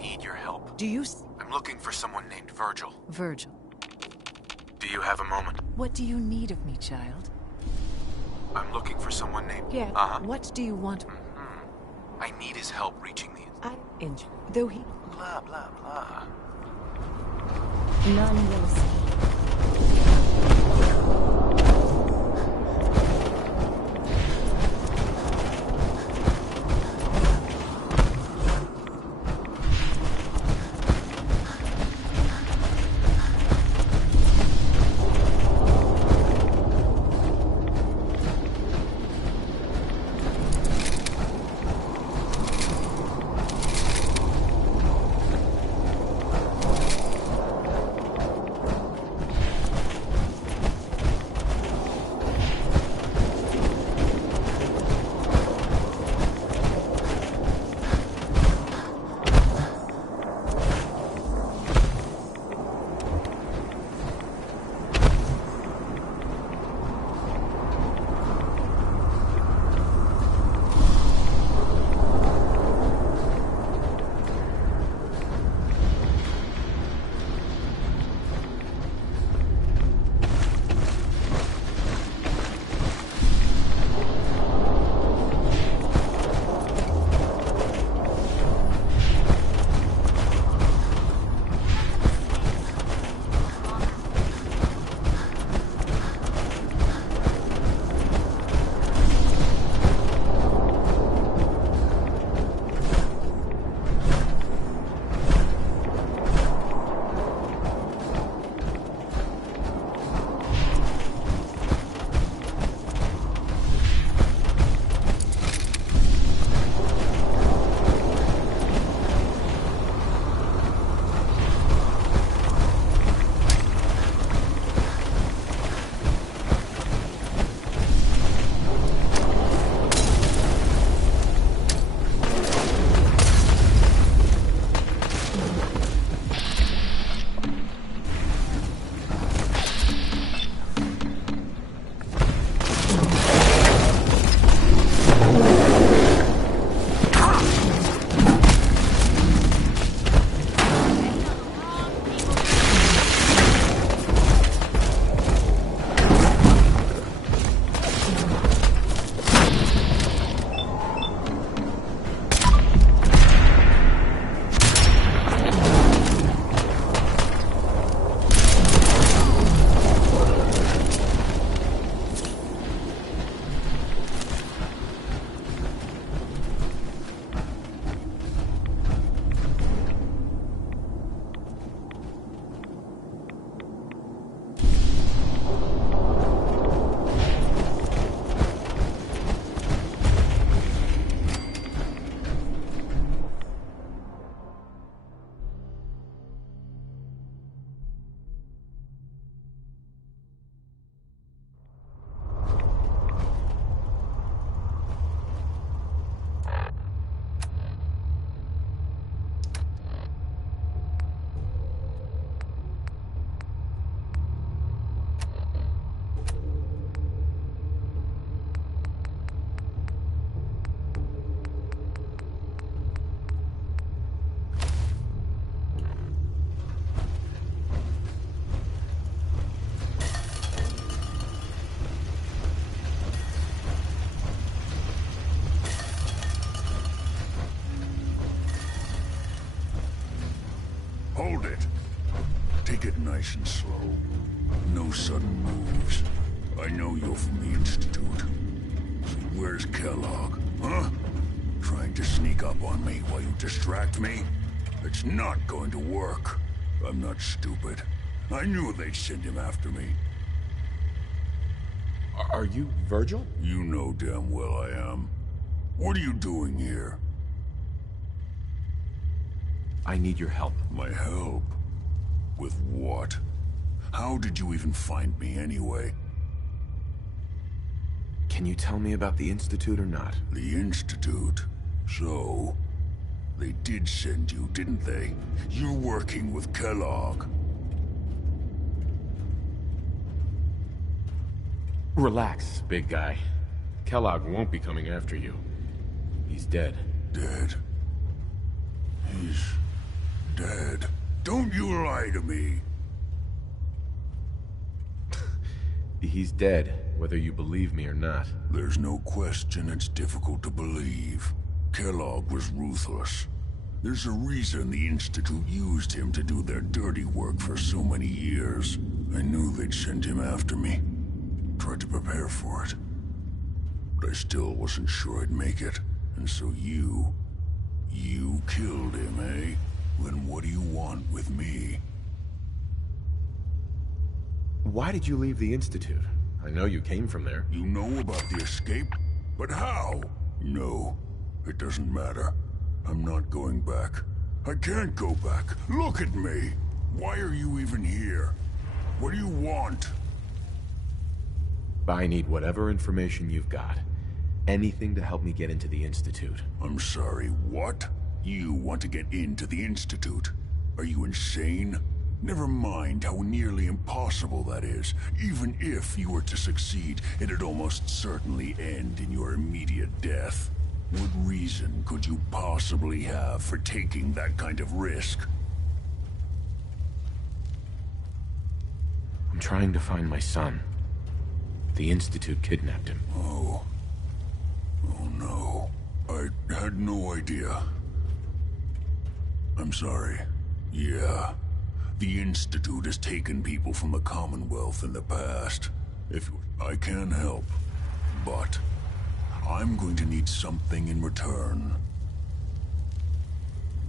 need your help. Do you I'm looking for someone named Virgil. Virgil, Do you have a moment? what do you need of me, child? I'm looking for someone named... Yeah, Uh-huh. what do you want? I need his help reaching the... I injure. Though he... Blah, blah, blah. None will see. Hold it. Take it nice and slow. No sudden moves. I know you're from the Institute. Where's Kellogg, huh? Trying to sneak up on me while you distract me? It's not going to work. I'm not stupid. I knew they'd send him after me. Are you Virgil? You know damn well I am. What are you doing here? I need your help. My help? With what? How did you even find me anyway? Can you tell me about the Institute or not? The Institute? So? They did send you, didn't they? You're working with Kellogg. Relax, big guy. Kellogg won't be coming after you. He's dead. Dead? He's Don't you lie to me. He's dead, whether you believe me or not. There's no question it's difficult to believe. Kellogg was ruthless. There's a reason the Institute used him to do their dirty work for so many years. I knew they'd send him after me. Tried to prepare for it. But I still wasn't sure I'd make it. And so you killed him, eh? Then what do you want with me? Why did you leave the Institute? I know you came from there. You know about the escape? But how? No, it doesn't matter. I'm not going back. I can't go back. Look at me! Why are you even here? What do you want? I need whatever information you've got. Anything to help me get into the Institute. I'm sorry, what? You want to get into the Institute? Are you insane? Never mind how nearly impossible that is. Even if you were to succeed, it'd almost certainly end in your immediate death. What reason could you possibly have for taking that kind of risk? I'm trying to find my son. The Institute kidnapped him. Oh no. I had no idea. I'm sorry. Yeah. The Institute has taken people from the Commonwealth in the past. If I can help, but I'm going to need something in return.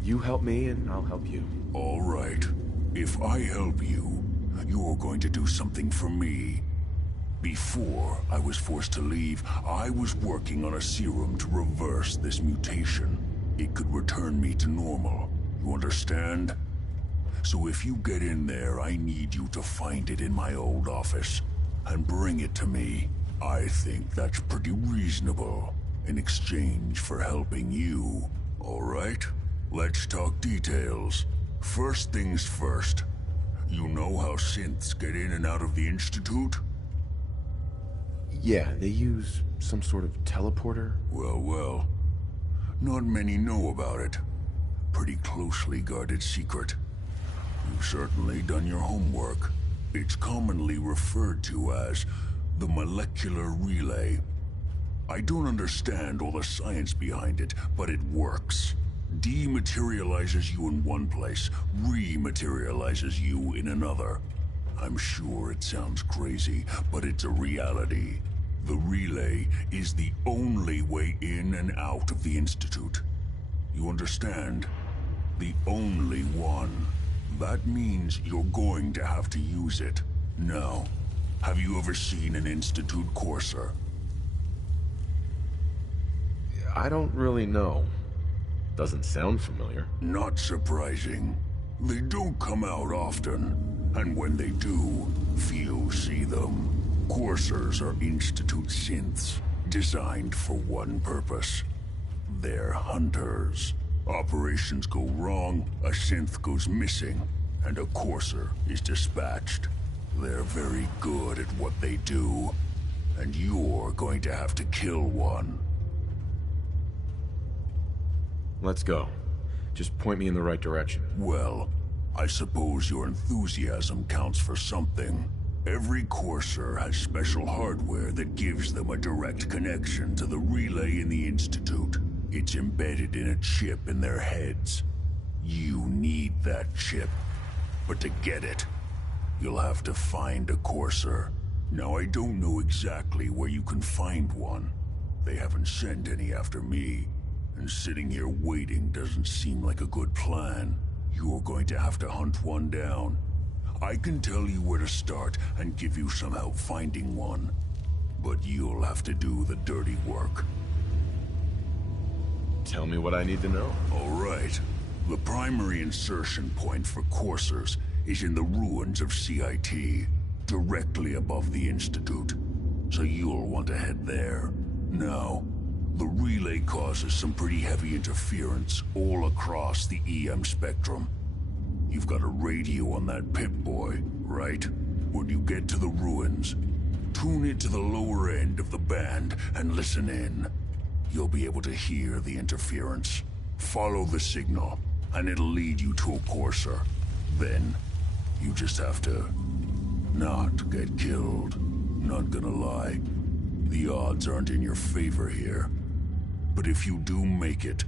You help me and I'll help you. All right. If I help you, you're going to do something for me. Before I was forced to leave, I was working on a serum to reverse this mutation. It could return me to normal. You understand? So if you get in there, I need you to find it in my old office and bring it to me. I think that's pretty reasonable in exchange for helping you. All right? Let's talk details. First things first. You know how synths get in and out of the Institute? Yeah, they use some sort of teleporter. Well. Not many know about it. Pretty closely guarded secret. You've certainly done your homework. It's commonly referred to as the molecular relay. I don't understand all the science behind it, but it works. Dematerializes you in one place, rematerializes you in another. I'm sure it sounds crazy, but it's a reality. The relay is the only way in and out of the Institute. You understand? The only one. That means you're going to have to use it. Now, have you ever seen an Institute courser? I don't really know. Doesn't sound familiar. Not surprising. They don't come out often, and when they do, few see them. Coursers are Institute synths, designed for one purpose. They're hunters. Operations go wrong, a synth goes missing, and a courser is dispatched. They're very good at what they do, and you're going to have to kill one. Let's go. Just point me in the right direction. Well, I suppose your enthusiasm counts for something. Every courser has special hardware that gives them a direct connection to the relay in the Institute. It's embedded in a chip in their heads. You need that chip. But to get it, you'll have to find a courser. Now, I don't know exactly where you can find one. They haven't sent any after me. And sitting here waiting doesn't seem like a good plan. You're going to have to hunt one down. I can tell you where to start and give you some help finding one. But you'll have to do the dirty work. Tell me what I need to know. All right. The primary insertion point for coursers is in the ruins of CIT, directly above the Institute. So you'll want to head there. Now, the relay causes some pretty heavy interference all across the EM spectrum. You've got a radio on that Pip-Boy, right? When you get to the ruins, tune it to the lower end of the band and listen in. You'll be able to hear the interference. Follow the signal, and it'll lead you to a courser. then you just have to not get killed. Not gonna lie, the odds aren't in your favor here. But if you do make it,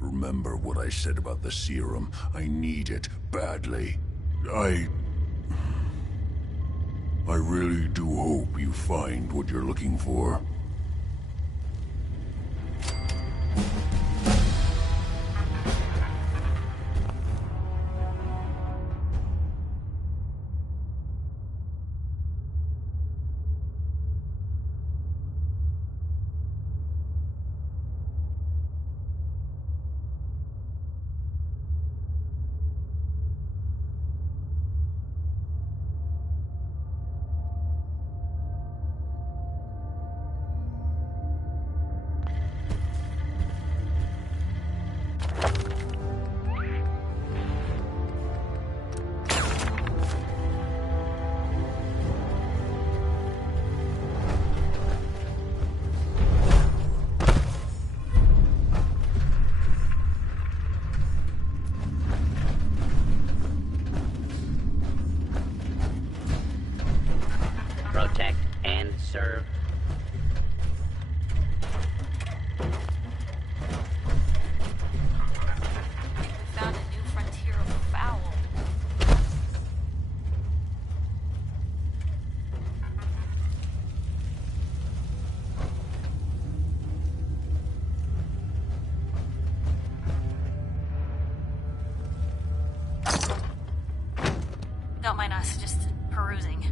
remember what I said about the serum. I need it badly. I really do hope you find what you're looking for. Protect and serve. We found a new frontier of foul. Don't mind us, just perusing.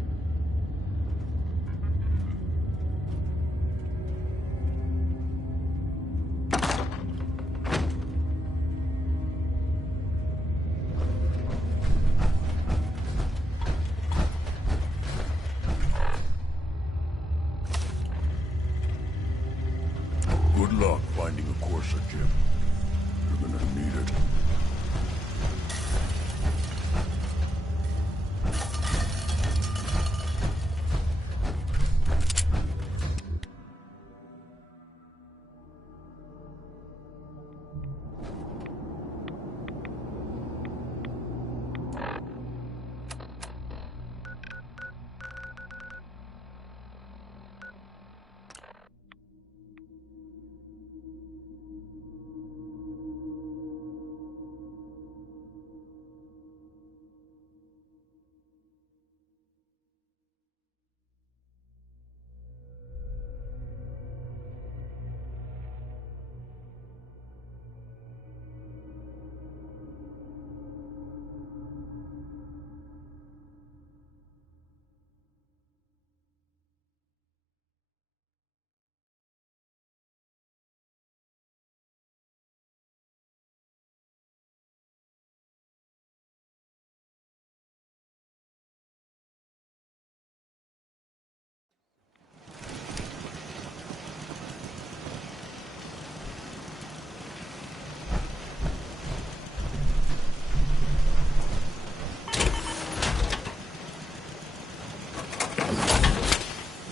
Good luck finding a Corsa, Jim. You're gonna need it.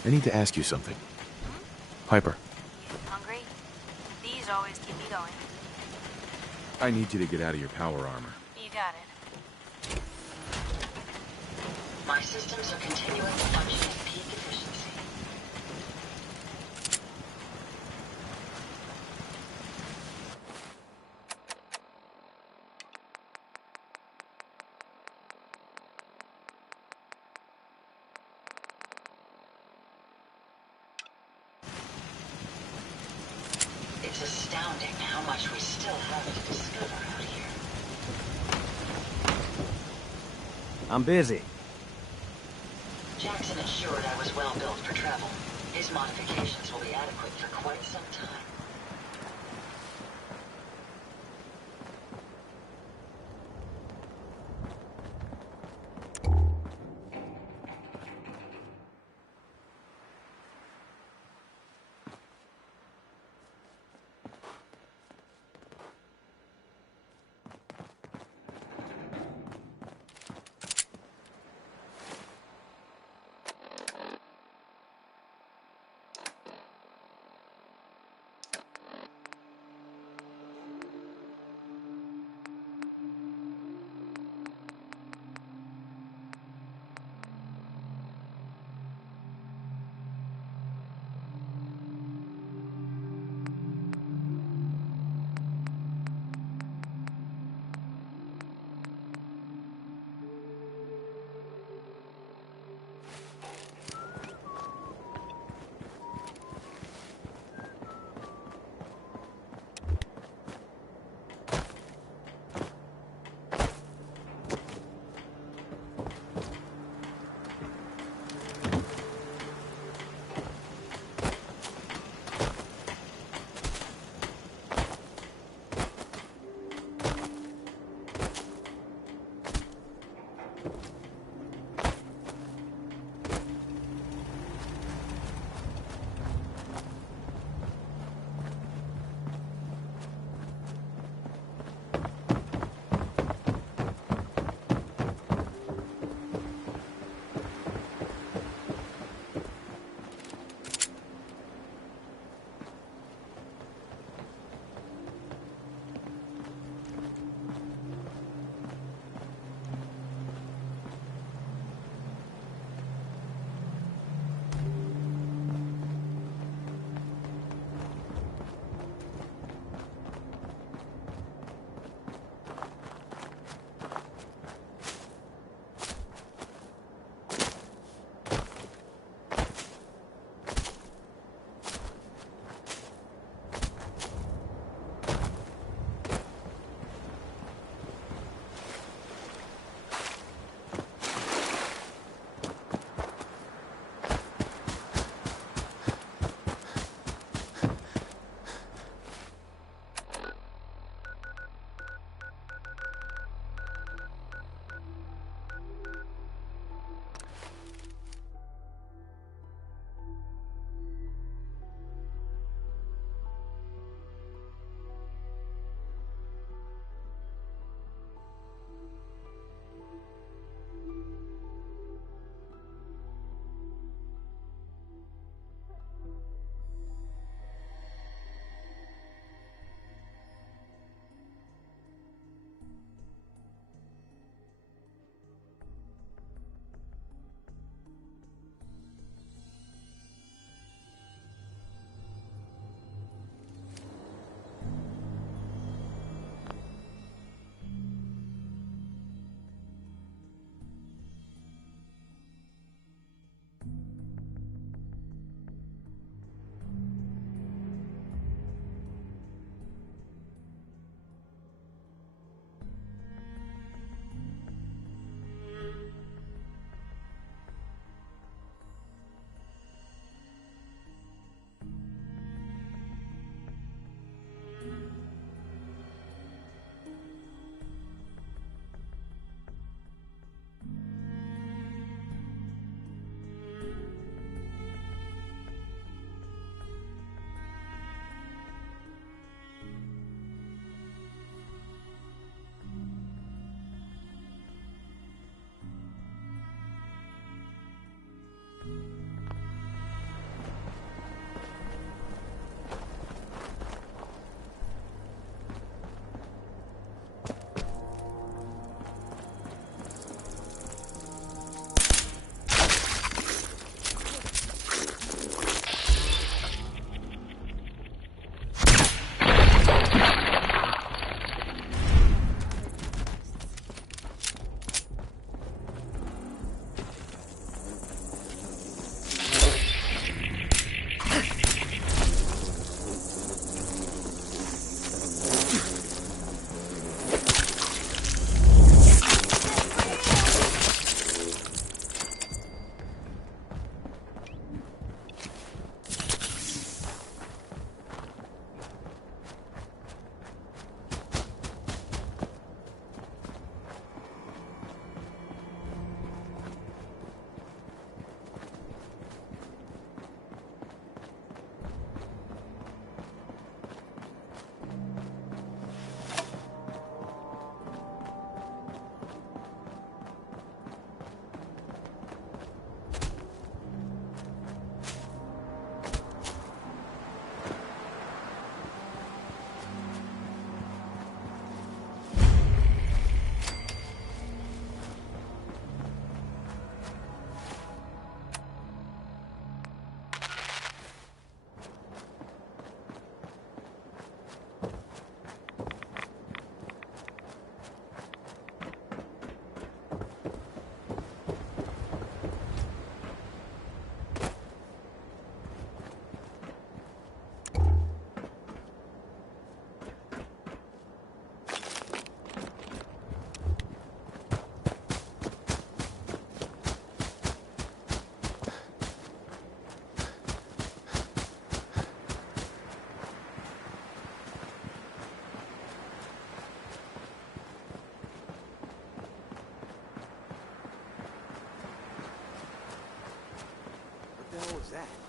I need to ask you something. Piper, You hungry? These always keep me going. I need you to get out of your power armor. You got it. My systems are continuing to function at peak efficiency. It's astounding how much we still have to discover out here. I'm busy. Jackson assured I was well built for travel. His modifications will be adequate for quite some time. was that?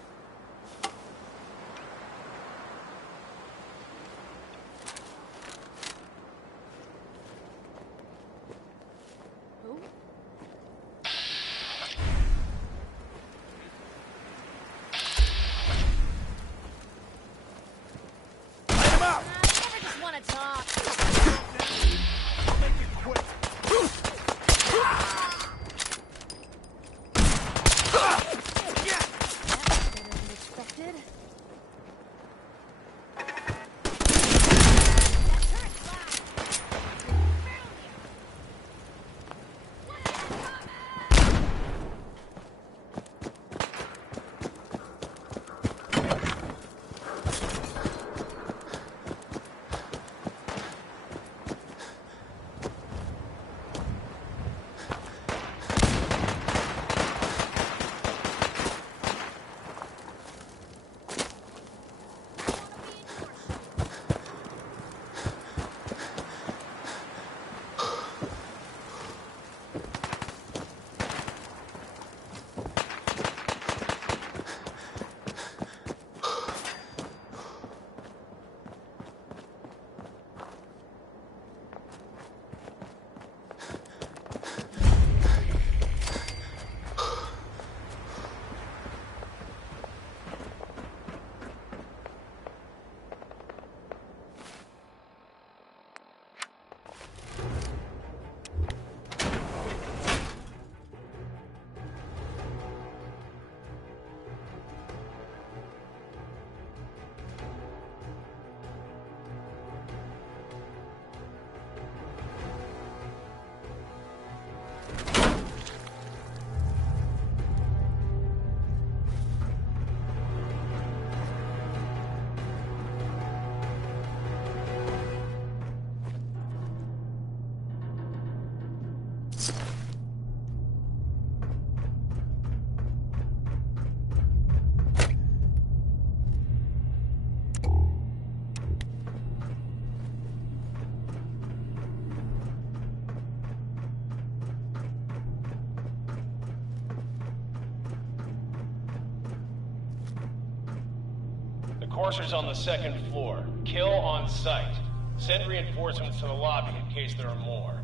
Courser's on the second floor. Kill on sight. Send reinforcements to the lobby in case there are more.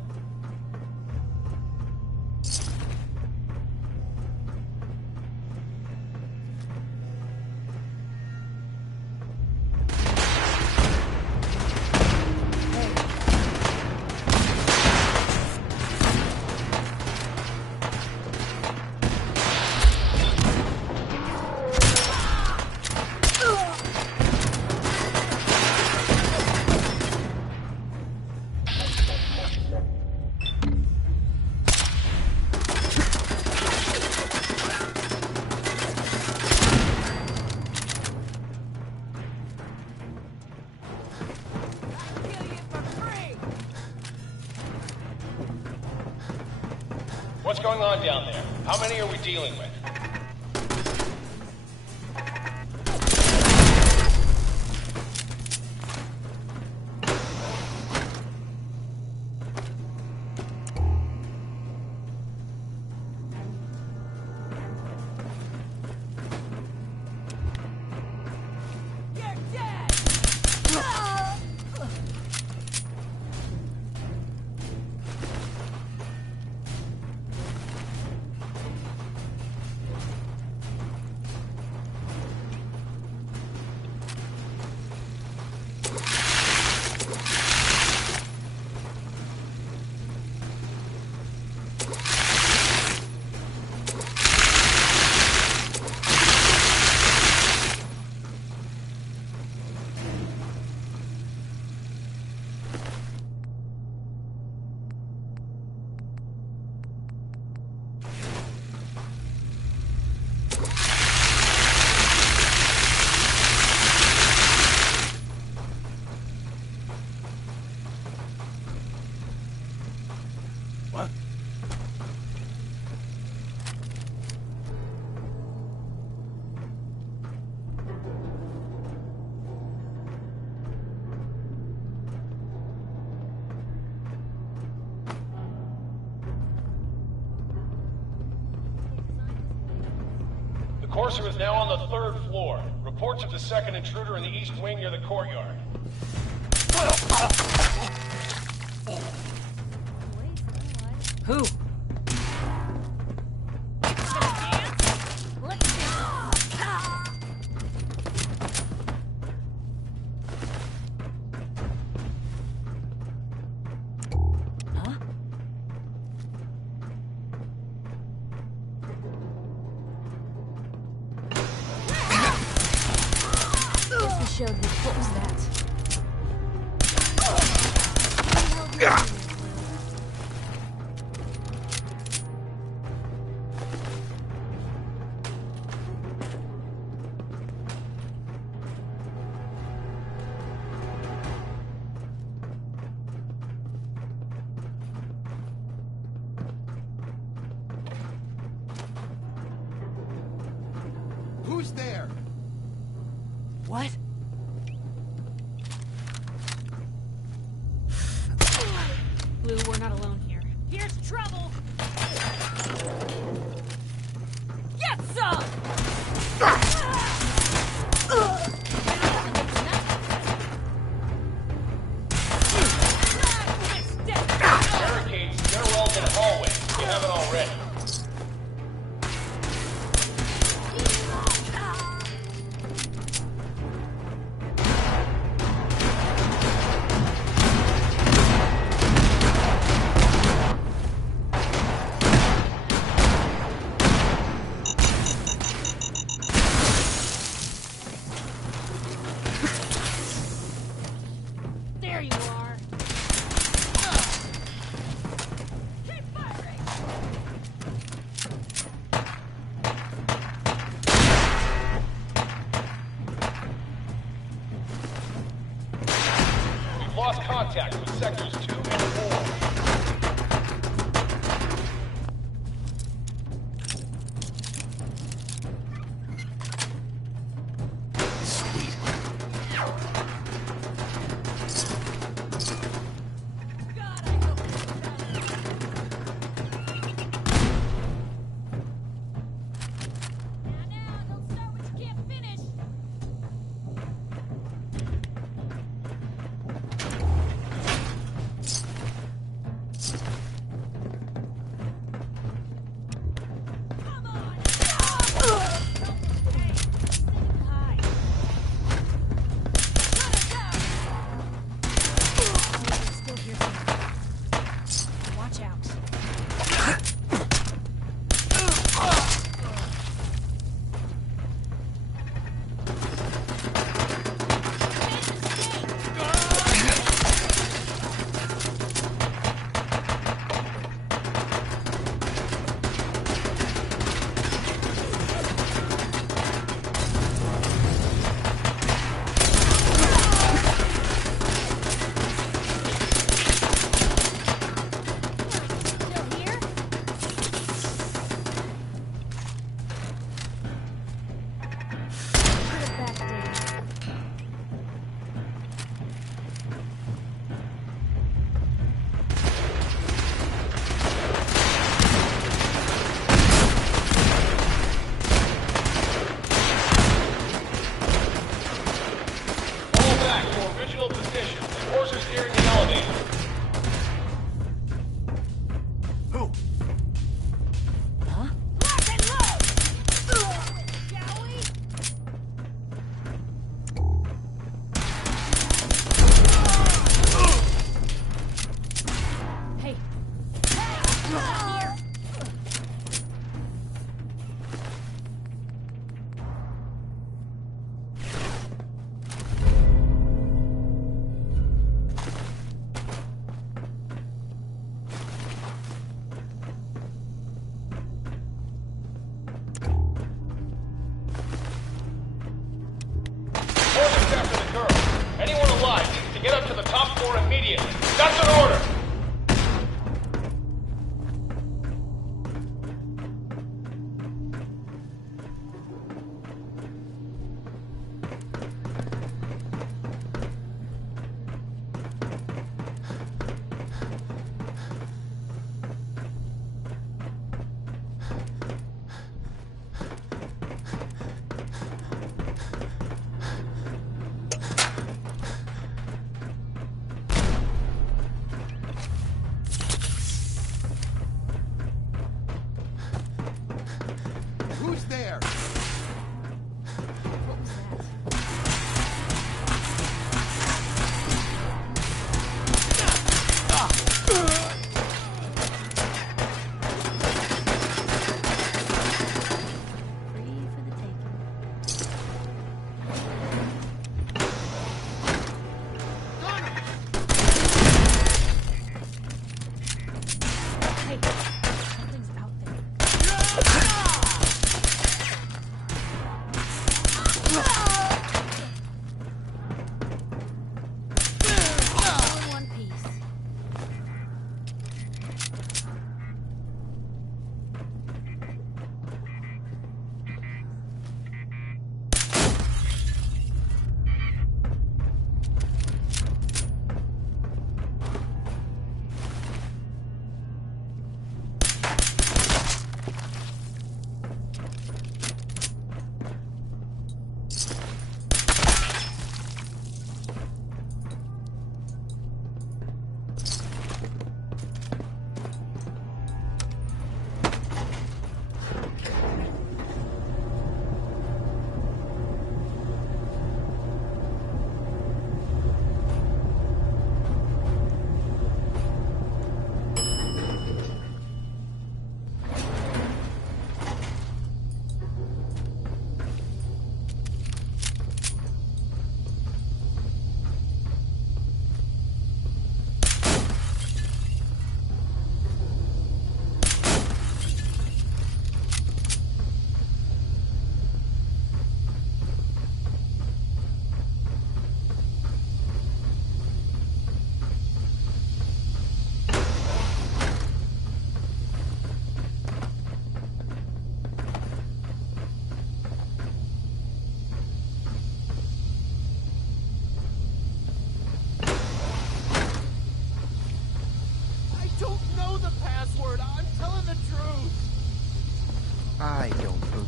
What's going on down there? How many are we dealing with? Corsair is now on the 3rd floor. Reports of the second intruder in the east wing near the courtyard. Who? Showed me. What was that? Who's there? What? Blue, we're not alone here. Here's trouble! Get some! Barricades stairwells and hallway. You haven't already. There you are. Keep firing! We've lost contact with sectors 2 and 4. God, I hope it's now, don't start what you can't finish. Come on! Hey, sit high. Shut her down! Still here somewhere. Watch out. Still here? Put it back, Dave. Fall back to original position. Corsair steering the elevator. Who? Lock and load! Shall we? Hey! Hey! Here! Corsair's after the girl. Anyone alive needs to get up to the top floor immediately. That's an order!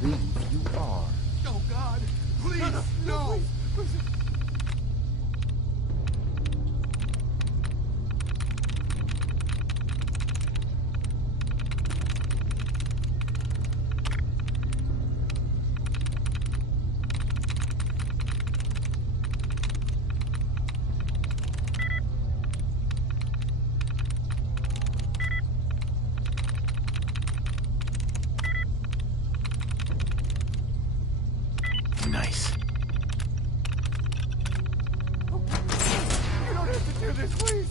believe you are. Oh, God! Please, no! Nice. You don't have to do this, please!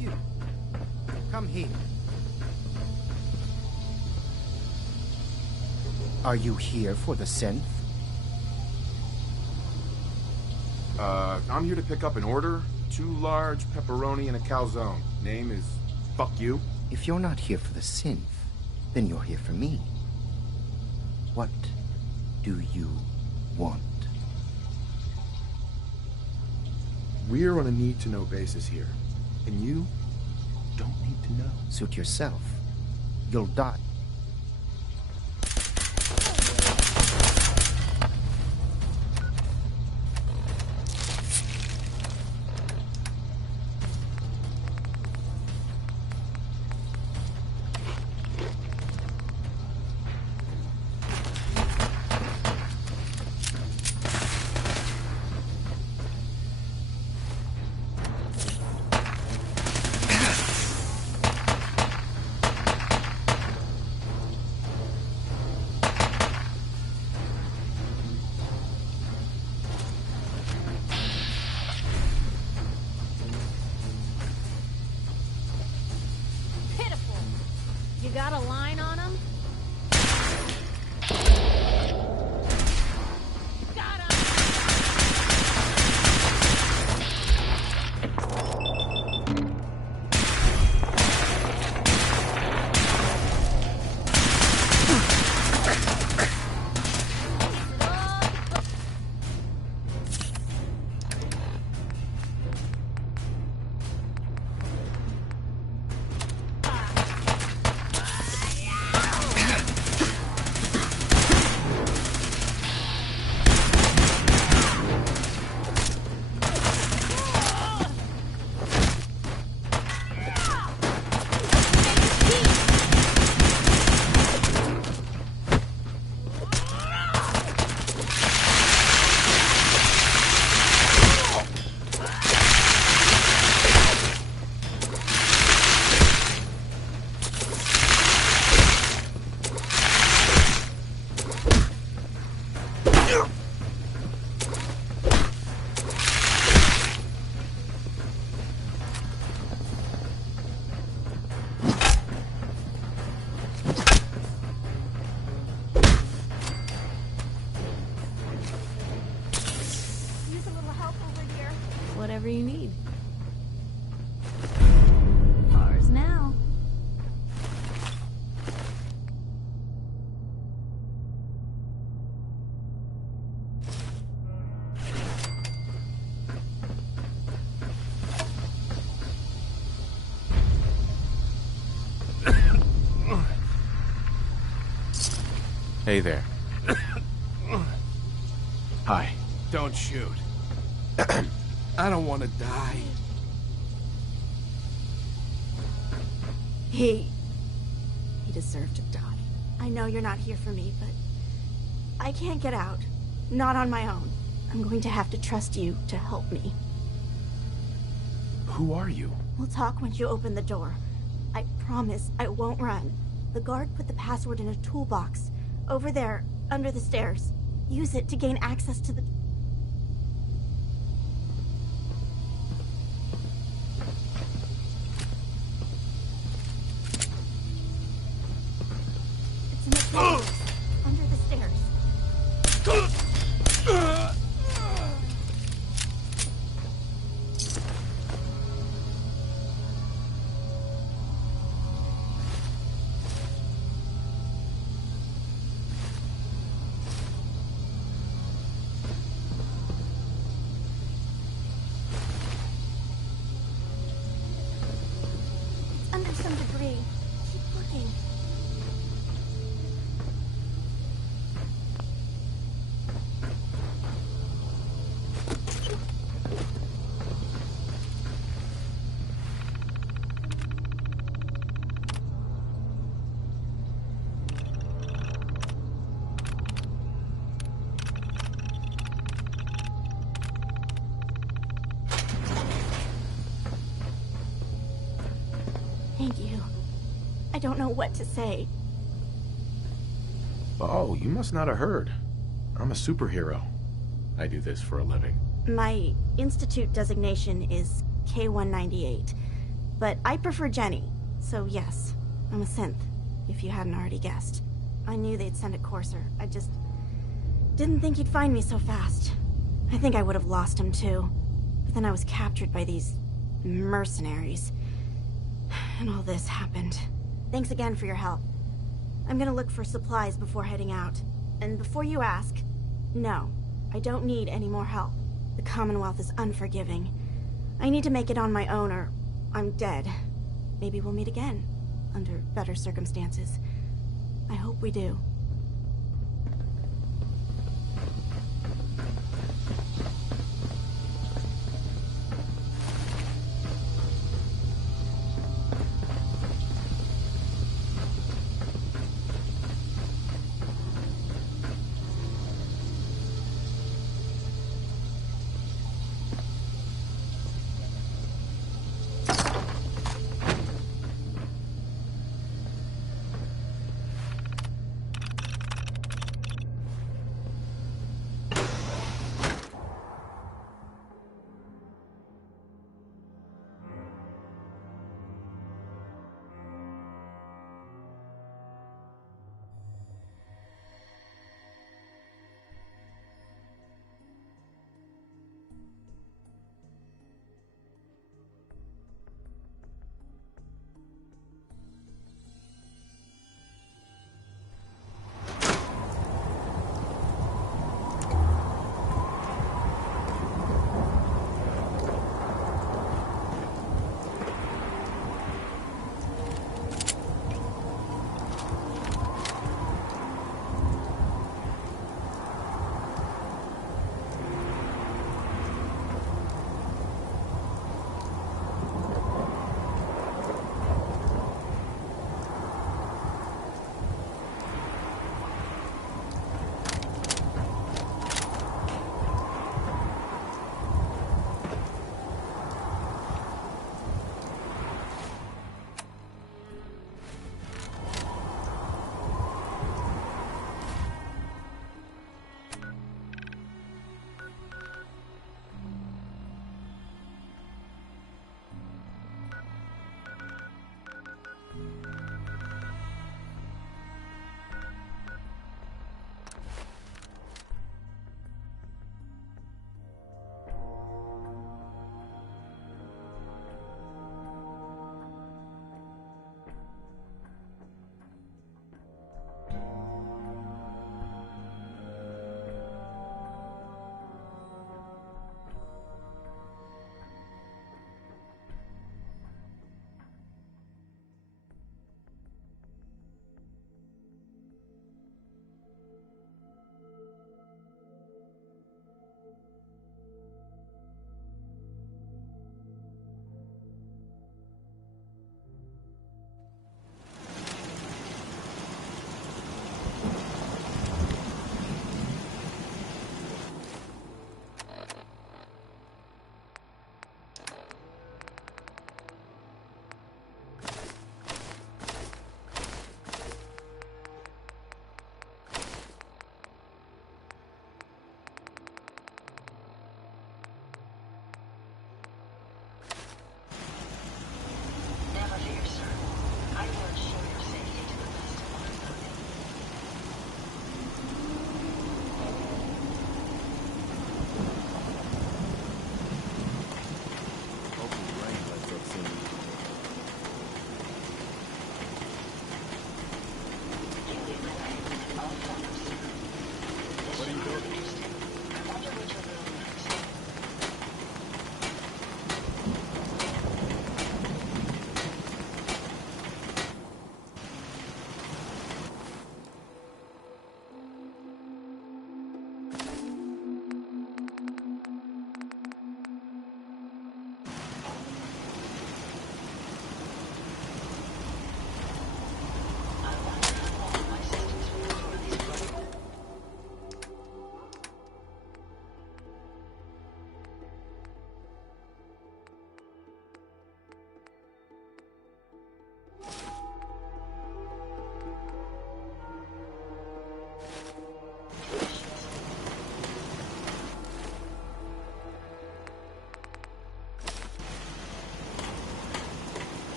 You. Come here. Are you here for the synth? I'm here to pick up an order. 2 large pepperoni and a calzone. Name is Fuck You. If you're not here for the synth, then you're here for me. What do you want? We're on a need-to-know basis here. And you don't need to know. Suit yourself. You'll die. Pitiful. You got a line on him? Got him! Use a little help over here. Whatever you need. Ours now. Hey there. Hi. Don't shoot. I don't want to die. He deserved to die. I know you're not here for me, but I can't get out. Not on my own. I'm going to have to trust you to help me. Who are you? We'll talk once you open the door. I promise I won't run. The guard put the password in a toolbox. Over there, under the stairs. Use it to gain access to the... Under the stairs. It's under some debris. Keep looking. Thank you. I don't know what to say. Oh, you must not have heard. I'm a superhero. I do this for a living. My institute designation is K-198, but I prefer Jenny, so yes, I'm a synth, if you hadn't already guessed. I knew they'd send a courser. I just didn't think he'd find me so fast. I think I would have lost him too, but then I was captured by these mercenaries. And all this happened. Thanks again for your help. I'm gonna look for supplies before heading out. And before you ask, no, I don't need any more help. The Commonwealth is unforgiving. I need to make it on my own or I'm dead. Maybe we'll meet again, under better circumstances. I hope we do.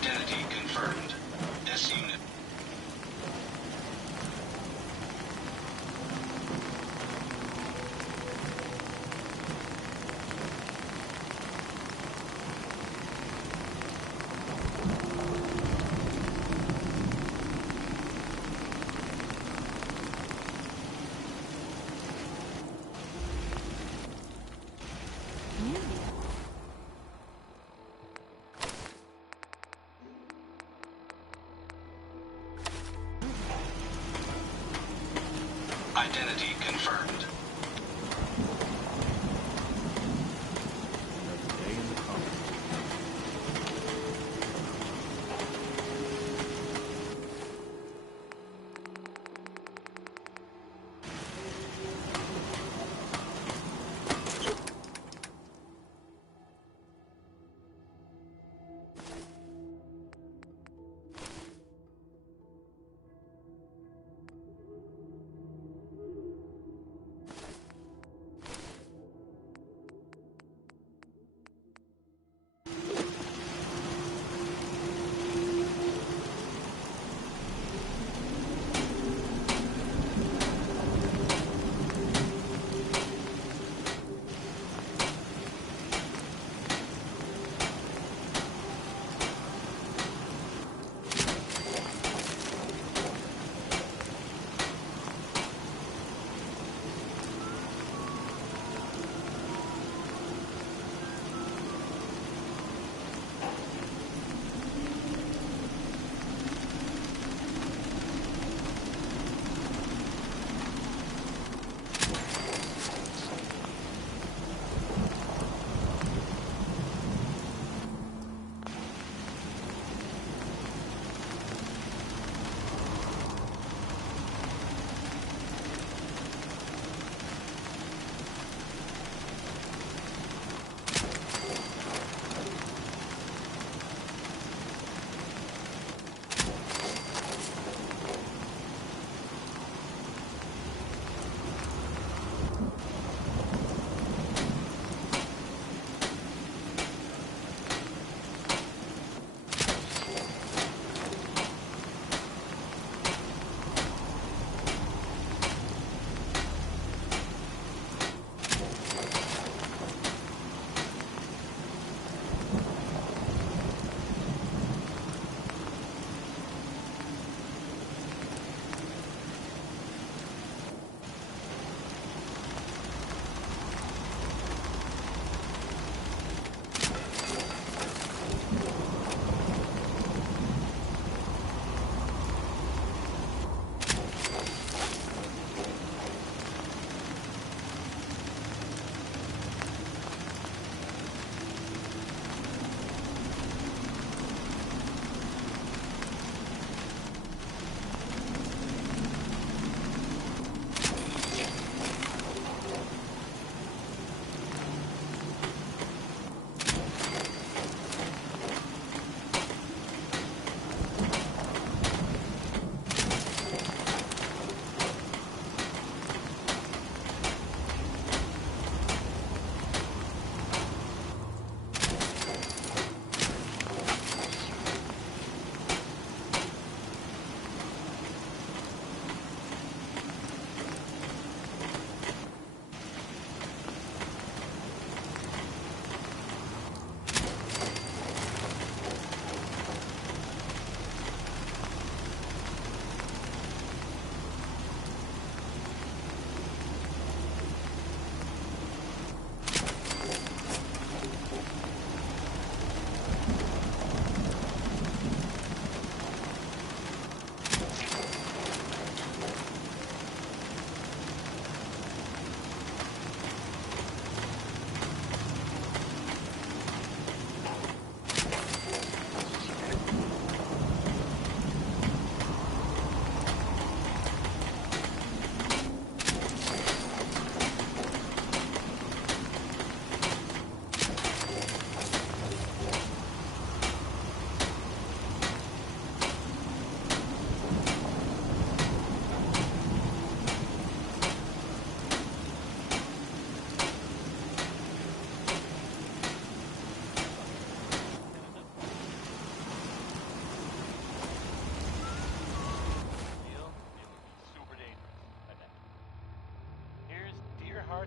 Identity confirmed. This unit. Identity confirmed.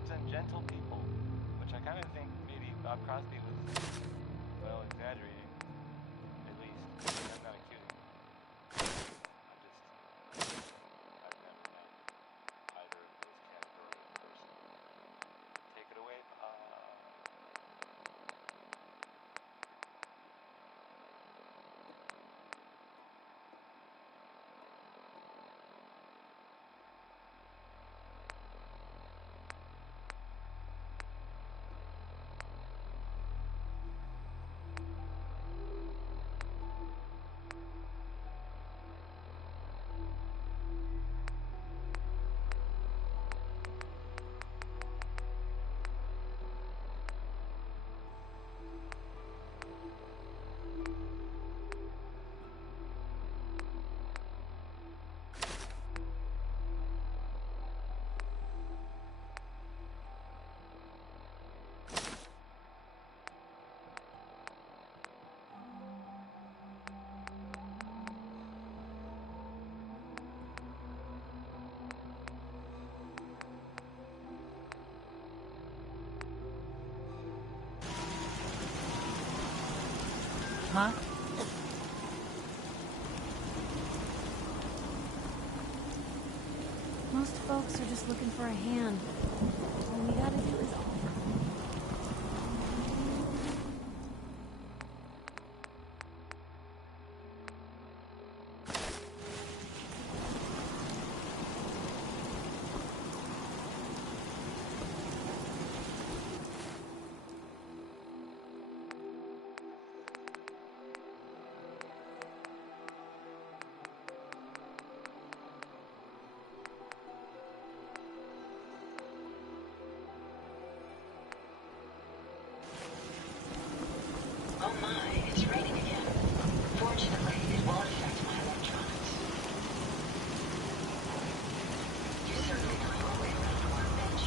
Gods and gentle people, which I kind of think maybe Bob Crosby was, well, exaggerating. At least, I'm not accusing him. I've never met either of those categories in person. Take it away, Huh? Most folks are just looking for a hand. All we gotta do is offer. Oh my, it's raining again. Fortunately, it won't affect my electronics. You certainly know your way around a workbench.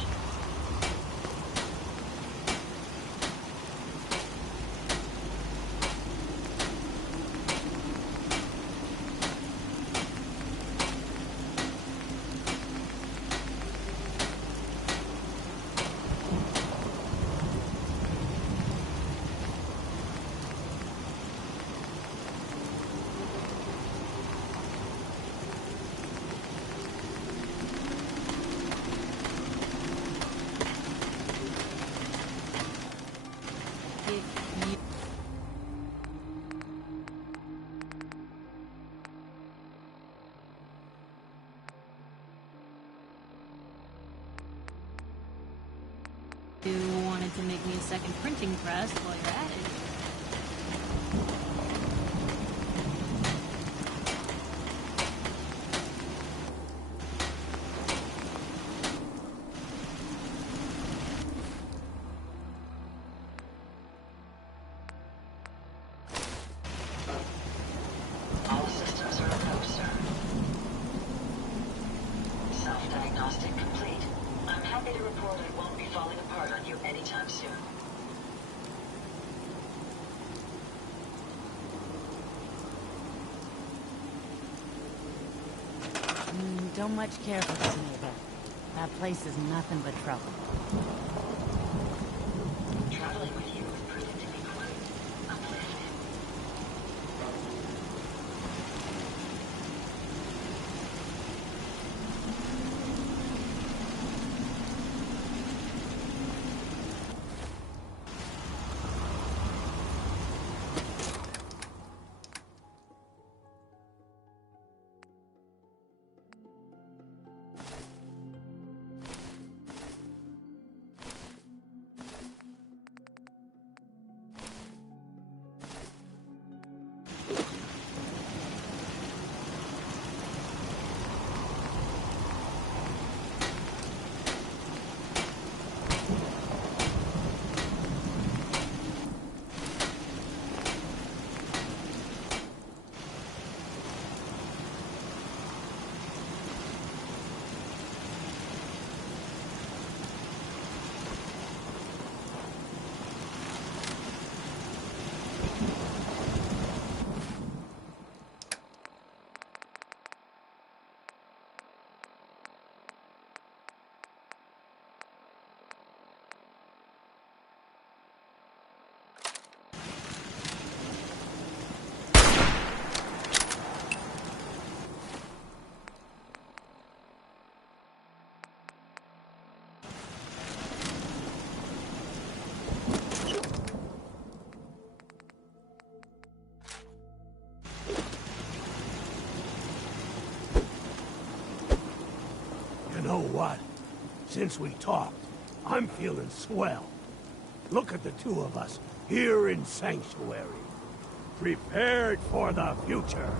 You wanted to make me a second printing press while you're at it. All systems are go, sir. Self-diagnostic complete. I'm happy to report I won't be falling apart on you anytime soon. Don't much care for this neighbor. That place is nothing but trouble. Traveling with you is proving to be quite uplifting. know what? Since we talked, I'm feeling swell. Look at the two of us here in Sanctuary. Prepared for the future.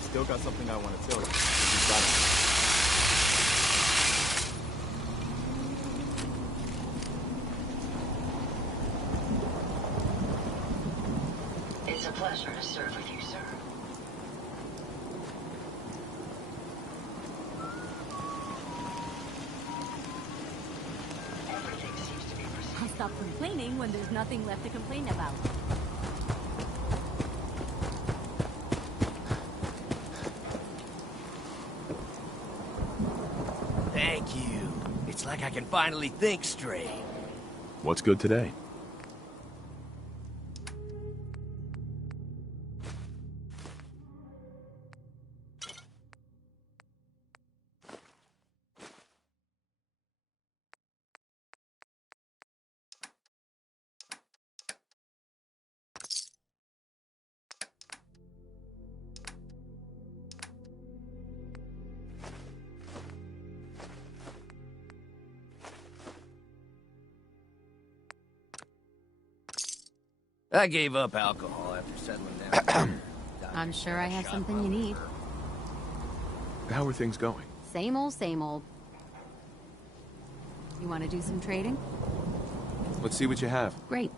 I've still got something I want to tell you. You've got it. It's a pleasure to serve with you, sir. Everything seems to be I'll stop complaining when there's nothing left to complain about. Thank you. It's like I can finally think straight. What's good today? I gave up alcohol after settling down. I'm sure I have something you need. How are things going? Same old, same old. You want to do some trading? Let's see what you have. Great.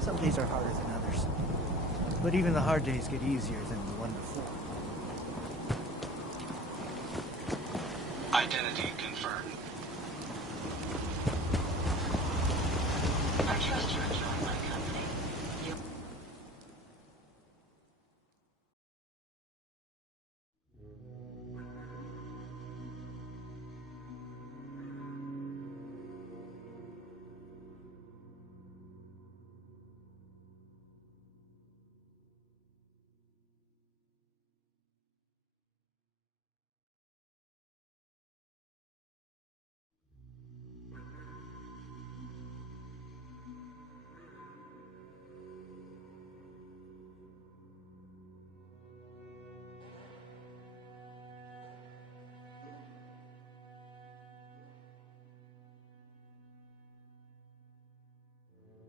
Some days are harder than others. But even the hard days get easier than the one before. Identity confirmed. I trust you're enjoying my company. You...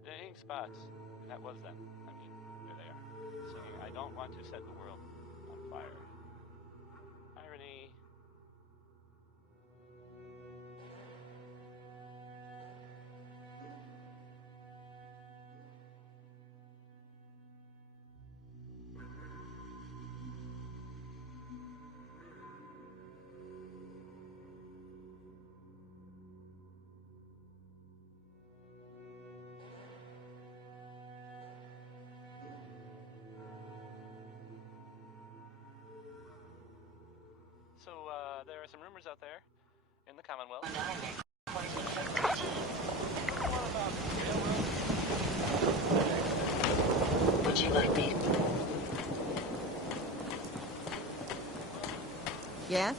The ink spots. That was them. I mean, there they are. Singing, I don't want to set the world on fire. Irony. So, there are some rumors out there in the Commonwealth. Would you like me? Yes?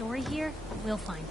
story here, we'll find it.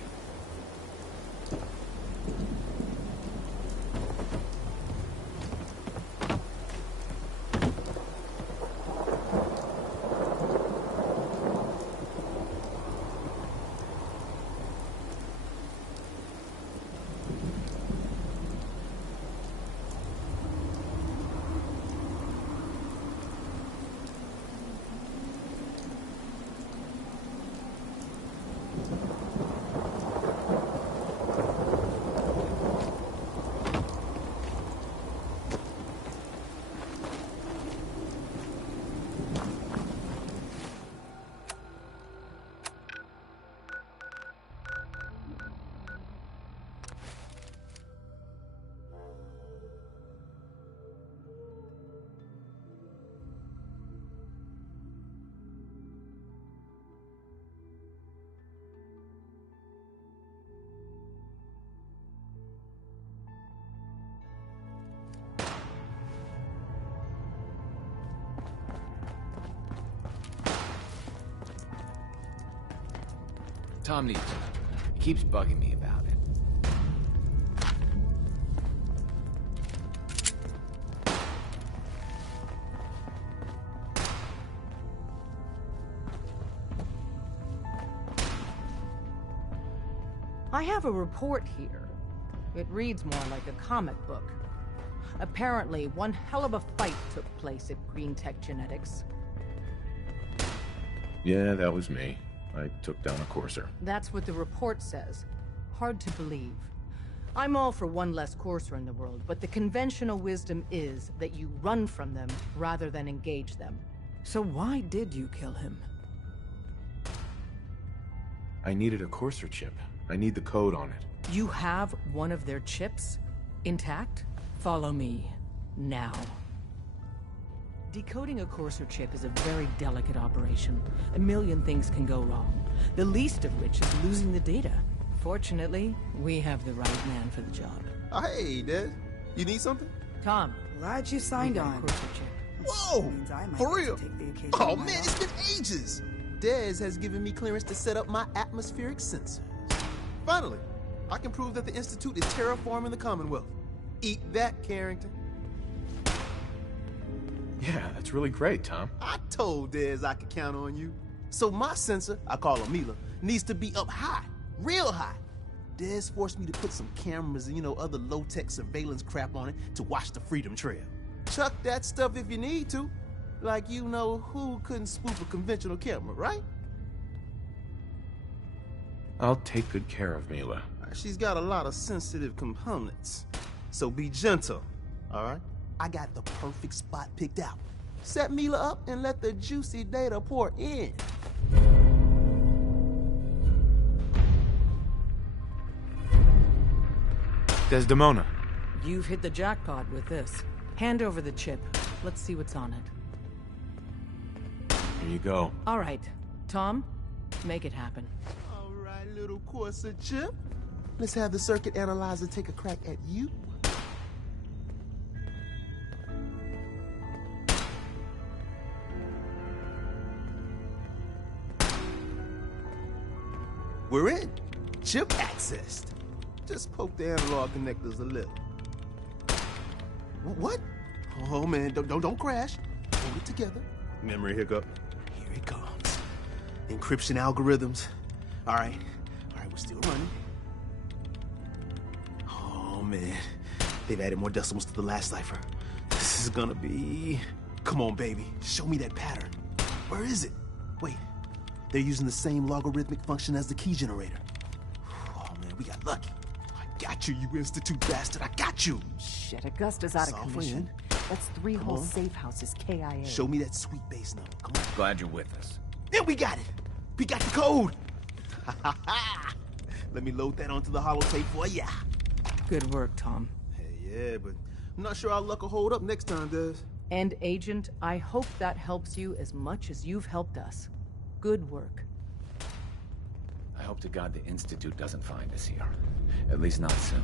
Tom needs it. He keeps bugging me about it. I have a report here. It reads more like a comic book. Apparently, one hell of a fight took place at Green Tech Genetics. Yeah, that was me. I took down a Courser. That's what the report says. Hard to believe. I'm all for one less Courser in the world, but the conventional wisdom is that you run from them rather than engage them. So why did you kill him? I needed a Courser chip. I need the code on it. You have one of their chips? Intact? Follow me. Now. Decoding a Courser chip is a very delicate operation. A million things can go wrong, the least of which is losing the data. Fortunately, we have the right man for the job. Hey, Des. You need something? Tom. Glad you signed on. Whoa! For real? Oh man, it's been ages! Des has given me clearance to set up my atmospheric sensors. Finally, I can prove that the Institute is terraforming the Commonwealth. Eat that, Carrington. Yeah, that's really great, Tom. I told Des I could count on you. So my sensor, I call her Mila, needs to be up high, real high. Des forced me to put some cameras and, other low-tech surveillance crap on it to watch the Freedom Trail. Chuck that stuff if you need to. Like who couldn't spoof a conventional camera, right? I'll take good care of Mila. She's got a lot of sensitive components. So be gentle, all right? I got the perfect spot picked out. Set Mila up and let the juicy data pour in. Desdemona. You've hit the jackpot with this. Hand over the chip. Let's see what's on it. Here you go. All right. Tom, make it happen. All right, little Courser chip. Let's have the circuit analyzer take a crack at you. We're in. Chip accessed. Just poke the analog connectors a little. What? Oh man, don't crash. Hold it together. Memory hiccup. Here it comes. Encryption algorithms. All right, we're still running. Oh man, they've added more decimals to the last cipher. This is gonna be... Come on, baby. Show me that pattern. Where is it? Wait. They're using the same logarithmic function as the key generator. Oh man, we got lucky. I got you, you Institute bastard. I got you. Shit, Augusta's out of commission. That's 3 whole safe houses, KIA. Show me that sweet base number. Come on. Glad you're with us. Yeah, we got it. We got the code. Let me load that onto the holotape for ya. Good work, Tom. Hey, yeah, but I'm not sure our luck will hold up next time, Des. And Agent, I hope that helps you as much as you've helped us. Good work. I hope to God the Institute doesn't find us here. At least not soon.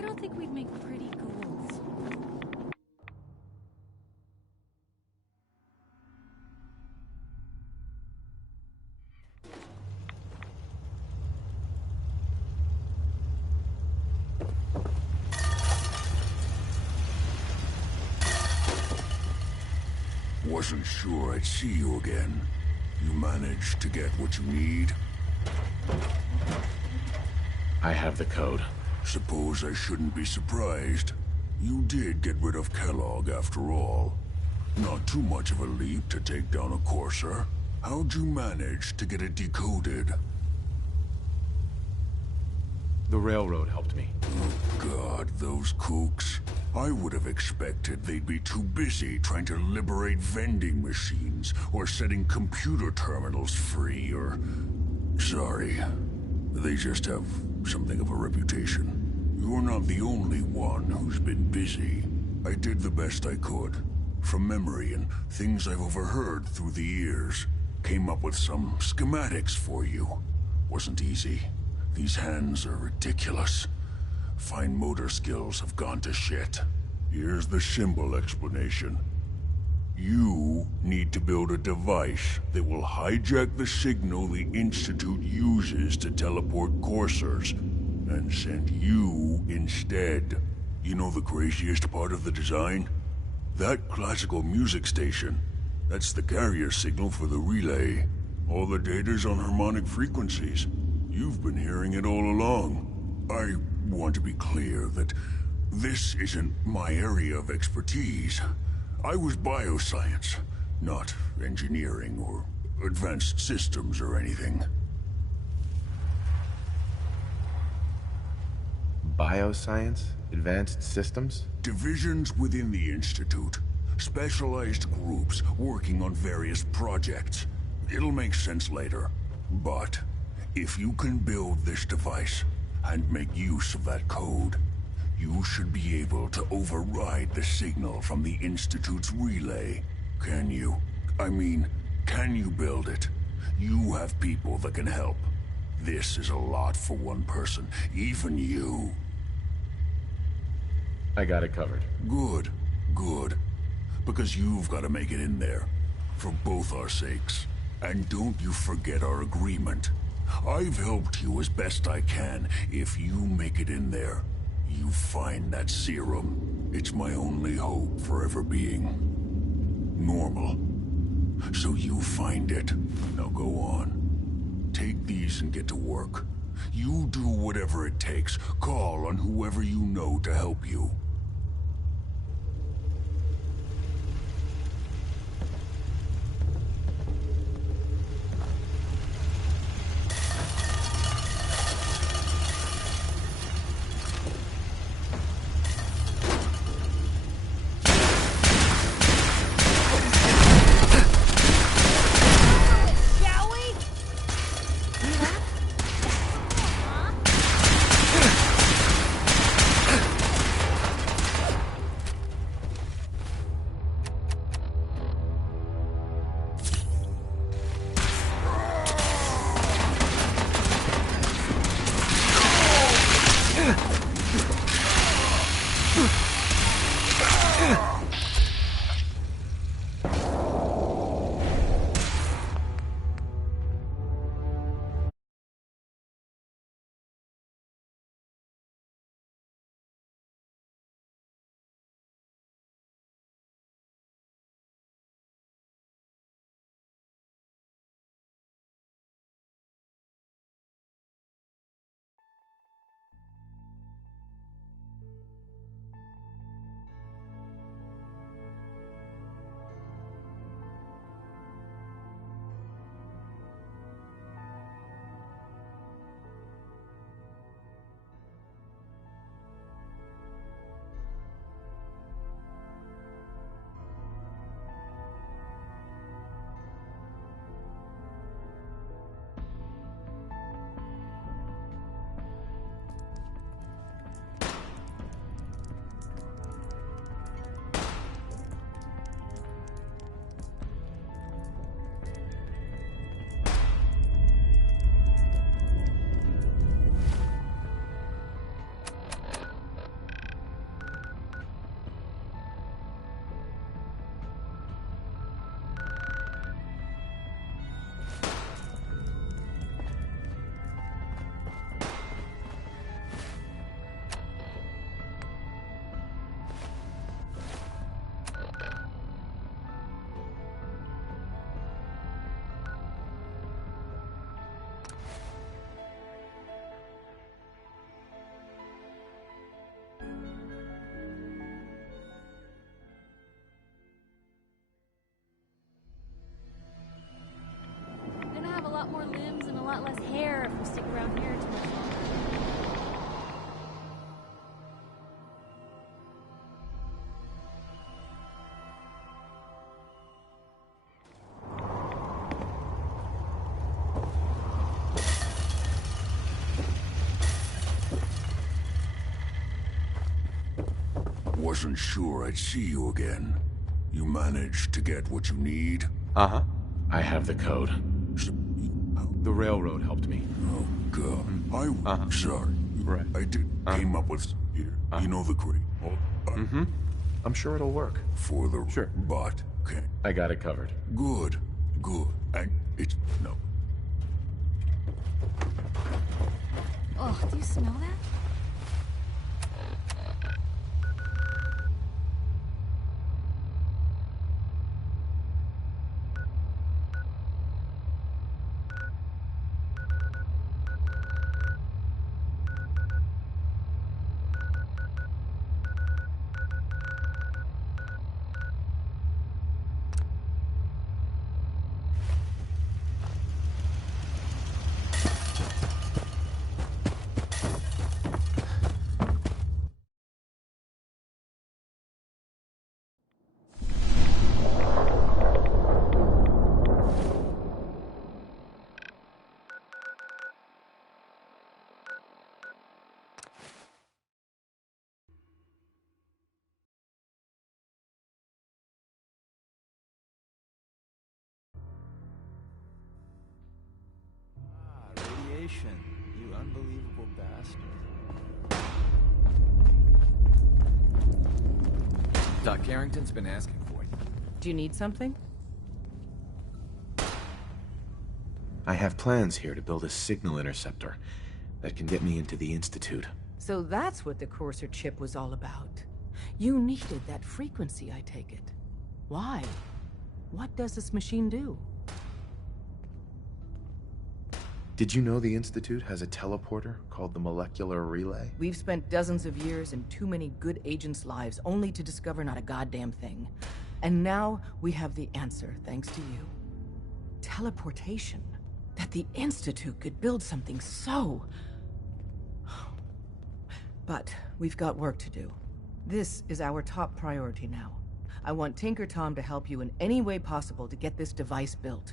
I don't think we'd make pretty ghouls. Wasn't sure I'd see you again. You managed to get what you need? I have the code. Suppose I shouldn't be surprised. You did get rid of Kellogg after all. Not too much of a leap to take down a Courser. How'd you manage to get it decoded? The railroad helped me. Oh God, those kooks. I would have expected they'd be too busy trying to liberate vending machines or setting computer terminals free or... Sorry. They just have something of a reputation. You're not the only one who's been busy. I did the best I could. From memory and things I've overheard through the years. Came up with some schematics for you. Wasn't easy. These hands are ridiculous. Fine motor skills have gone to shit. Here's the symbol explanation. You need to build a device that will hijack the signal the Institute uses to teleport coursers, and send you instead. You know the craziest part of the design? That classical music station. That's the carrier signal for the relay. All the data's on harmonic frequencies. You've been hearing it all along. I want to be clear that this isn't my area of expertise. I was bioscience, not engineering or advanced systems or anything. Bioscience? Advanced systems? Divisions within the Institute. Specialized groups working on various projects. It'll make sense later. But if you can build this device and make use of that code, you should be able to override the signal from the Institute's relay. Can you? I mean, can you build it? You have people that can help. This is a lot for one person, even you. I got it covered. Good, good. Because you've got to make it in there. For both our sakes. And don't you forget our agreement. I've helped you as best I can. If you make it in there, you find that serum. It's my only hope for ever being normal. So you find it. Now go on. Take these and get to work. You do whatever it takes. Call on whoever you know to help you. wasn't sure I'd see you again. You managed to get what you need? Uh-huh. I have the code. The railroad helped me. Oh, God. I'm sorry. Right. I came up with some here. You know the crate. Mm-hmm. I'm sure it'll work. For the... Sure. But, okay. I got it covered. Good. And it's... No. Oh, do you smell that? Radiation, you unbelievable bastard. Doc Carrington's been asking for you. Do you need something? I have plans here to build a signal interceptor that can get me into the Institute. So that's what the Courser chip was all about. You needed that frequency, I take it. Why? What does this machine do? Did you know the Institute has a teleporter called the Molecular Relay? We've spent dozens of years and too many good agents' lives only to discover not a goddamn thing. And now we have the answer, thanks to you. Teleportation. That the Institute could build something so... But we've got work to do. This is our top priority now. I want Tinker Tom to help you in any way possible to get this device built.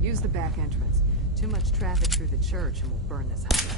Use the back entrance. Too much traffic through the church and we'll burn this house.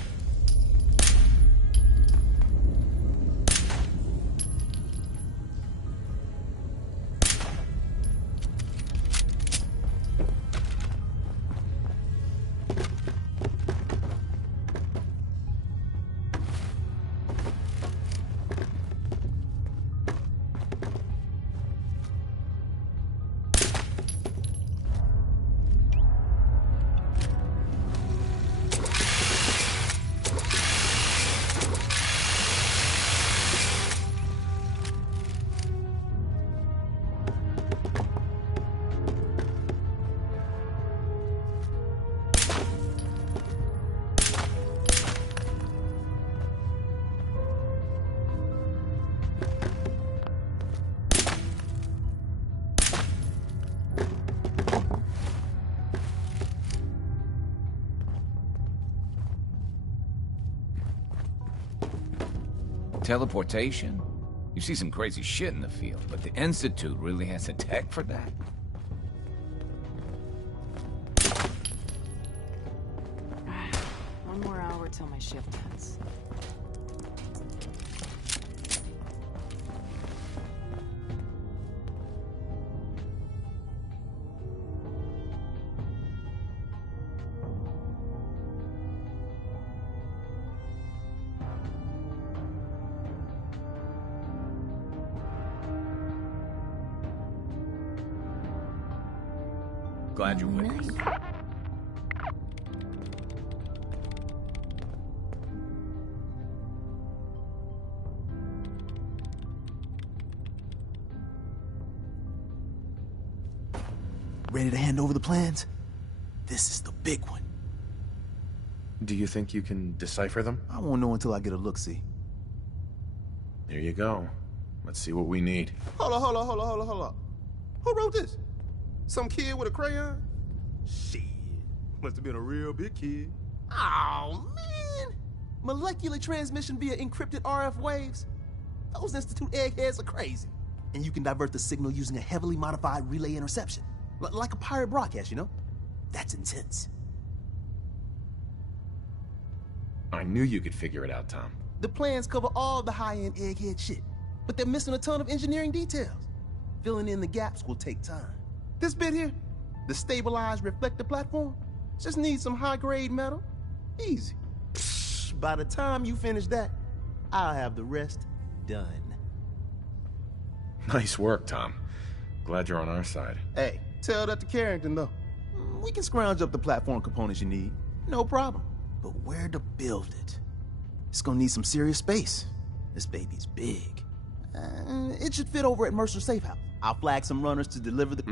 Teleportation? You see some crazy shit in the field, but the Institute really has the tech for that? One more hour till my shift ends. Glad you're with us. Ready to hand over the plans? This is the big one. Do you think you can decipher them? I won't know until I get a look-see. There you go. Let's see what we need. Hold on. Who wrote this? Some kid with a crayon? Shit. Must have been a real big kid. Oh, man! Molecular transmission via encrypted RF waves? Those Institute eggheads are crazy. And you can divert the signal using a heavily modified relay interception. Like a pirate broadcast, you know? That's intense. I knew you could figure it out, Tom. The plans cover all the high-end egghead shit, but they're missing a ton of engineering details. Filling in the gaps will take time. This bit here, the stabilized reflector platform, just needs some high-grade metal. Easy. Psh, by the time you finish that, I'll have the rest done. Nice work, Tom. Glad you're on our side. Hey, tell that to Carrington, though. We can scrounge up the platform components you need. No problem. But where to build it? It's gonna need some serious space. This baby's big. It should fit over at Mercer's safe house. I'll flag some runners to deliver the...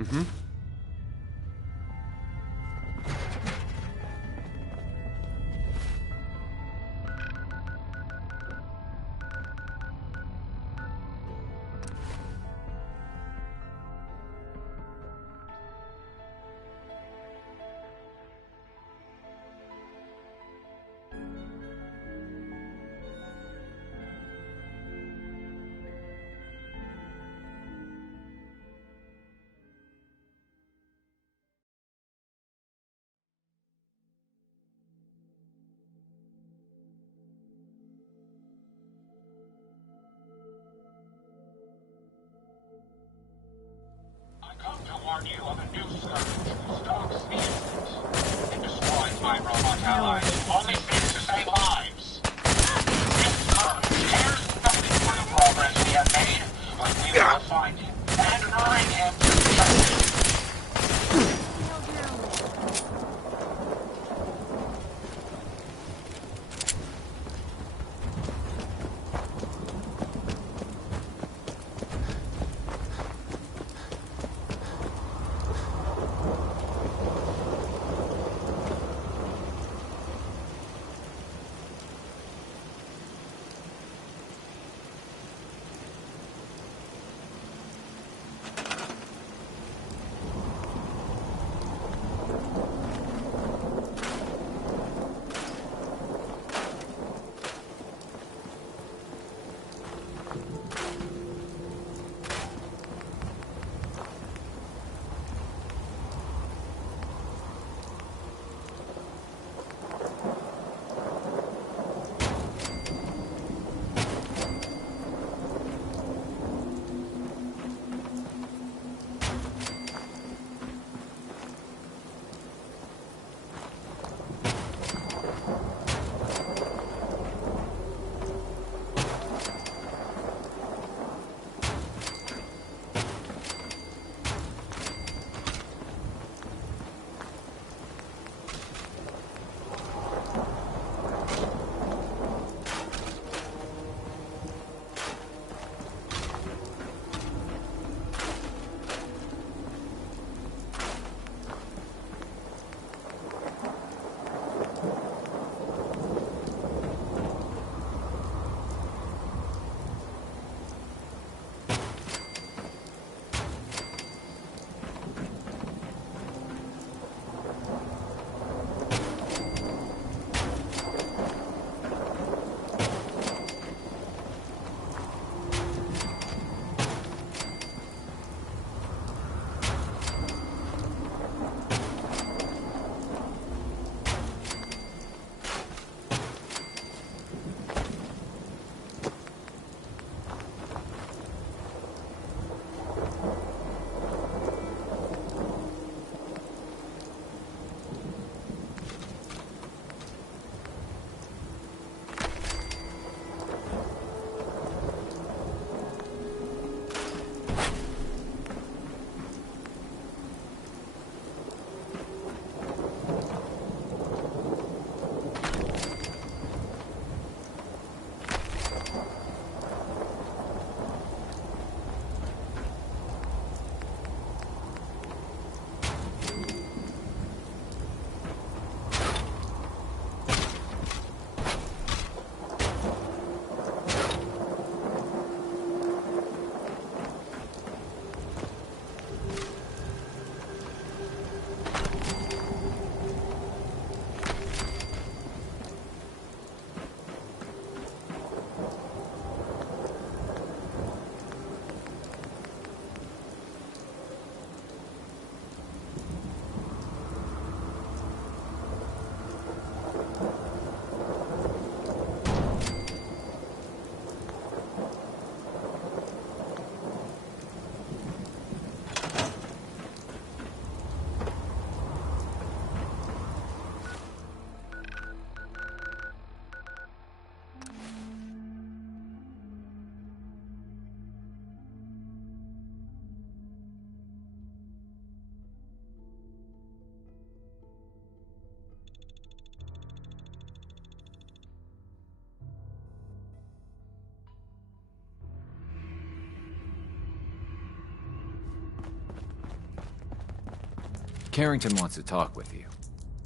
Carrington wants to talk with you.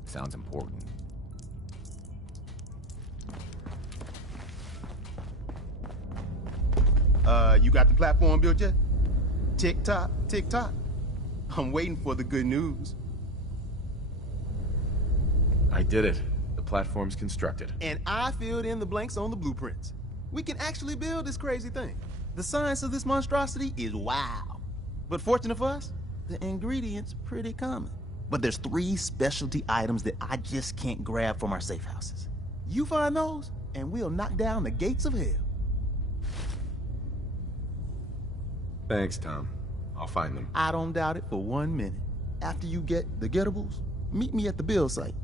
Sounds important. You got the platform built yet? Tick-tock, tick-tock. I'm waiting for the good news. I did it. The platform's constructed. And I filled in the blanks on the blueprints. We can actually build this crazy thing. The science of this monstrosity is wow. But fortunate for us, the ingredients pretty common. But there's 3 specialty items that I just can't grab from our safe houses. You find those, and we'll knock down the gates of hell. Thanks, Tom. I'll find them. I don't doubt it for 1 minute. After you get the getables, meet me at the build site.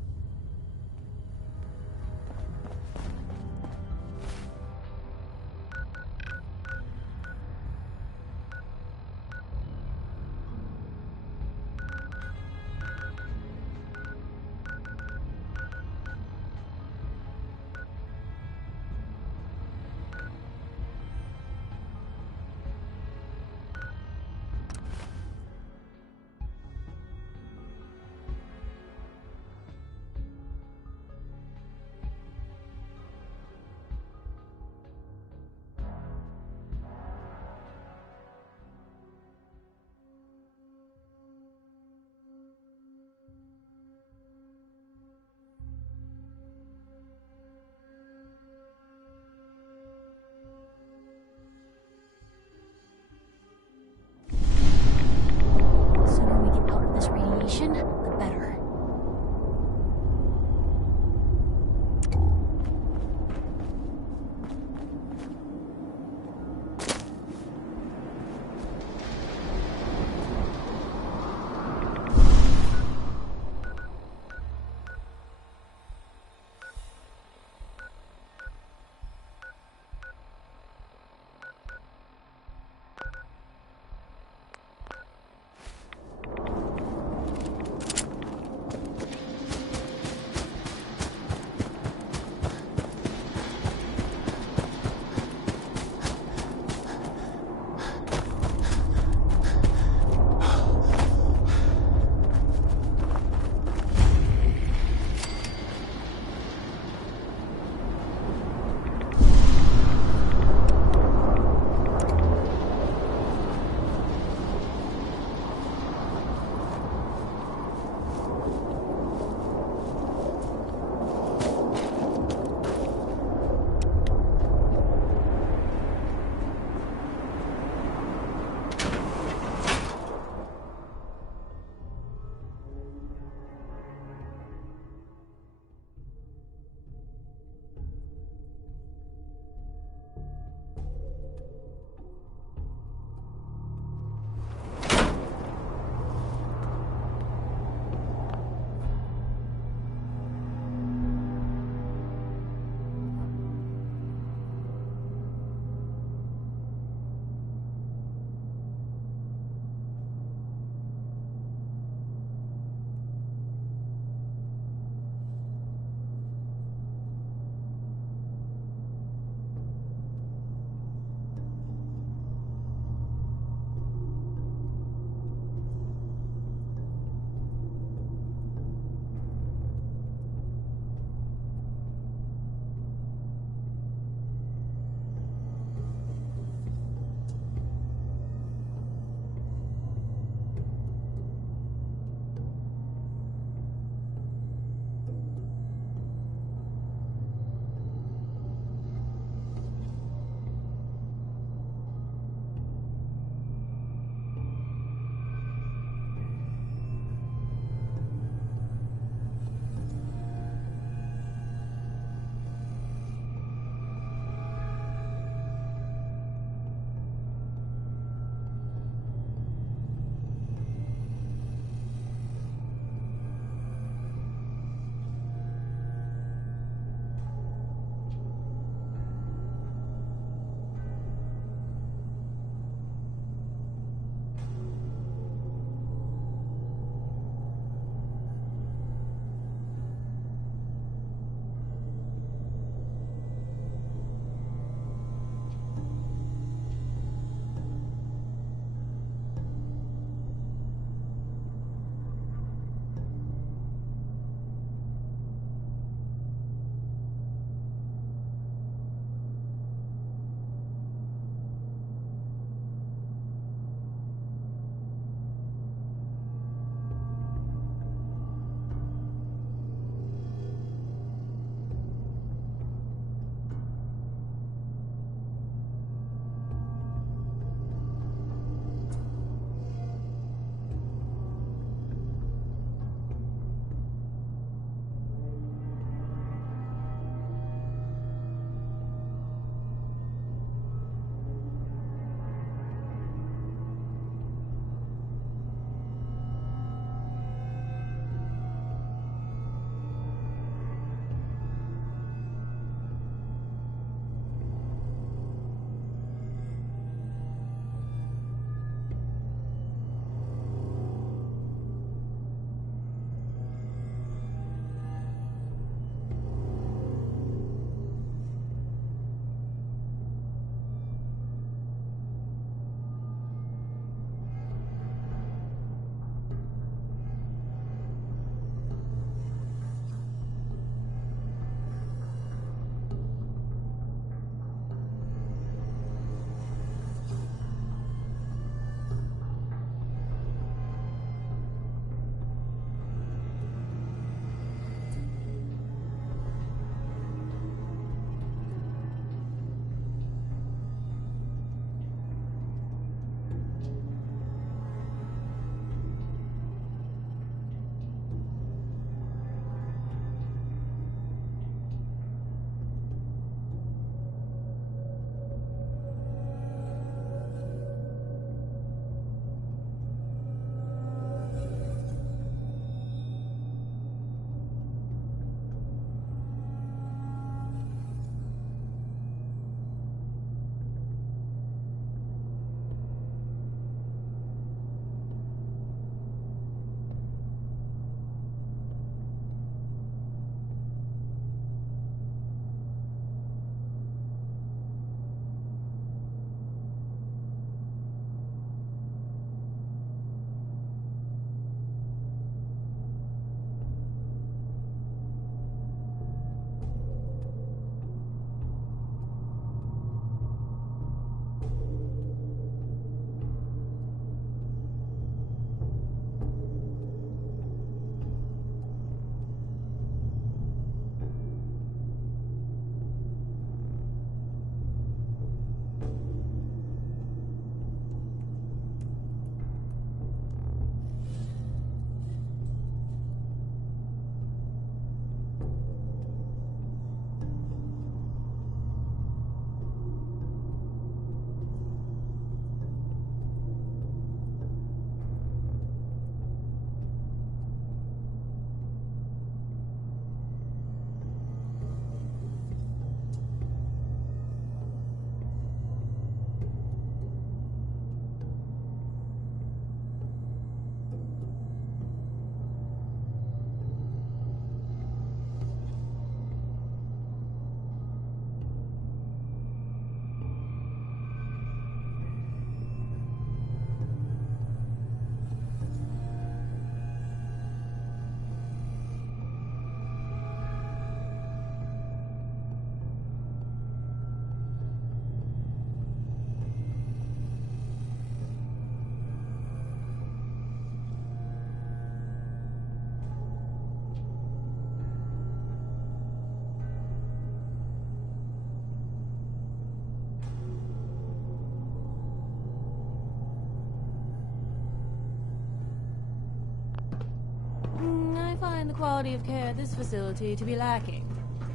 find the quality of care at this facility to be lacking,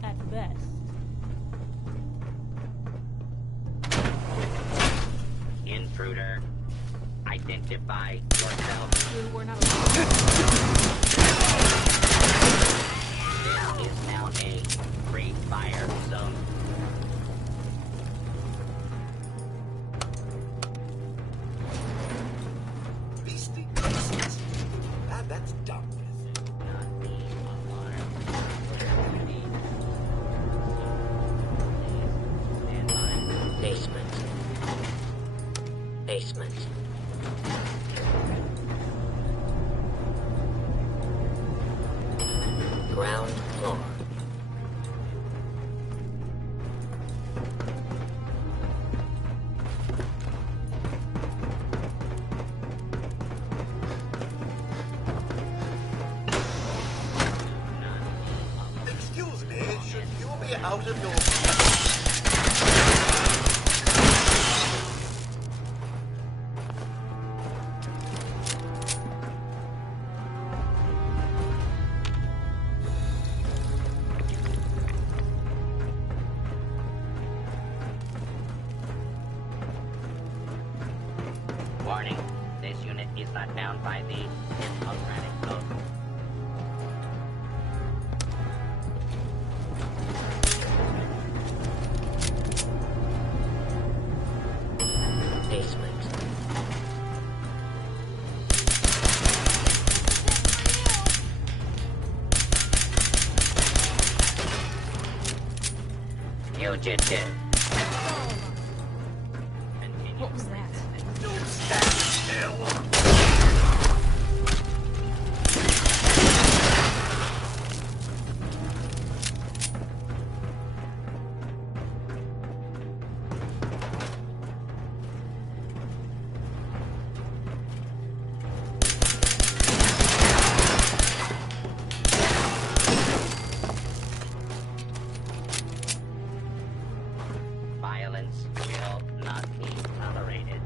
at best. Intruder, identify yourself. Blue, we're not This is now a free fire zone. Beastie. That's dumb. Basement. Basement. Ground floor. Excuse me, should you be out of your... Warning, this unit is not bound by the Hippocratic Code. Basement. Fugitive. What was that? Violence will not be tolerated.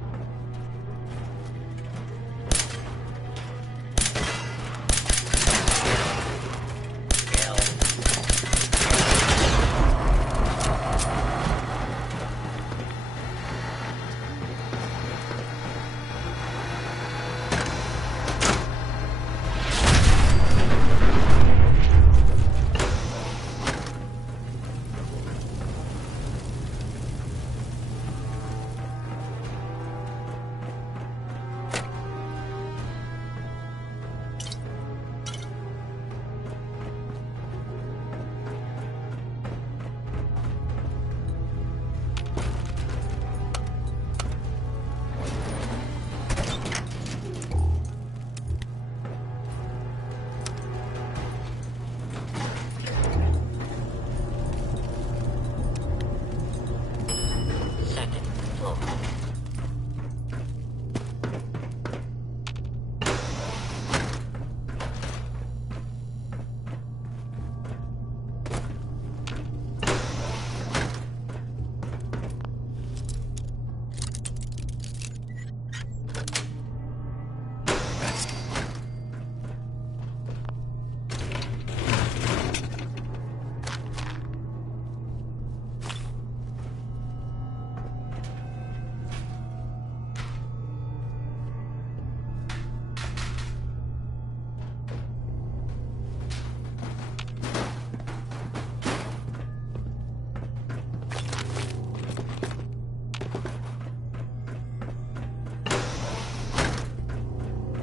Second floor.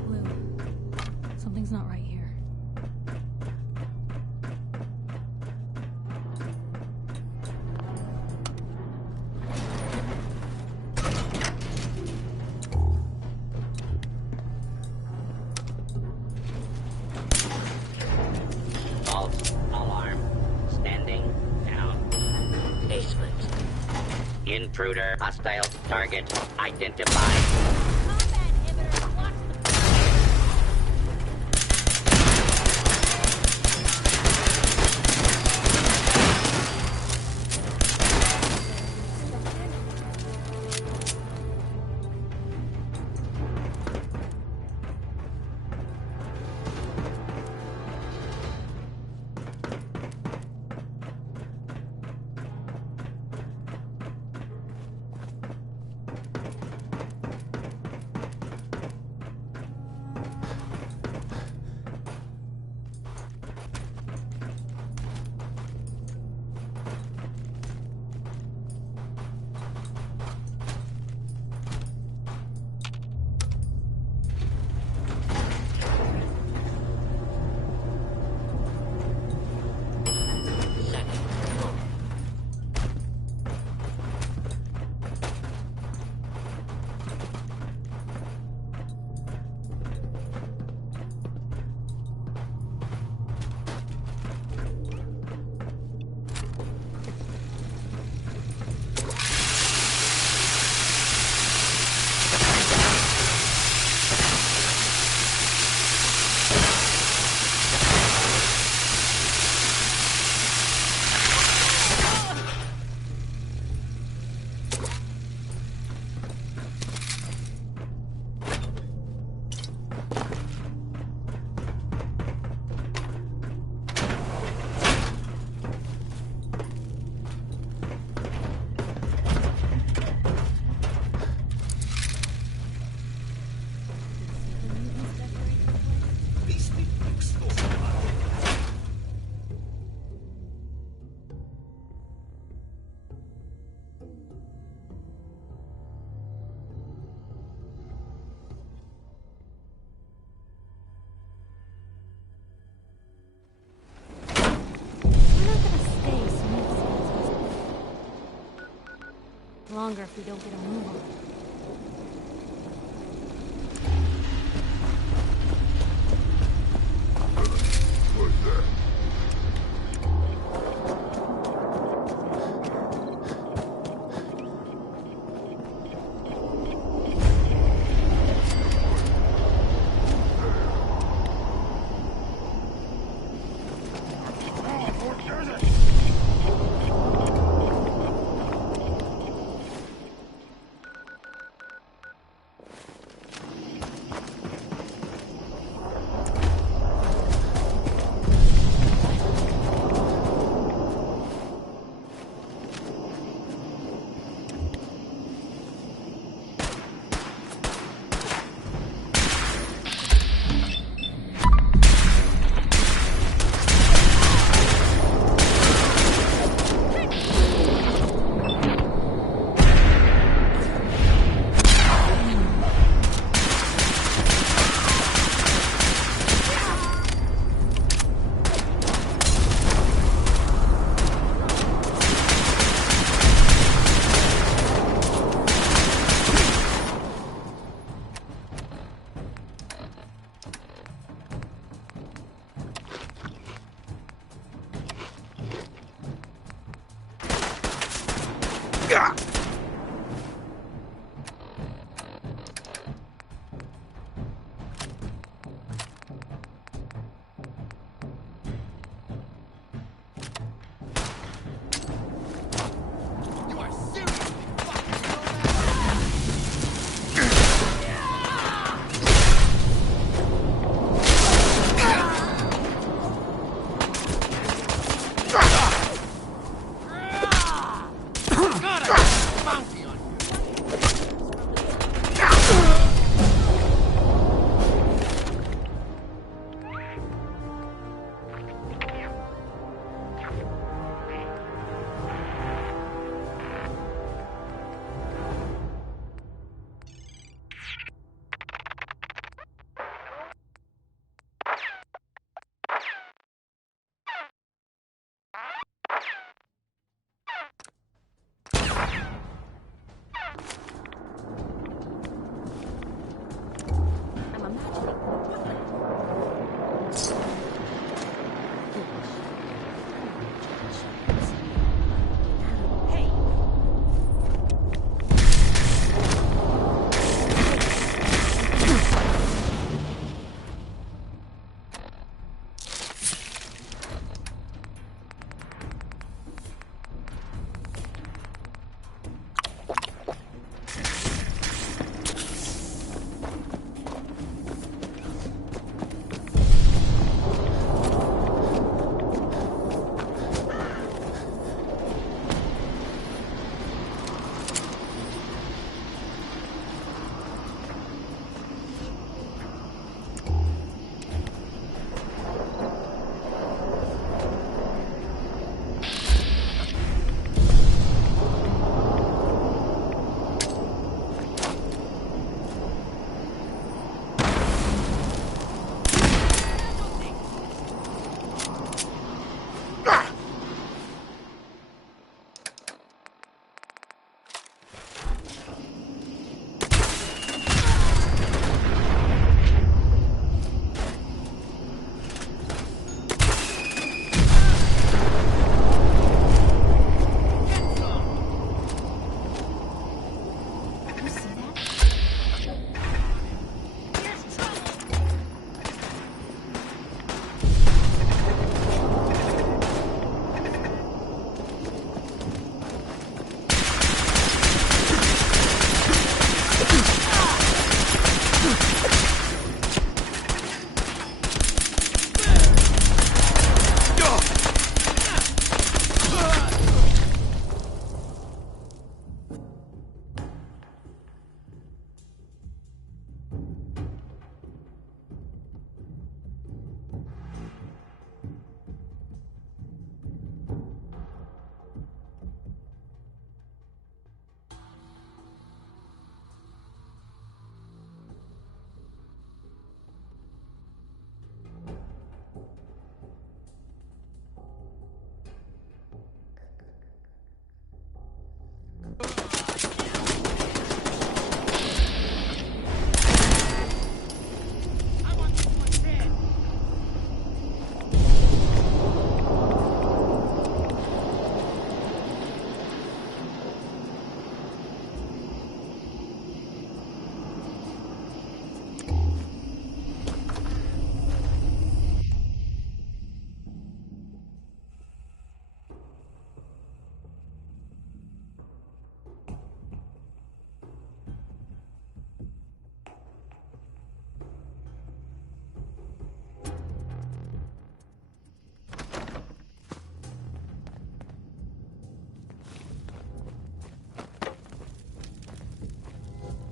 Blue. Something's not right here. False alarm. Standing down. Basement. Intruder. Hostile target identified. longer if we don't get a move on. God,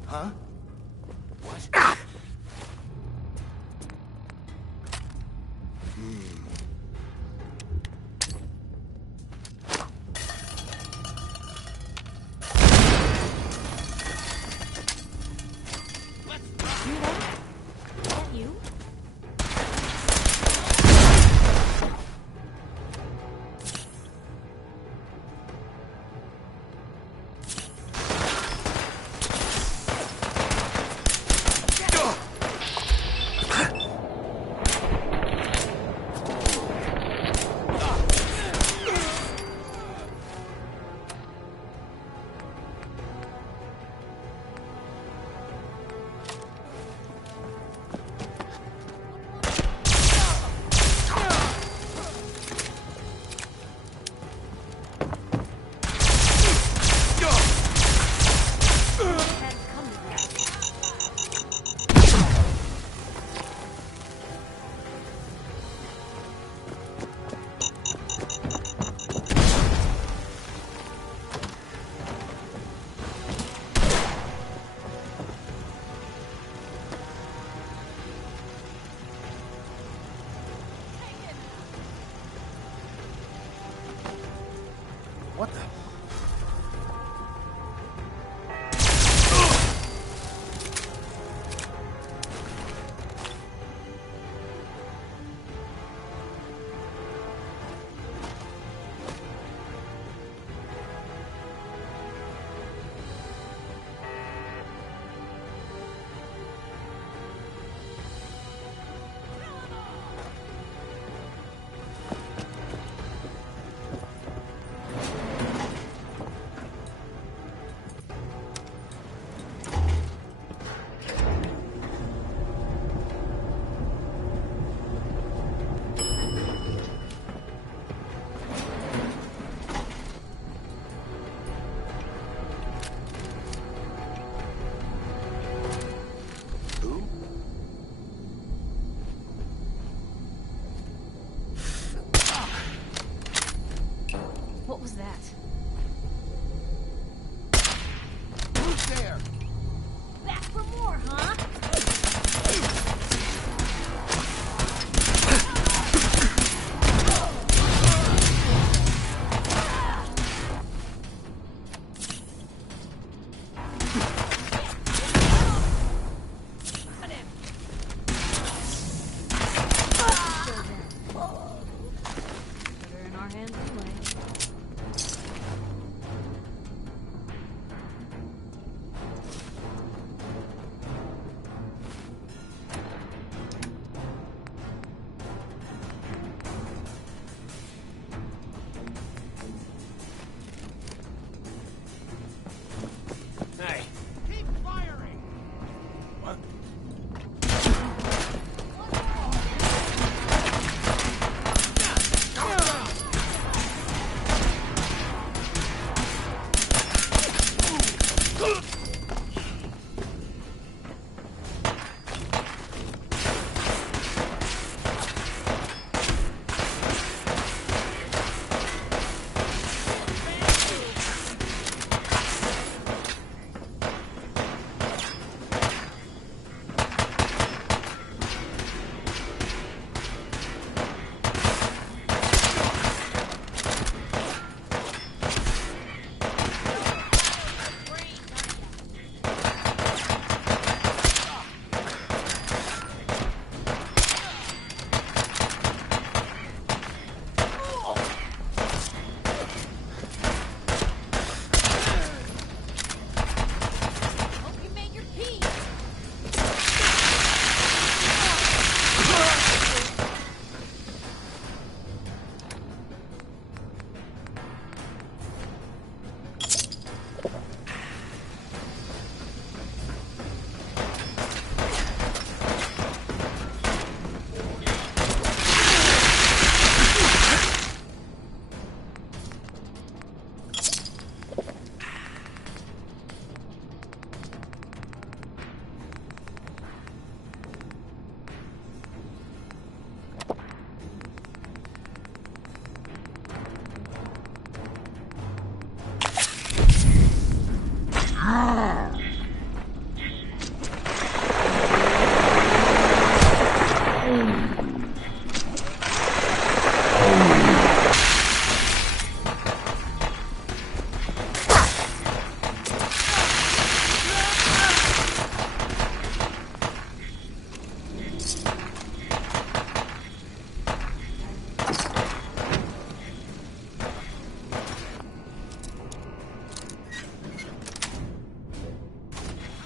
Huh? What? Is that you? What the? What was that? Who's there? Back for more, huh? Better in our hands anyway. Hey. Keep firing! What? Hope you made your peace.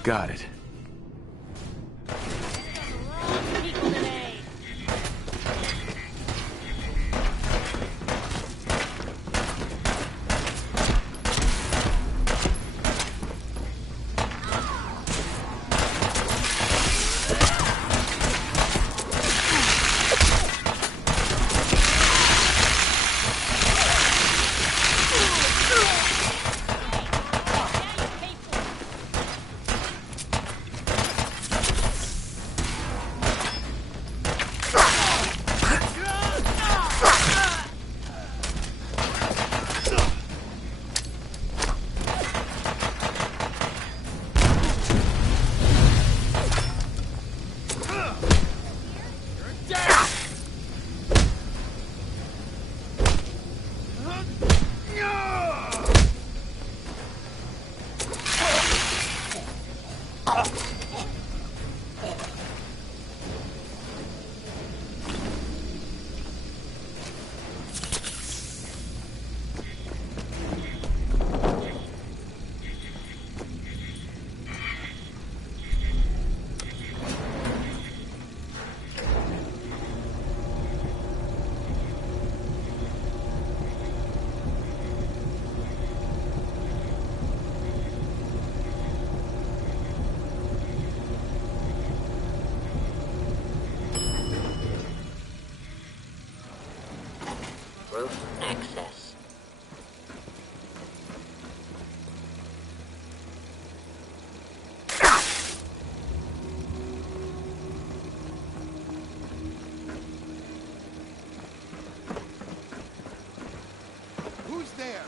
Got it. Roof access. Who's there?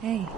Hey.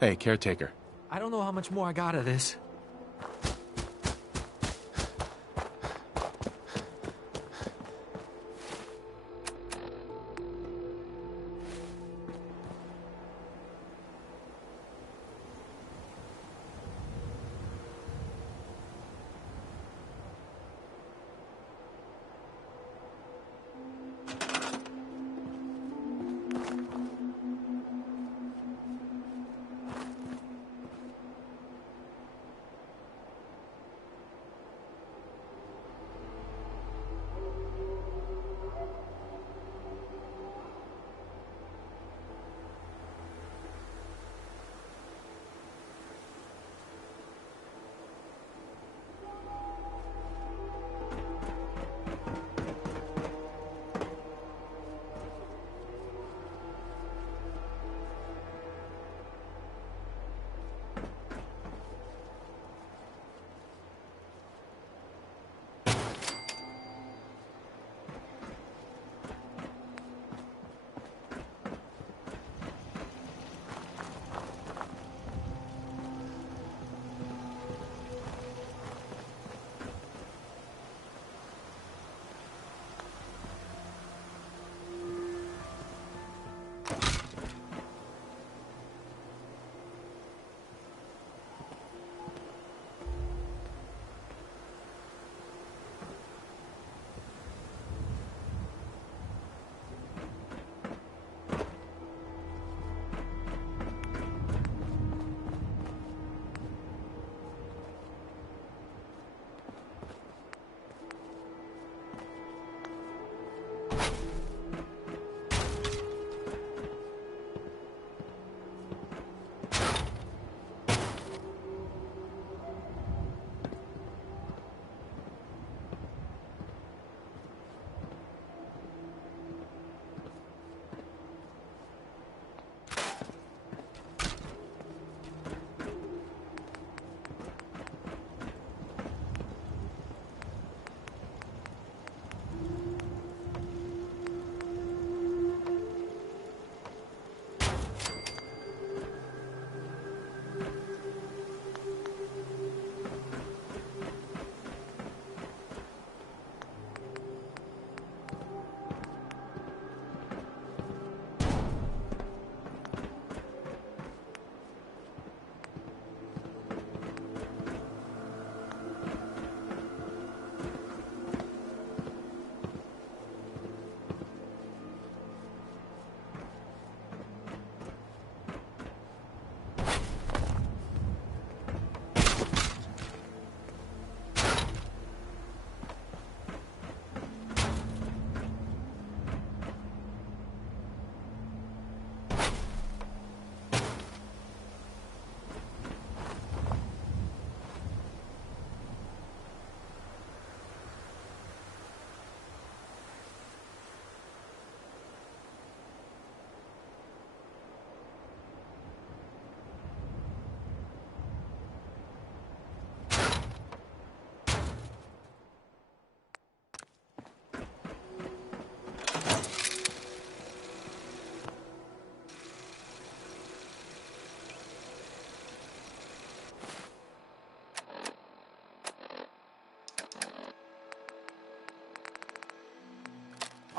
Hey, caretaker. I don't know how much more I got of this.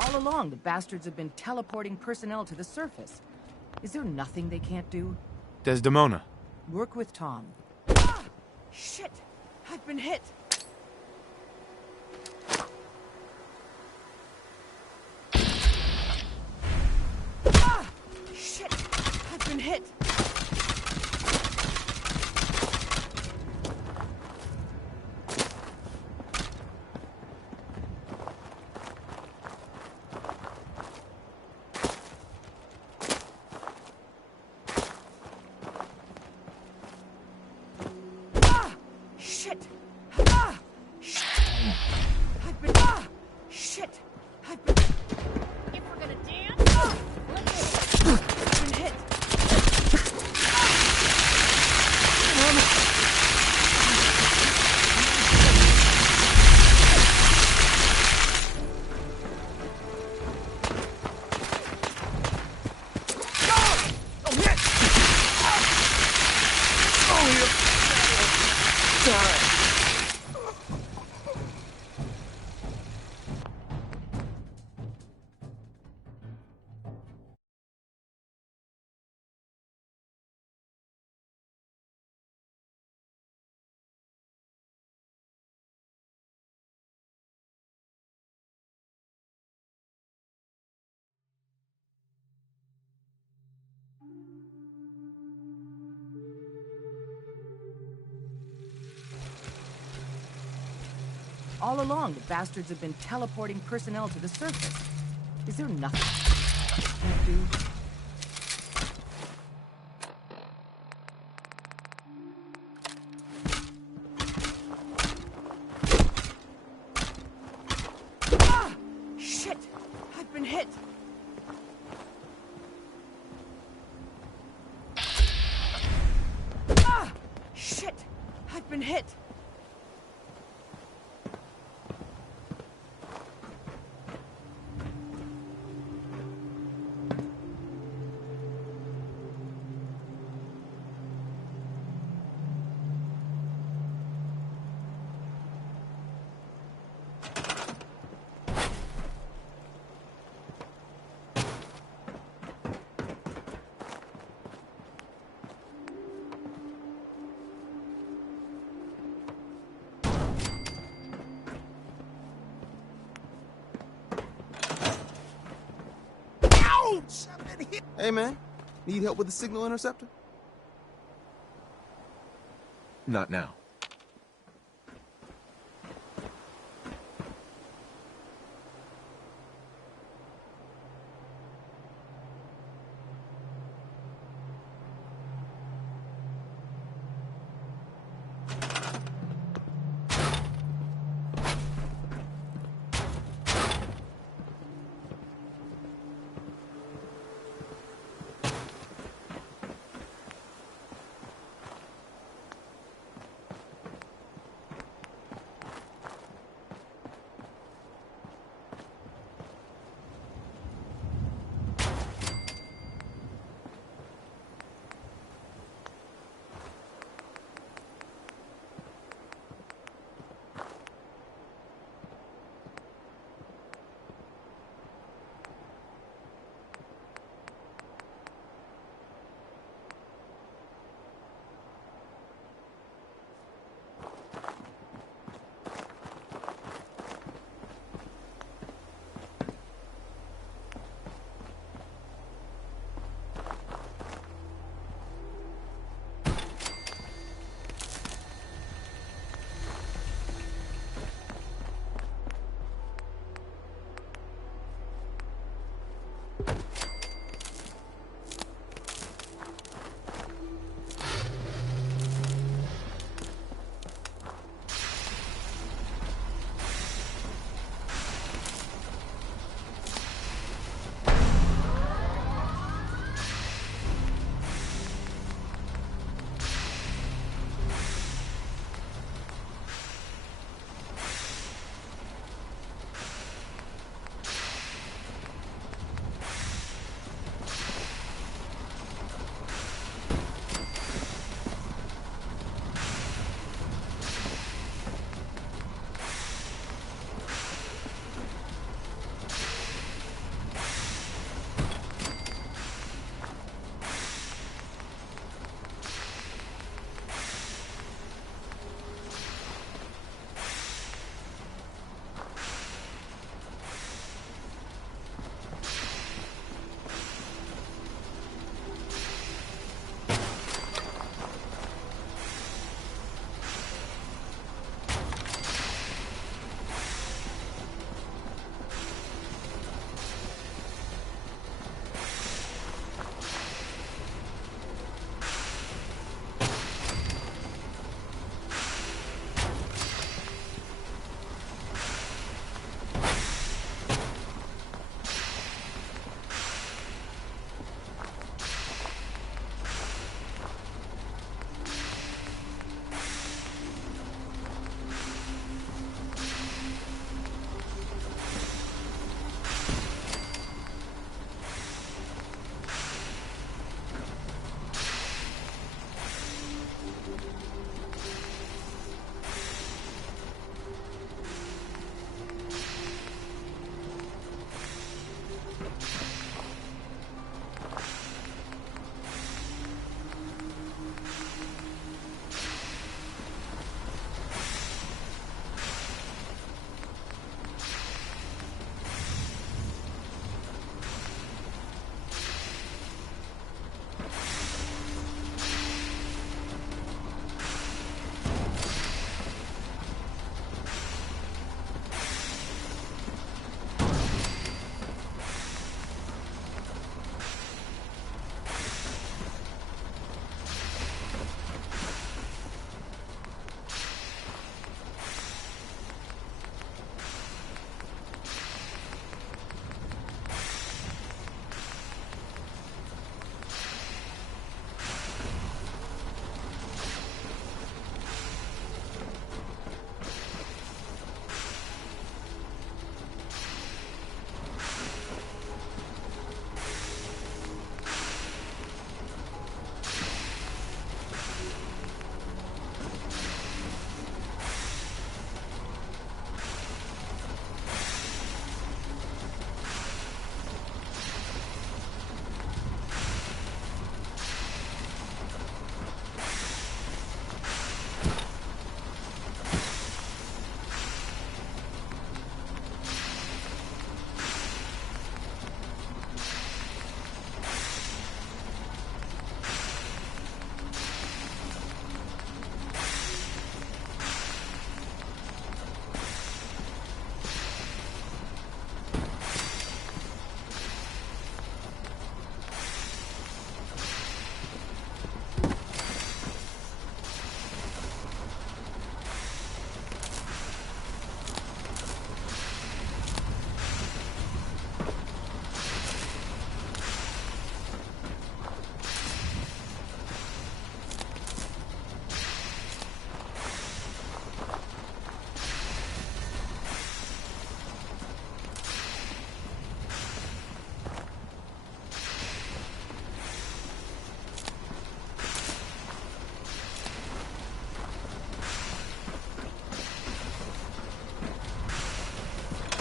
All along, the bastards have been teleporting personnel to the surface. Is there nothing they can't do? Desdemona. Work with Tom. Ah! Shit! I've been hit! Ah! Shit! I've been hit! Shit! All along, the bastards have been teleporting personnel to the surface. Is there nothing you can't do? Ah! Shit! I've been hit! Ah! Shit! I've been hit! Hey, man. Need help with the signal interceptor? Not now.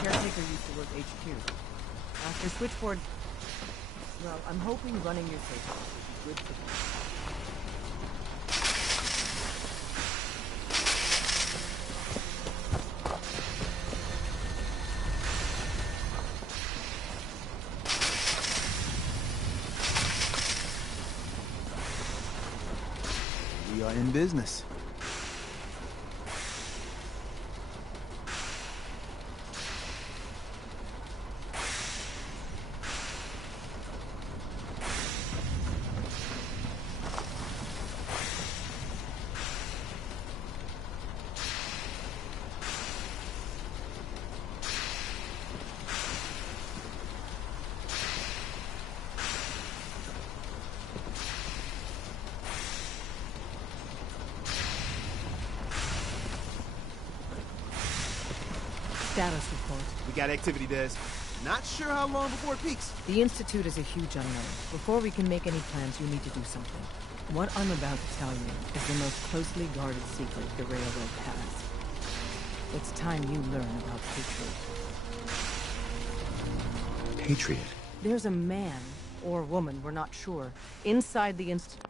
caretaker used to work HQ. After switchboard... Well, I'm hoping running your station will be good for them. We are in business. Status report. We got activity, Des. Not sure how long before it peaks. The Institute is a huge unknown. Before we can make any plans, you need to do something. What I'm about to tell you is the most closely guarded secret the Railroad has. It's time you learn about Patriot. Patriot? There's a man, or woman, we're not sure, inside the Institute.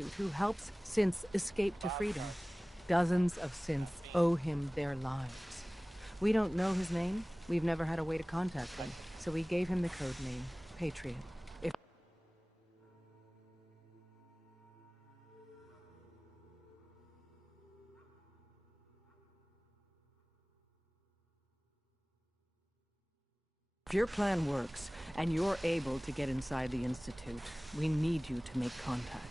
Institute who helps synths escape to freedom. Dozens of synths owe him their lives. We don't know his name. We've never had a way to contact him, so we gave him the code name, Patriot. If your plan works, and you're able to get inside the Institute, we need you to make contact.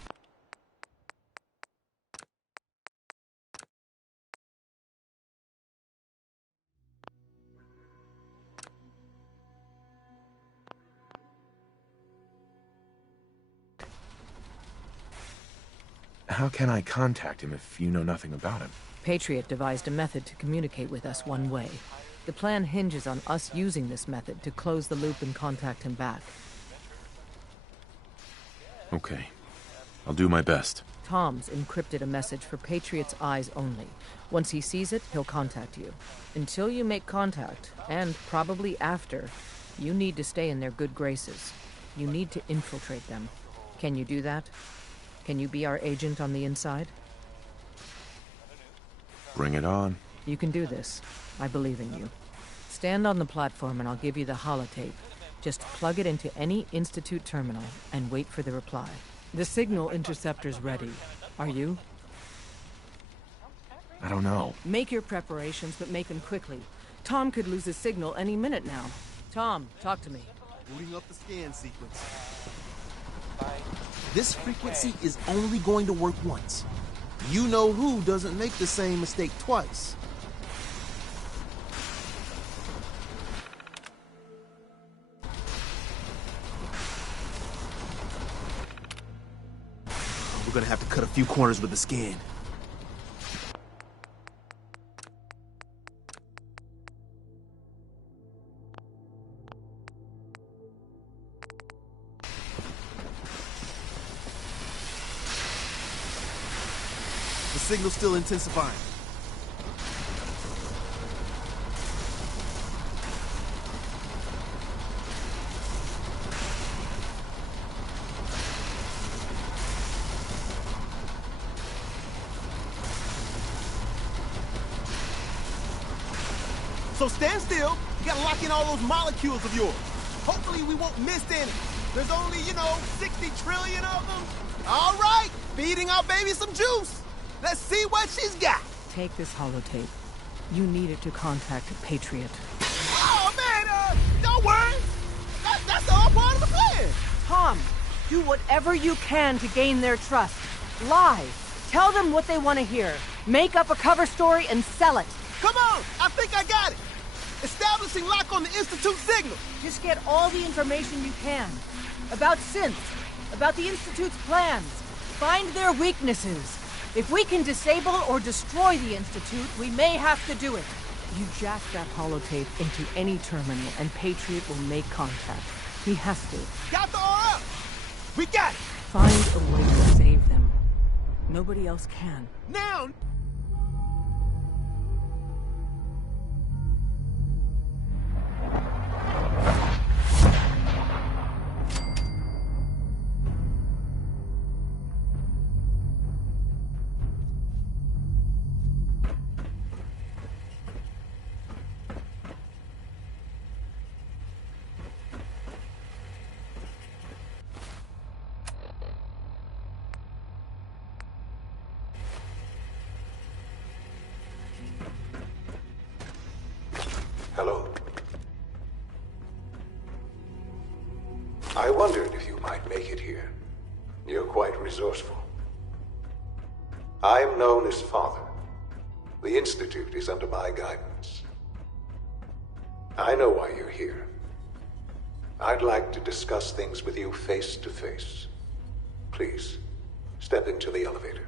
How can I contact him if you know nothing about him? Patriot devised a method to communicate with us one way. The plan hinges on us using this method to close the loop and contact him back. Okay. I'll do my best. Tom's encrypted a message for Patriot's eyes only. Once he sees it, he'll contact you. Until you make contact, and probably after, you need to stay in their good graces. You need to infiltrate them. Can you do that? Can you be our agent on the inside? Bring it on. You can do this. I believe in you. Stand on the platform and I'll give you the holotape. Just plug it into any Institute terminal and wait for the reply. The signal interceptor's ready. Are you? I don't know. Make your preparations, but make them quickly. Tom could lose his signal any minute now. Tom, talk to me. Booting up the scan sequence. This frequency is only going to work once. You know who doesn't make the same mistake twice. We're gonna have to cut a few corners with the scan. The signal's still intensifying. So stand still. You gotta lock in all those molecules of yours. Hopefully we won't miss any. There's only, 60 trillion of them. All right, feeding our baby some juice. Let's see what she's got. Take this holotape. You need it to contact Patriot. Oh, man, don't worry. That's all part of the plan. Tom, do whatever you can to gain their trust. Lie. Tell them what they want to hear. Make up a cover story and sell it. Come on, I think I got it. Establishing lock on the Institute signal. Just get all the information you can. About synths, about the Institute's plans. Find their weaknesses. If we can disable or destroy the Institute, we may have to do it. You jack that holotape into any terminal and Patriot will make contact. He has to. Got the RF! We got it! Find a way to save them. Nobody else can. Now! Hello. I wondered if you might make it here. You're quite resourceful. I am known as Father. The Institute is under my guidance. I know why you're here. I'd like to discuss things with you face to face. Please, step into the elevator.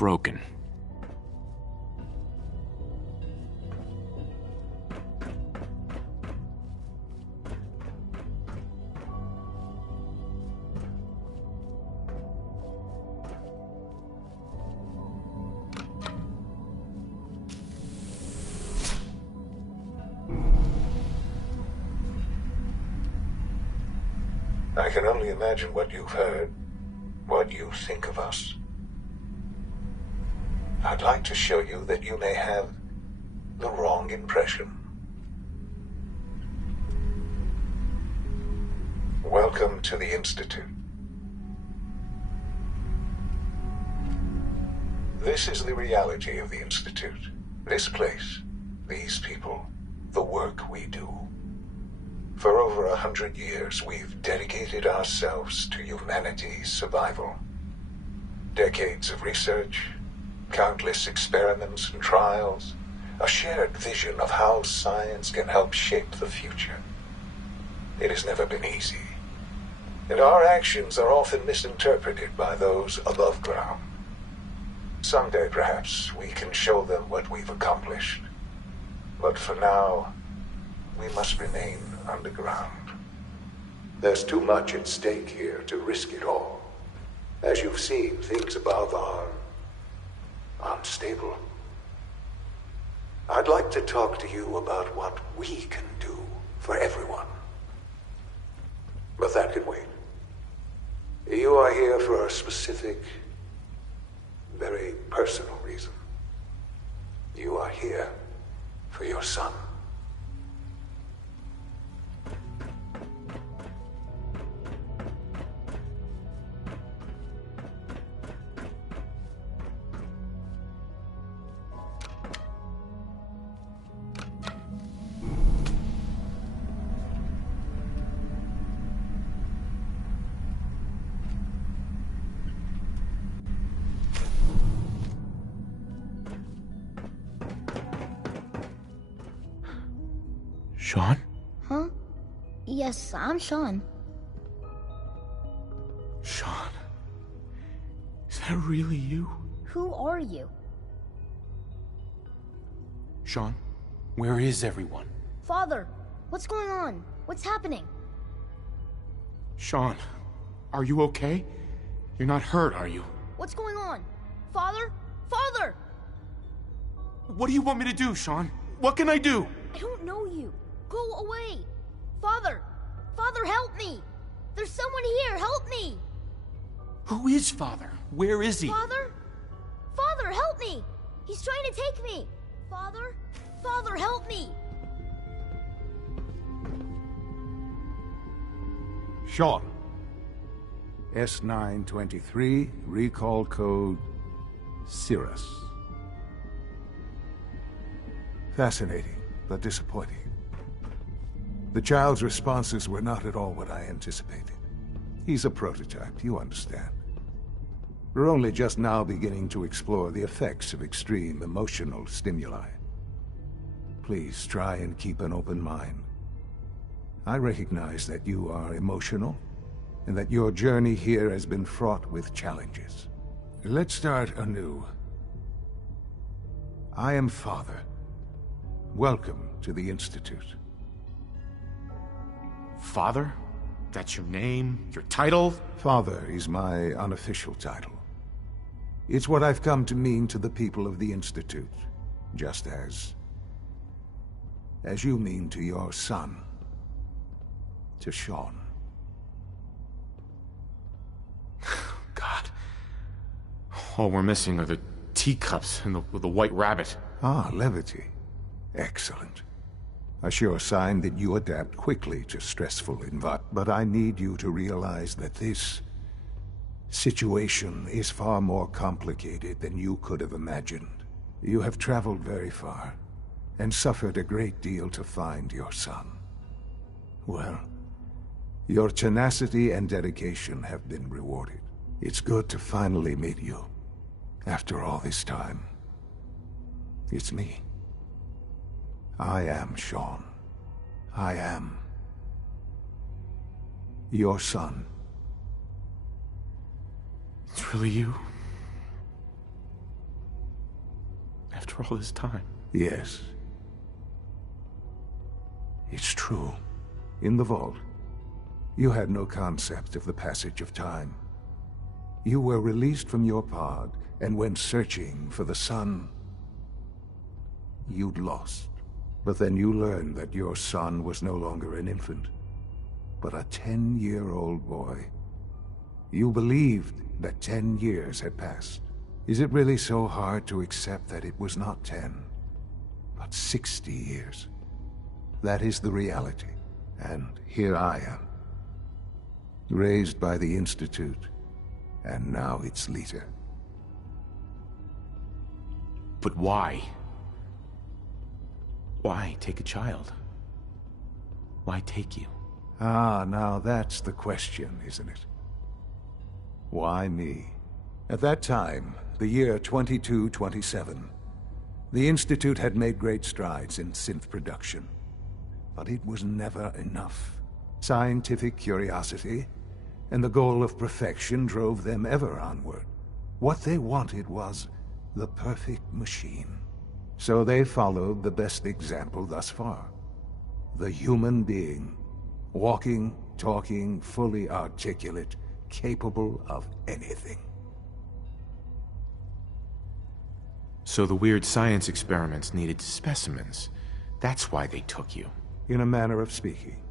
broken. I can only imagine what you've heard, what you think of us. I'd like to show you that you may have the wrong impression. Welcome to the Institute. This is the reality of the Institute. This place, these people, the work we do. For over 100 years, we've dedicated ourselves to humanity's survival. Decades of research, countless experiments and trials, a shared vision of how science can help shape the future. It has never been easy, and our actions are often misinterpreted by those above ground. Someday, perhaps, we can show them what we've accomplished. But for now, we must remain underground. There's too much at stake here to risk it all. As you've seen, things above are unstable. I'd like to talk to you about what we can do for everyone. But that can wait. You are here for a specific, very personal reason. You are here for your son. Sean? Huh? Yes, I'm Sean. Sean? Is that really you? Who are you? Sean, where is everyone? Father, what's going on? What's happening? Sean, are you okay? You're not hurt, are you? What's going on? Father? Father! What do you want me to do, Sean? What can I do? I don't know you. Go away. Father! Father, help me! There's someone here, help me! Who is Father? Where is he? Father? Father, help me! He's trying to take me! Father? Father, help me! Sean. S923, recall code Cirrus. Fascinating, but disappointing. The child's responses were not at all what I anticipated. He's a prototype, you understand. We're only just now beginning to explore the effects of extreme emotional stimuli. Please try and keep an open mind. I recognize that you are emotional, and that your journey here has been fraught with challenges. Let's start anew. I am Father. Welcome to the Institute. Father? That's your name? Your title? Father is my unofficial title. It's what I've come to mean to the people of the Institute, just as you mean to your son, to Sean. God. All we're missing are the teacups and the white rabbit. Ah, levity. Excellent. A sure sign that you adapt quickly to stressful environments. But I need you to realize that this situation is far more complicated than you could have imagined. You have traveled very far, and suffered a great deal to find your son. Well, your tenacity and dedication have been rewarded. It's good to finally meet you, after all this time. It's me. I am Sean. I am your son. It's really you? After all this time. Yes. It's true. In the vault, you had no concept of the passage of time. You were released from your pod and went searching for the sun. You'd lost. But then you learned that your son was no longer an infant, but a 10-year-old boy. You believed that 10 years had passed. Is it really so hard to accept that it was not 10, but 60 years? That is the reality, and here I am. Raised by the Institute, and now its leader. But why? Why take a child? Why take you? Ah, now that's the question, isn't it? Why me? At that time, the year 2227, the Institute had made great strides in synth production. But it was never enough. Scientific curiosity and the goal of perfection drove them ever onward. What they wanted was the perfect machine. So they followed the best example thus far. The human being. Walking, talking, fully articulate, capable of anything. So the weird science experiments needed specimens. That's why they took you. In a manner of speaking.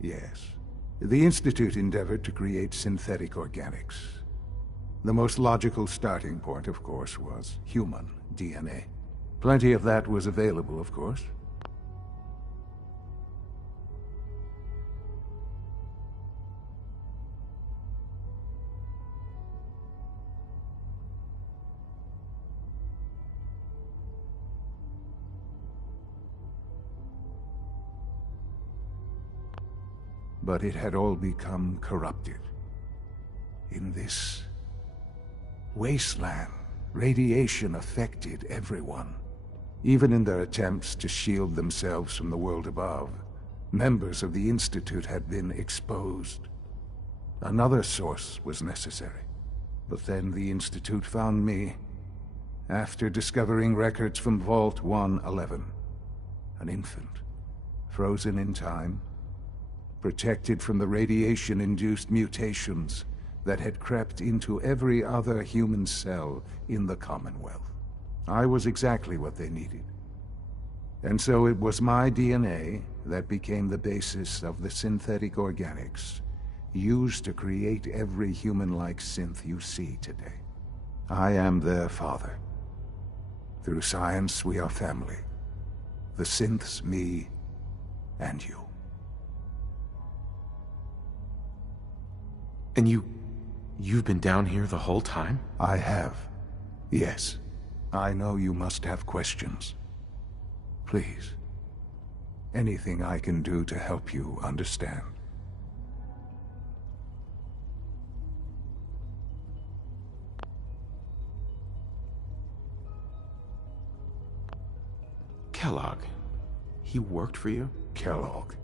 Yes. The Institute endeavored to create synthetic organics. The most logical starting point, of course, was human DNA. Plenty of that was available, of course. But it had all become corrupted. In this wasteland, radiation affected everyone. Even in their attempts to shield themselves from the world above, members of the Institute had been exposed. Another source was necessary. But then the Institute found me, after discovering records from Vault 111. An infant, frozen in time, protected from the radiation-induced mutations that had crept into every other human cell in the Commonwealth. I was exactly what they needed. And so it was my DNA that became the basis of the synthetic organics used to create every human-like synth you see today. I am their father. Through science, we are family. The synths, me, and you. And you've been down here the whole time? I have. Yes. I know you must have questions. Please. Anything I can do to help you understand. Kellogg. He worked for you? Kellogg.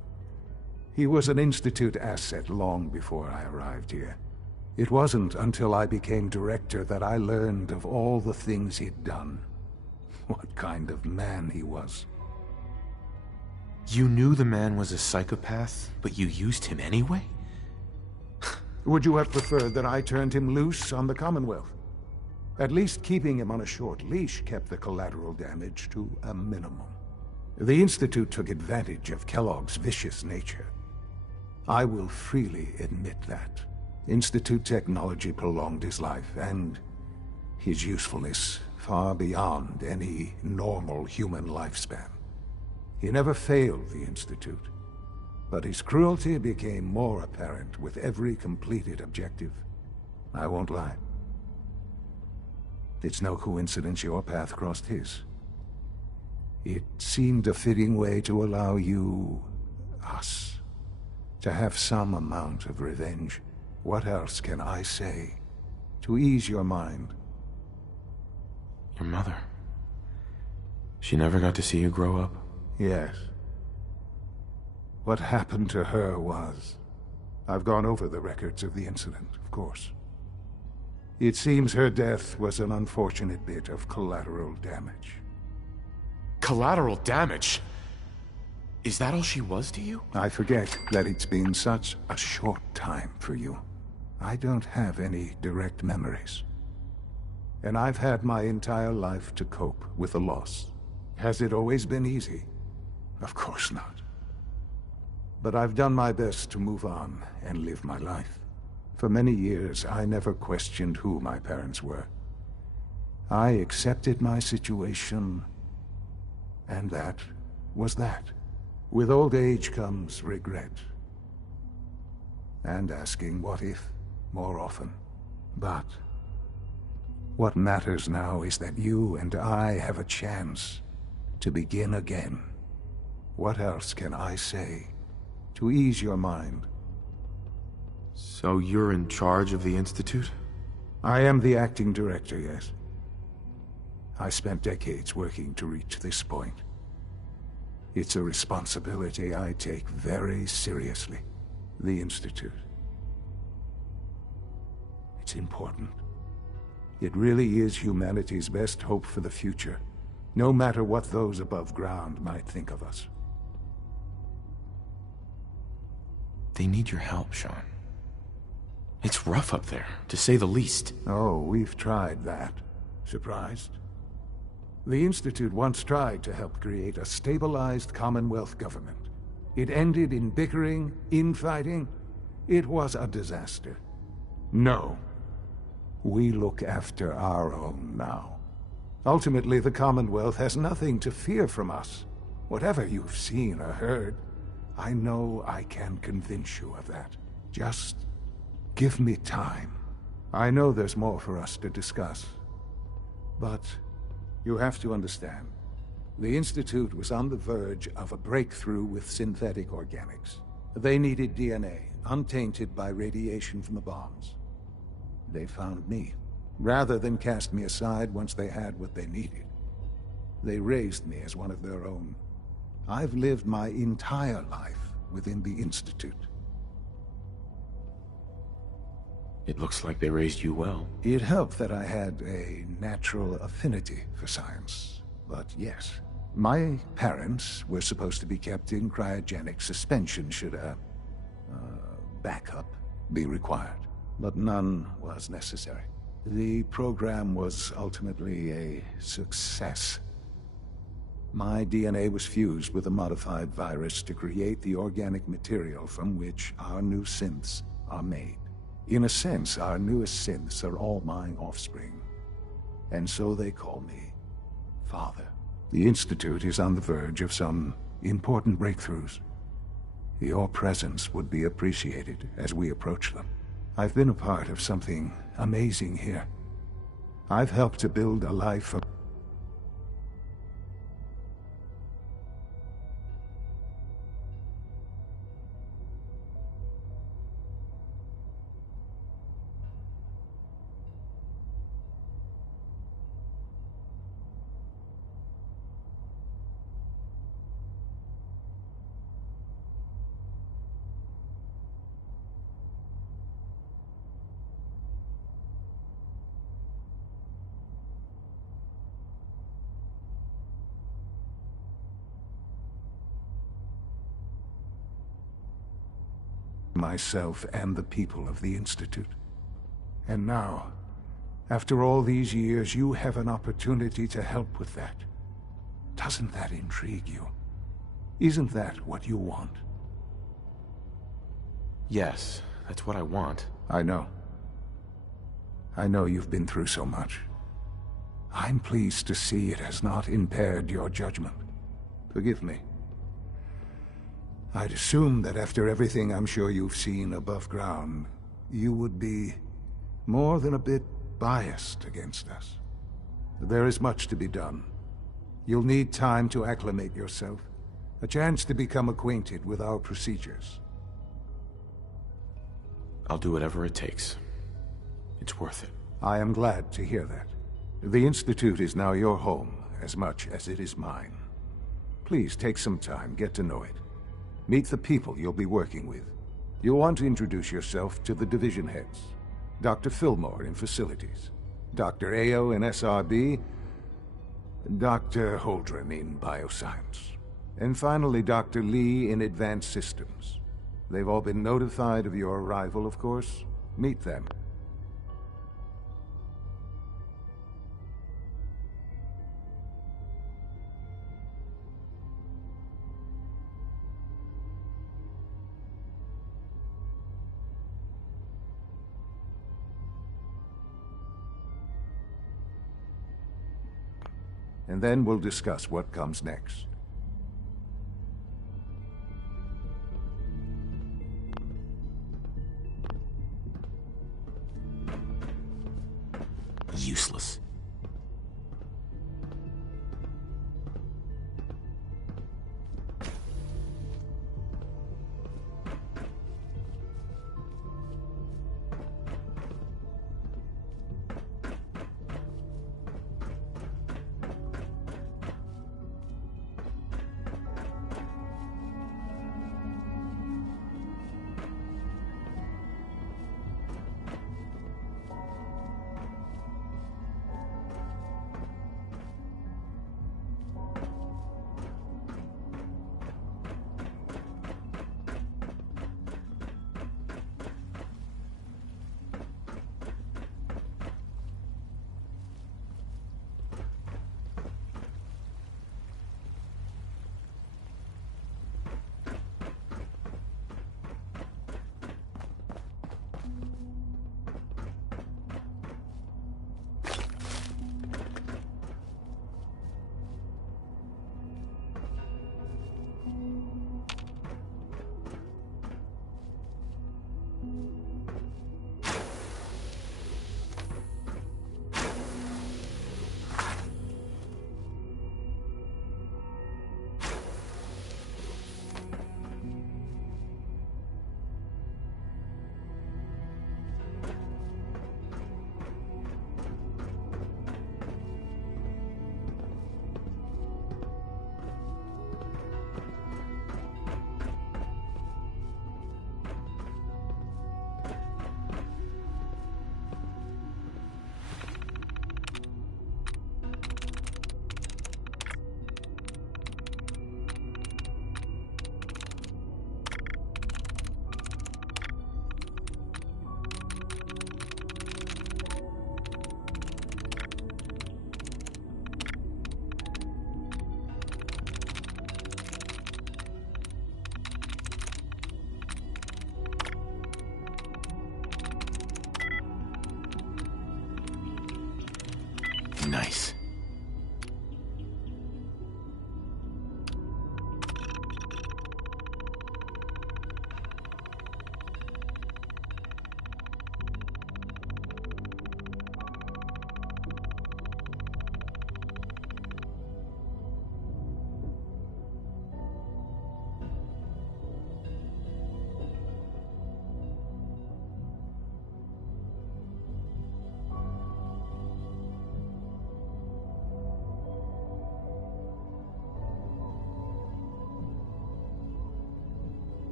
He was an Institute asset long before I arrived here. It wasn't until I became director that I learned of all the things he'd done. What kind of man he was. You knew the man was a psychopath, but you used him anyway? Would you have preferred that I turned him loose on the Commonwealth? At least keeping him on a short leash kept the collateral damage to a minimum. The Institute took advantage of Kellogg's vicious nature. I will freely admit that. Institute technology prolonged his life, and his usefulness far beyond any normal human lifespan. He never failed the Institute, but his cruelty became more apparent with every completed objective. I won't lie. It's no coincidence your path crossed his. It seemed a fitting way to allow you, us, to have some amount of revenge. What else can I say to ease your mind? Your mother. She never got to see you grow up? Yes. What happened to her was... I've gone over the records of the incident, of course. It seems her death was an unfortunate bit of collateral damage. Collateral damage? Is that all she was to you? I forget that it's been such a short time for you. I don't have any direct memories. And I've had my entire life to cope with the loss. Has it always been easy? Of course not. But I've done my best to move on and live my life. For many years, I never questioned who my parents were. I accepted my situation, and that was that. With old age comes regret. And asking what if more often. But what matters now is that you and I have a chance to begin again. What else can I say to ease your mind? So you're in charge of the Institute? I am the acting director, yes. I spent decades working to reach this point. It's a responsibility I take very seriously. The Institute. It's important. It really is humanity's best hope for the future, no matter what those above ground might think of us. They need your help, Sean. It's rough up there, to say the least. Oh, we've tried that. Surprised? The Institute once tried to help create a stabilized Commonwealth government. It ended in bickering, infighting. It was a disaster. No. We look after our own now. Ultimately, the Commonwealth has nothing to fear from us. Whatever you've seen or heard, I know I can convince you of that. Just give me time. I know there's more for us to discuss. But you have to understand, the Institute was on the verge of a breakthrough with synthetic organics. They needed DNA, untainted by radiation from the bombs. They found me, rather than cast me aside once they had what they needed. They raised me as one of their own. I've lived my entire life within the Institute. It looks like they raised you well. It helped that I had a natural affinity for science. But yes, my parents were supposed to be kept in cryogenic suspension should a backup be required. But none was necessary. The program was ultimately a success. My DNA was fused with a modified virus to create the organic material from which our new synths are made. In a sense, our newest synths are all my offspring. And so they call me Father. The Institute is on the verge of some important breakthroughs. Your presence would be appreciated as we approach them. I've been a part of something amazing here. I've helped to build a life of myself and the people of the Institute. And now, after all these years, you have an opportunity to help with that. Doesn't that intrigue you? Isn't that what you want? Yes, that's what I want. I know. I know you've been through so much. I'm pleased to see it has not impaired your judgment. Forgive me. I'd assume that after everything I'm sure you've seen above ground, you would be more than a bit biased against us. There is much to be done. You'll need time to acclimate yourself, a chance to become acquainted with our procedures. I'll do whatever it takes. It's worth it. I am glad to hear that. The Institute is now your home as much as it is mine. Please take some time, get to know it. Meet the people you'll be working with. You'll want to introduce yourself to the division heads. Dr. Fillmore in Facilities, Dr. Ayo in SRB, Dr. Holdren in Bioscience, and finally Dr. Lee in Advanced Systems. They've all been notified of your arrival, of course. Meet them. And then we'll discuss what comes next. Useless. Nice.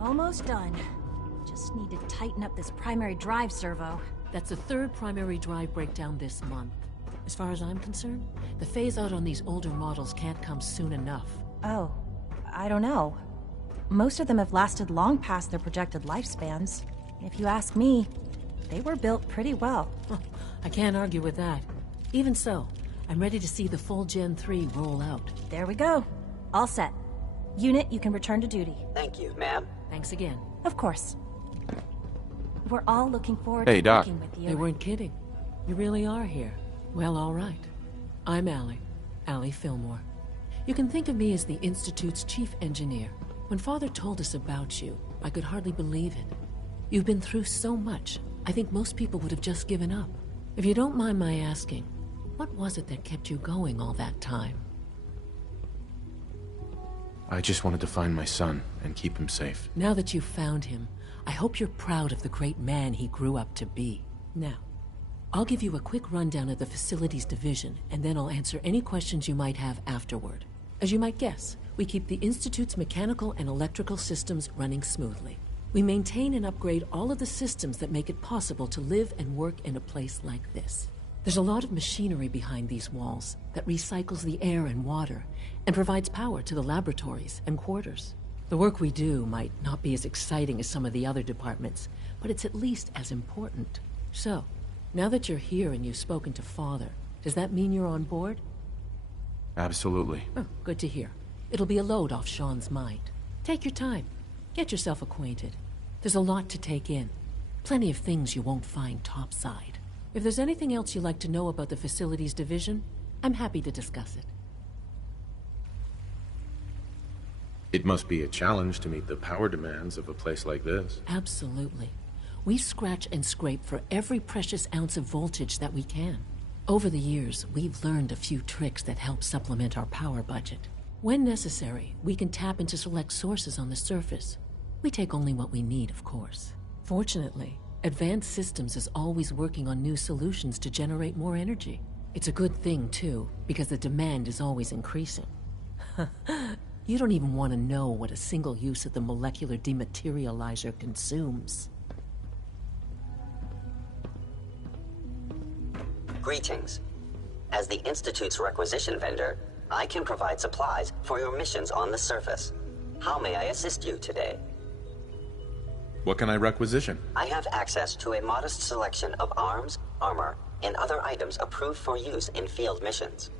Almost done. Just need to tighten up this primary drive servo. That's the third primary drive breakdown this month. As far as I'm concerned, the phase-out on these older models can't come soon enough. Oh, I don't know. Most of them have lasted long past their projected lifespans. If you ask me, they were built pretty well. I can't argue with that. Even so, I'm ready to see the full Gen 3 roll out. There we go. All set. Unit, you can return to duty. Thank you, ma'am. Thanks again. Of course. We're all looking forward Hey, to Doc. working with you. They weren't kidding. You really are here. Well, all right. I'm Allie Fillmore. You can think of me as the Institute's chief engineer. When Father told us about you, I could hardly believe it. You've been through so much, I think most people would have just given up. If you don't mind my asking, what was it that kept you going all that time? I just wanted to find my son and keep him safe. Now that you've found him, I hope you're proud of the great man he grew up to be. Now, I'll give you a quick rundown of the Facilities Division, and then I'll answer any questions you might have afterward. As you might guess, we keep the Institute's mechanical and electrical systems running smoothly. We maintain and upgrade all of the systems that make it possible to live and work in a place like this. There's a lot of machinery behind these walls that recycles the air and water and provides power to the laboratories and quarters. The work we do might not be as exciting as some of the other departments, but it's at least as important. So, now that you're here and you've spoken to Father, does that mean you're on board? Absolutely. Oh, good to hear. It'll be a load off Sean's mind. Take your time. Get yourself acquainted. There's a lot to take in. Plenty of things you won't find topside. If there's anything else you'd like to know about the Facilities Division, I'm happy to discuss it. It must be a challenge to meet the power demands of a place like this. Absolutely. We scratch and scrape for every precious ounce of voltage that we can. Over the years, we've learned a few tricks that help supplement our power budget. When necessary, we can tap into select sources on the surface. We take only what we need, of course. Fortunately, Advanced Systems is always working on new solutions to generate more energy. It's a good thing, too, because the demand is always increasing. You don't even want to know what a single use of the molecular dematerializer consumes. Greetings. As the Institute's requisition vendor, I can provide supplies for your missions on the surface. How may I assist you today? What can I requisition? I have access to a modest selection of arms, armor, and other items approved for use in field missions.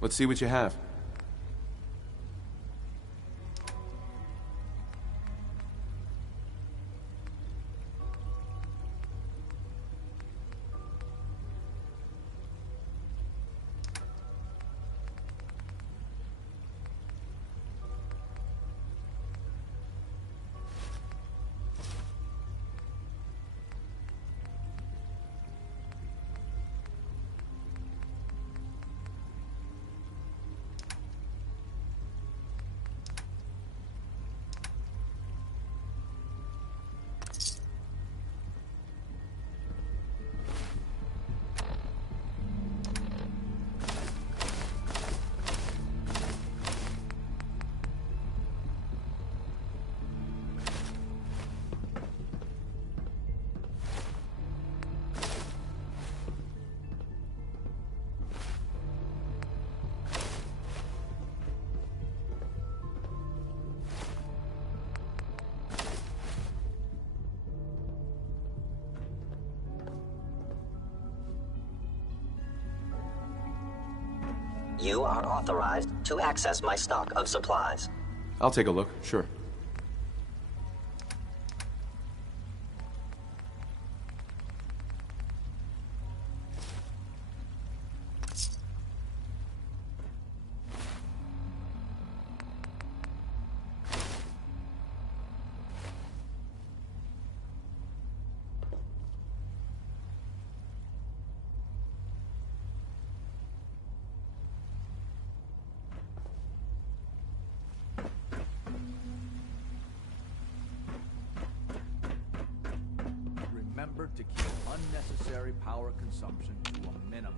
Let's see what you have. You are authorized to access my stock of supplies. I'll take a look, sure. Remember to keep unnecessary power consumption to a minimum.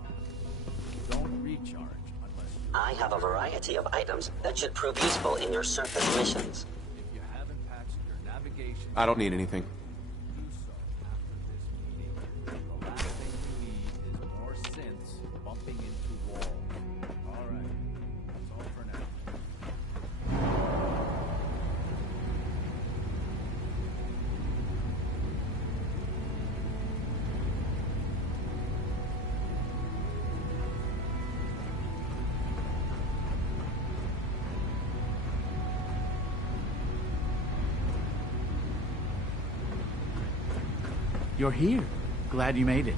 Don't recharge unless you... I have a variety of items that should prove useful in your surface missions. If you haven't patched your navigation... I don't need anything. Do so after this meeting. The last thing you need is more synths bumping into walls. Alright, that's all for now. You're here. Glad you made it.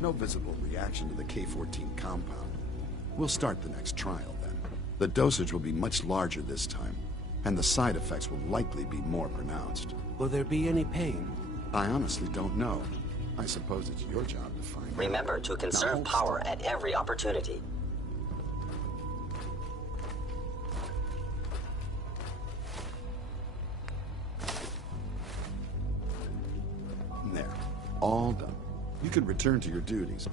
No visible reaction to the K-14 compound. We'll start the next trial then. The dosage will be much larger this time, and the side effects will likely be more pronounced. Will there be any pain? I honestly don't know. I suppose it's your job to find out. Remember to conserve power at every opportunity. There. All done. You can return to your duties.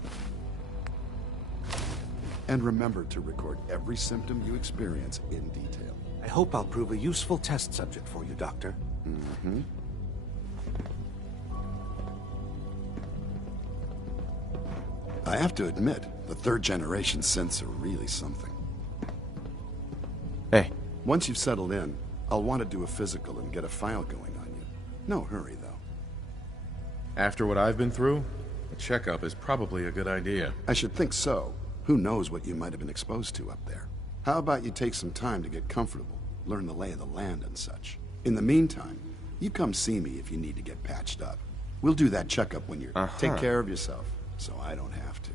And remember to record every symptom you experience in detail. I hope I'll prove a useful test subject for you, Doctor. Mm-hmm. I have to admit, the third-generation synths are really something. Hey. Once you've settled in, I'll want to do a physical and get a file going on you. No hurry, though. After what I've been through, a checkup is probably a good idea. I should think so. Who knows what you might have been exposed to up there? How about you take some time to get comfortable, learn the lay of the land and such. In the meantime, you come see me if you need to get patched up. We'll do that checkup when you're... Take care of yourself, so I don't have to.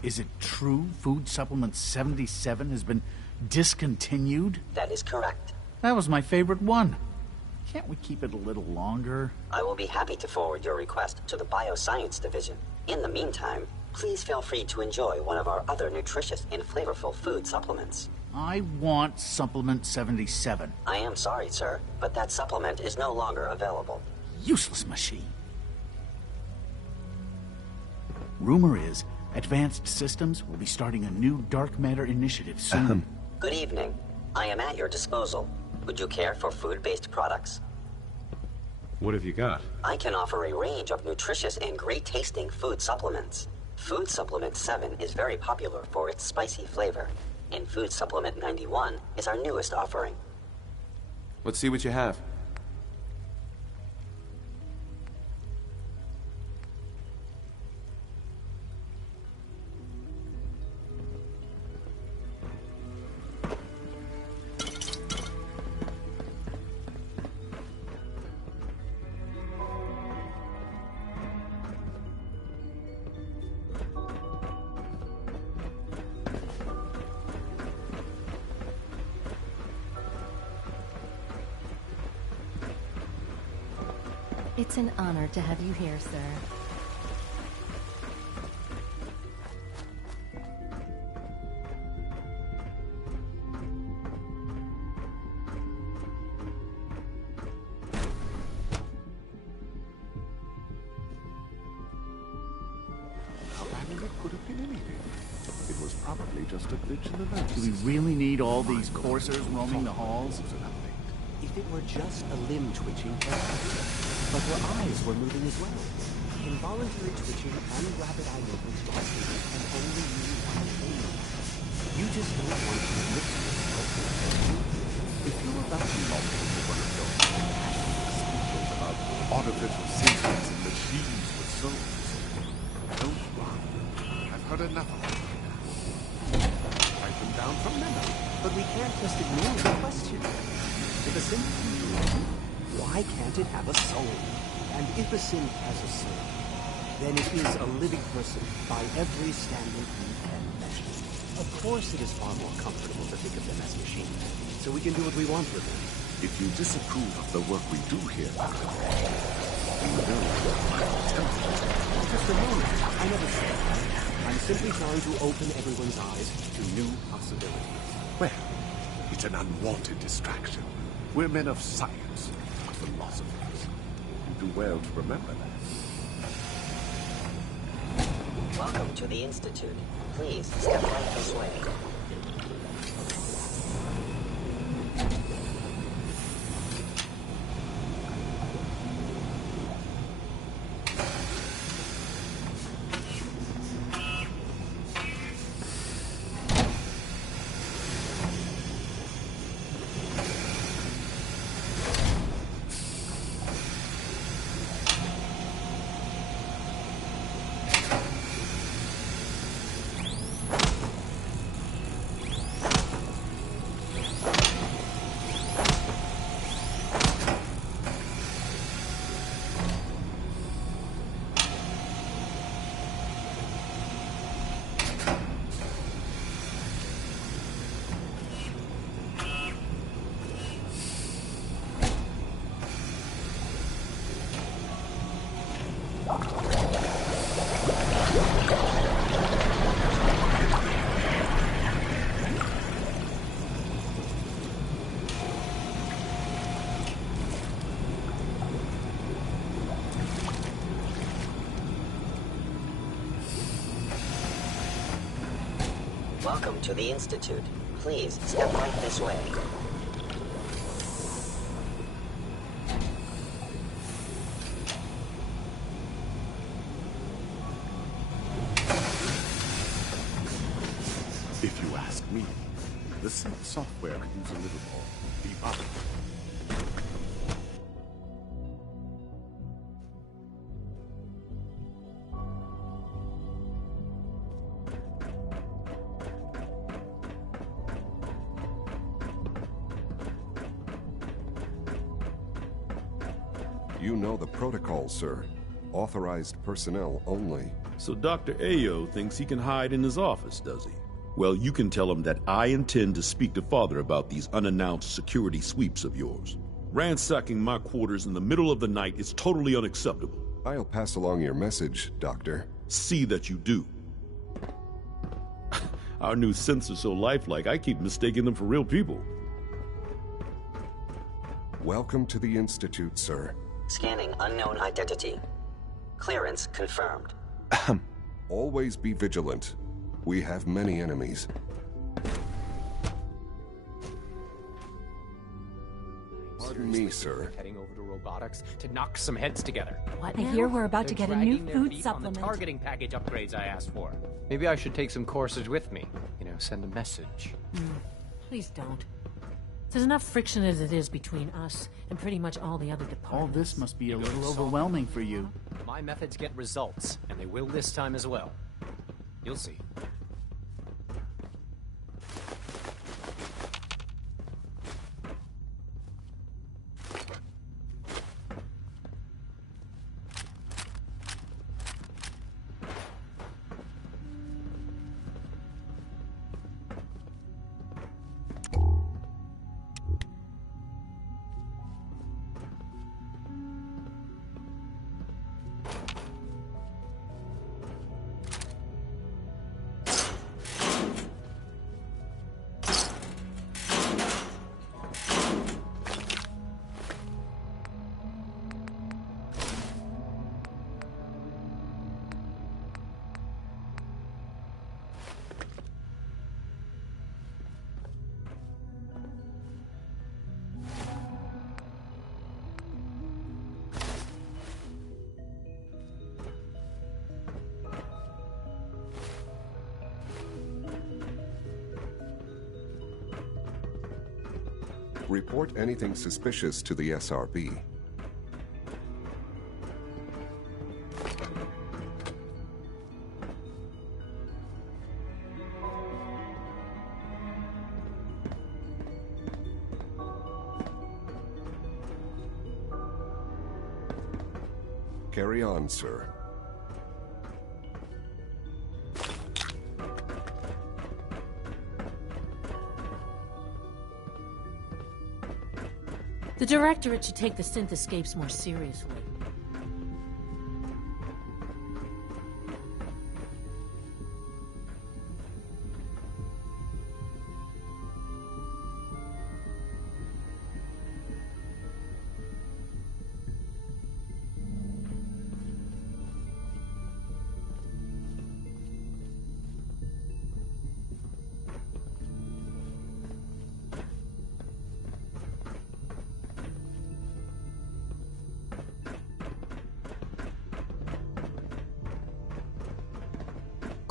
Is it true Food Supplement 77 has been discontinued? That is correct. That was my favorite one. Can't we keep it a little longer? I will be happy to forward your request to the Bioscience Division. In the meantime, please feel free to enjoy one of our other nutritious and flavorful food supplements. I want Supplement 77. I am sorry, sir, but that supplement is no longer available. Useless machine. Rumor is, Advanced Systems will be starting a new dark matter initiative soon. Good evening. I am at your disposal. Would you care for food-based products? What have you got? I can offer a range of nutritious and great-tasting food supplements. Food Supplement 7 is very popular for its spicy flavor, and Food Supplement 91 is our newest offering. Let's see what you have. It's an honor to have you here, sir. Could have been anything. It was probably just a glitch in the lens. Do we really need all these coursers roaming the halls? If it were just a limb twitching, but her eyes were moving as well. Involuntary twitching and rapid eye movements by fingers can only mean one thing. You just don't want to admit to yourself. If you're about to log into one of those speeches about artificial senses and machines with souls, don't run. I've heard enough of it. Write them down from memory. But we can't just ignore the question. If a synth can do it, why can't it have a soul? And if a synth has a soul, then it is a living person by every standard we can measure. Of course it is far more comfortable to think of them as machines, so we can do what we want with them. If you disapprove of the work we do here, Dr. Gray, you know what I'm telling you. Just a moment. I never said that. I'm simply trying to open everyone's eyes to new possibilities. Well, it's an unwanted distraction. We're men of science, not philosophers. You do well to remember that. Welcome to the Institute. Please step right this way. Welcome to the Institute. Please step right this way. If you ask me, the synth software could use a little more debugging. You know the protocol, sir. Authorized personnel only. So Dr. Ayo thinks he can hide in his office, does he? Well, you can tell him that I intend to speak to Father about these unannounced security sweeps of yours. Ransacking my quarters in the middle of the night is totally unacceptable. I'll pass along your message, Doctor. See that you do. Our new synths are so lifelike, I keep mistaking them for real people. Welcome to the Institute, sir. Scanning unknown identity. Clearance confirmed. Always be vigilant. We have many enemies. Pardon me, sir. Heading over to robotics to knock some heads together. What I hear we're about to get a new food supplement. On the targeting package upgrades I asked for. Maybe I should take some courses with me. You know, send a message. Please don't. There's enough friction as it is between us and pretty much all the other departments. All this must be a little overwhelming for you. My methods get results, and they will this time as well. You'll see. Report anything suspicious to the SRB. Carry on, sir. The Directorate should take the synth escapes more seriously.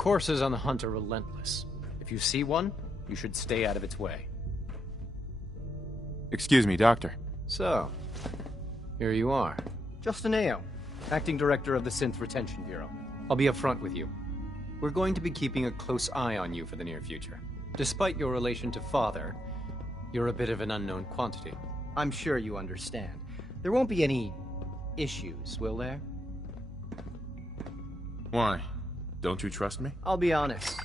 Courses on the hunt are relentless. If you see one, you should stay out of its way. Excuse me, Doctor. So, here you are. Justin Ayo, Acting Director of the Synth Retention Bureau. I'll be upfront with you. We're going to be keeping a close eye on you for the near future. Despite your relation to Father, you're a bit of an unknown quantity. I'm sure you understand. There won't be any issues, will there? Why? Don't you trust me? I'll be honest.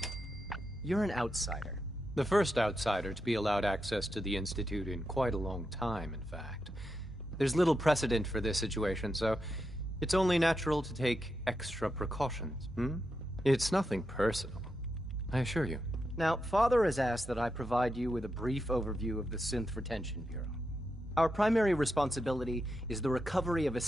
You're an outsider. The first outsider to be allowed access to the Institute in quite a long time, in fact. There's little precedent for this situation, so it's only natural to take extra precautions, It's nothing personal, I assure you. Now, Father has asked that I provide you with a brief overview of the Synth Retention Bureau. Our primary responsibility is the recovery of a...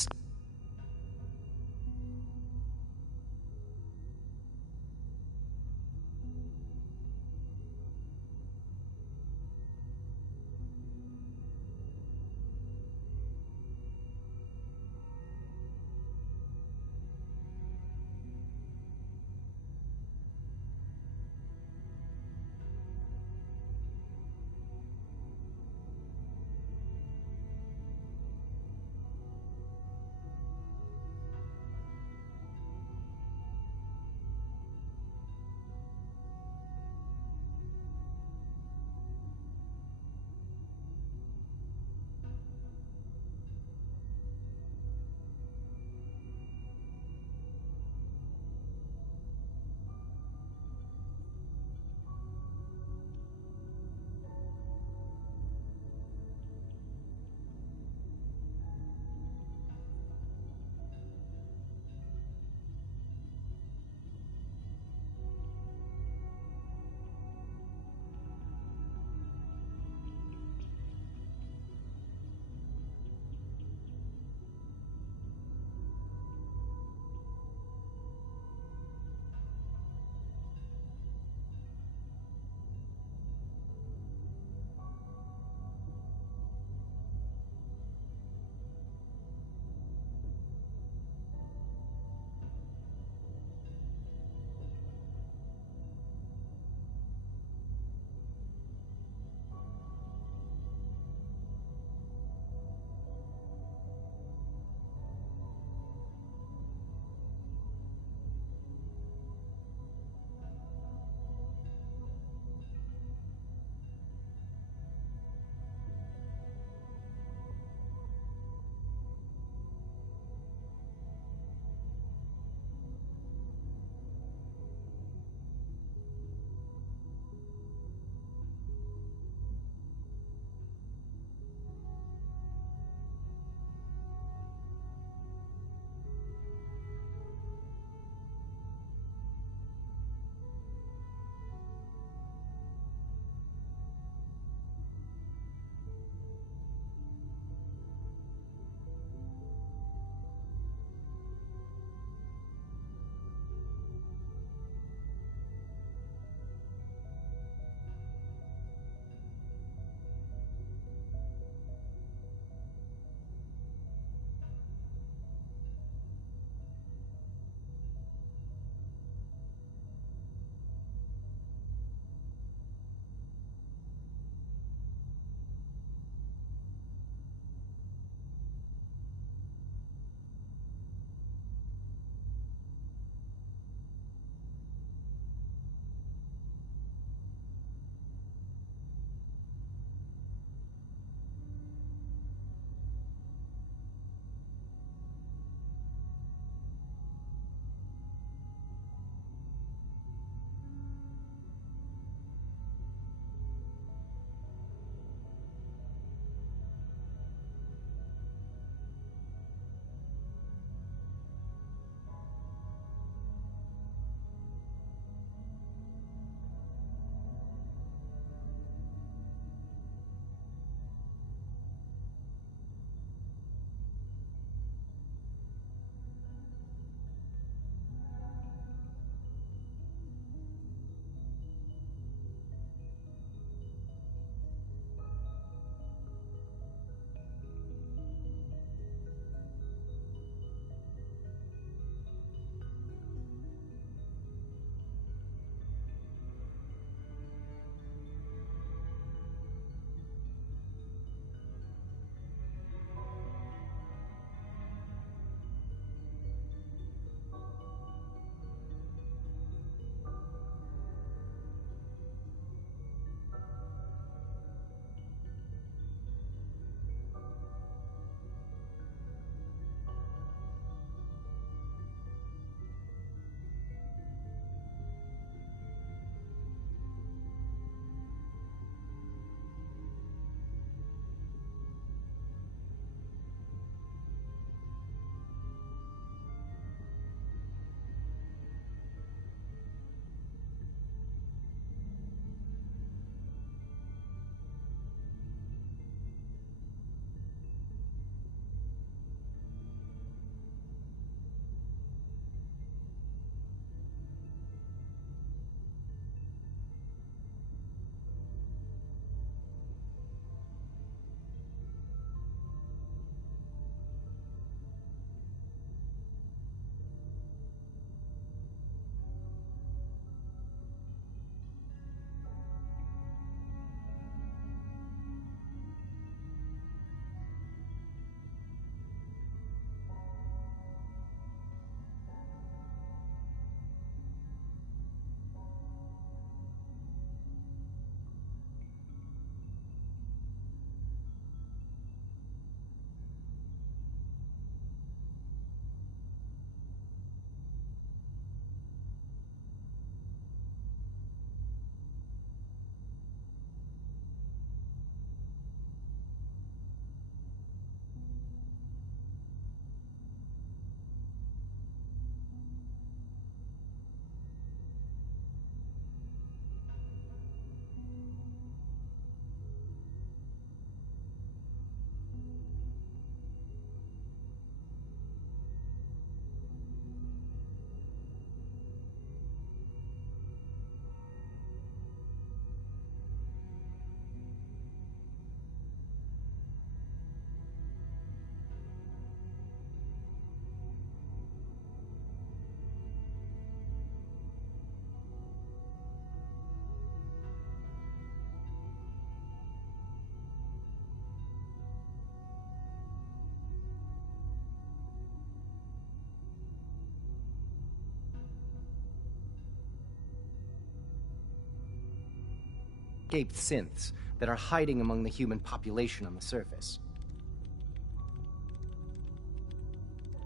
escaped synths that are hiding among the human population on the surface.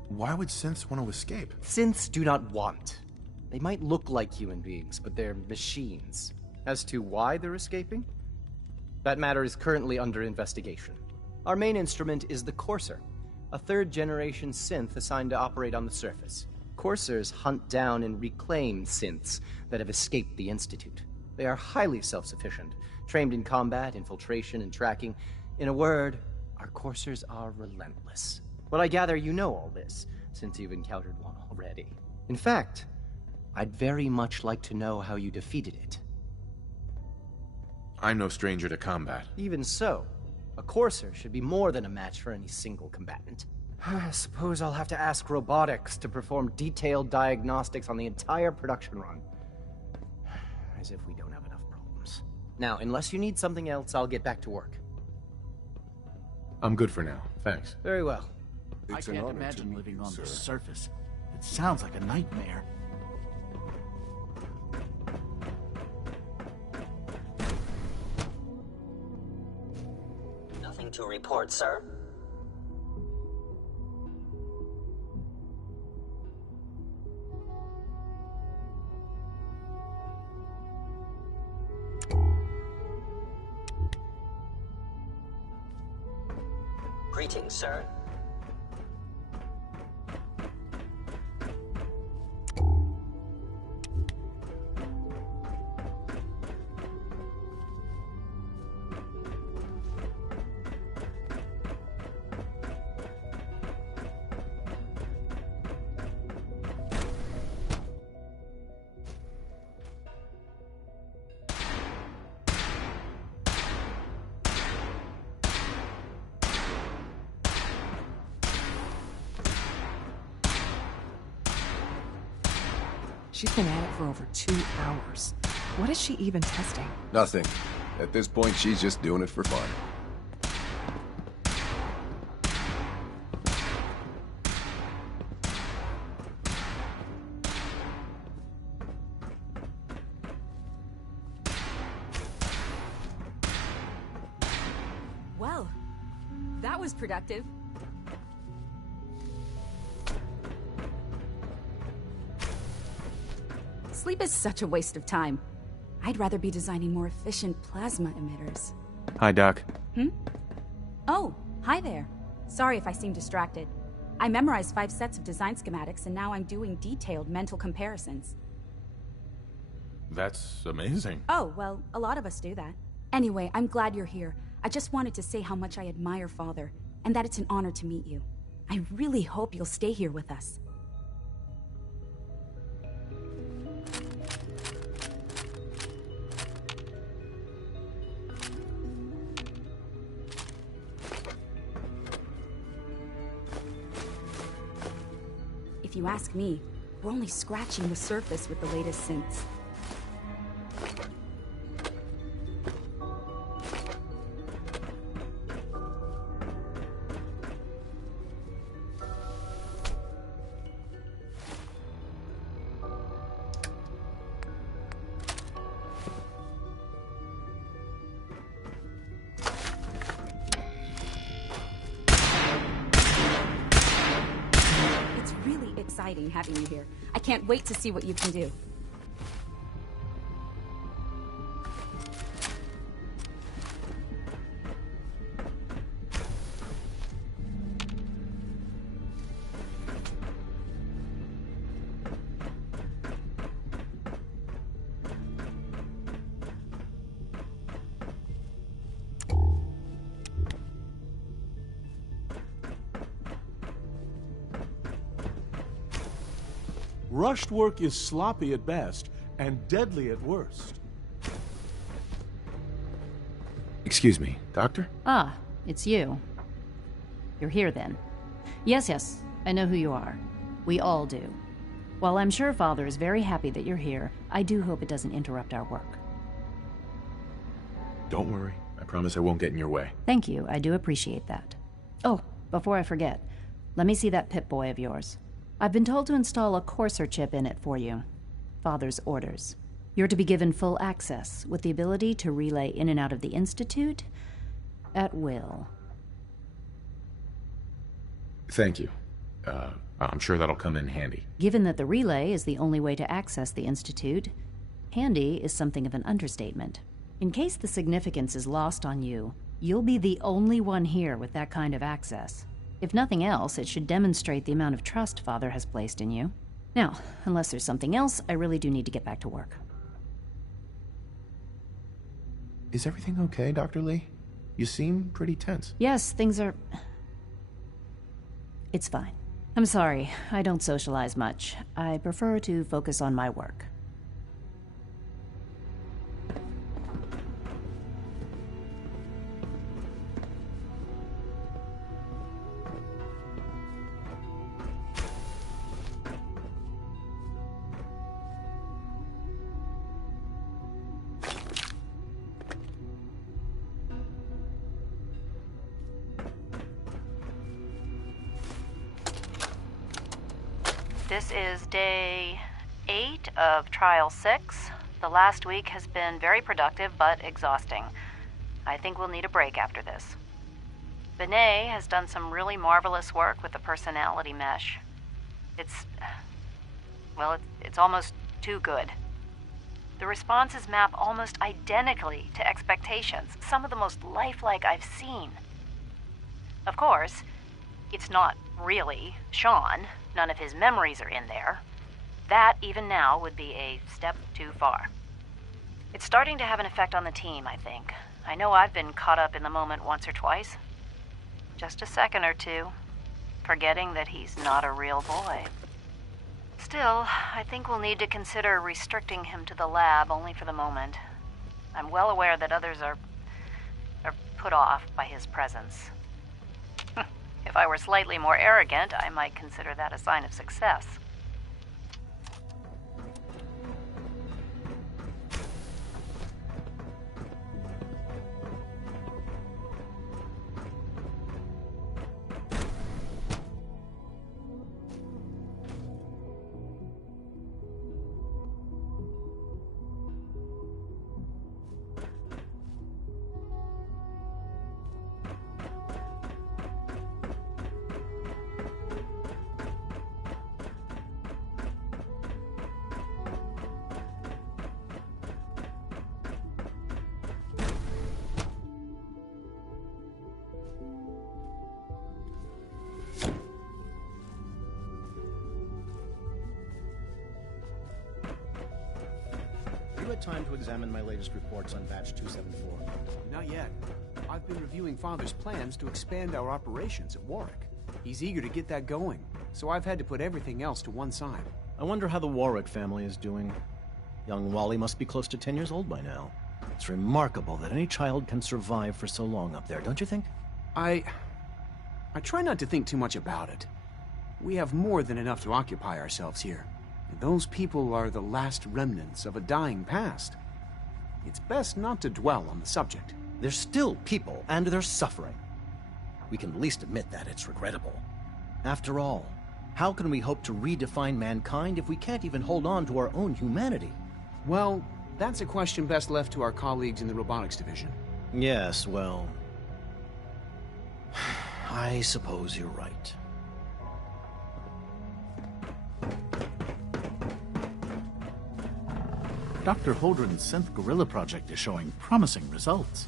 Why would synths want to escape? Synths do not want. They might look like human beings, but they're machines. As to why they're escaping? That matter is currently under investigation. Our main instrument is the Courser, a third-generation synth assigned to operate on the surface. Coursers hunt down and reclaim synths that have escaped the Institute. They are highly self-sufficient, trained in combat, infiltration, and tracking. In a word, our Coursers are relentless. But I gather you know all this, since you've encountered one already. In fact, I'd very much like to know how you defeated it. I'm no stranger to combat. Even so, a Courser should be more than a match for any single combatant. I suppose I'll have to ask robotics to perform detailed diagnostics on the entire production run. As if we don't have enough problems. Now, unless you need something else, I'll get back to work. I'm good for now, thanks. Very well. I can't imagine living on the surface. It sounds like a nightmare. Nothing to report, sir. Greetings, sir. She's been at it for over 2 hours. What is she even testing? Nothing. At this point, she's just doing it for fun. Well, that was productive. Sleep is such a waste of time. I'd rather be designing more efficient plasma emitters. Hi, Doc. Oh, hi there. Sorry if I seem distracted. I memorized 5 sets of design schematics and now I'm doing detailed mental comparisons. That's amazing. Oh, well, a lot of us do that. Anyway, I'm glad you're here. I just wanted to say how much I admire Father, and that it's an honor to meet you. I really hope you'll stay here with us. If you ask me, we're only scratching the surface with the latest synths. Having you here. I can't wait to see what you can do. Rushed work is sloppy at best and deadly at worst. Excuse me, Doctor? Ah, it's you. You're here then. Yes, I know who you are. We all do. While I'm sure Father is very happy that you're here, I do hope it doesn't interrupt our work. Don't worry. I promise I won't get in your way. Thank you, I do appreciate that. Oh, before I forget, let me see that Pip-Boy of yours. I've been told to install a Courser chip in it for you. Father's orders. You're to be given full access, with the ability to relay in and out of the Institute at will. Thank you. I'm sure that'll come in handy. Given that the relay is the only way to access the Institute, handy is something of an understatement. In case the significance is lost on you, you'll be the only one here with that kind of access. If nothing else, it should demonstrate the amount of trust Father has placed in you. Now, unless there's something else, I really do need to get back to work. Is everything okay, Dr. Lee? You seem pretty tense. Yes, things are... It's fine. I'm sorry, I don't socialize much. I prefer to focus on my work. This is day 8 of Trial 6. The last week has been very productive but exhausting. I think we'll need a break after this. Benet has done some really marvelous work with the personality mesh. It's almost too good. The responses map almost identically to expectations, some of the most lifelike I've seen. Of course, it's not really Sean. None of his memories are in there. That, even now, would be a step too far. It's starting to have an effect on the team, I think. I know I've been caught up in the moment once or twice. Just a second or two, forgetting that he's not a real boy. Still, I think we'll need to consider restricting him to the lab only for the moment. I'm well aware that others are put off by his presence. If I were slightly more arrogant, I might consider that a sign of success. Time to examine my latest reports on Batch 274. Not yet. I've been reviewing Father's plans to expand our operations at Warwick. He's eager to get that going, so I've had to put everything else to one side. I wonder how the Warwick family is doing. Young Wally must be close to 10 years old by now. It's remarkable that any child can survive for so long up there, don't you think? I try not to think too much about it. We have more than enough to occupy ourselves here. Those people are the last remnants of a dying past. It's best not to dwell on the subject. They're still people, and they're suffering. We can at least admit that it's regrettable. After all, how can we hope to redefine mankind if we can't even hold on to our own humanity? Well, that's a question best left to our colleagues in the robotics division. Yes, well... I suppose you're right. Dr. Holdren's Synth Gorilla project is showing promising results.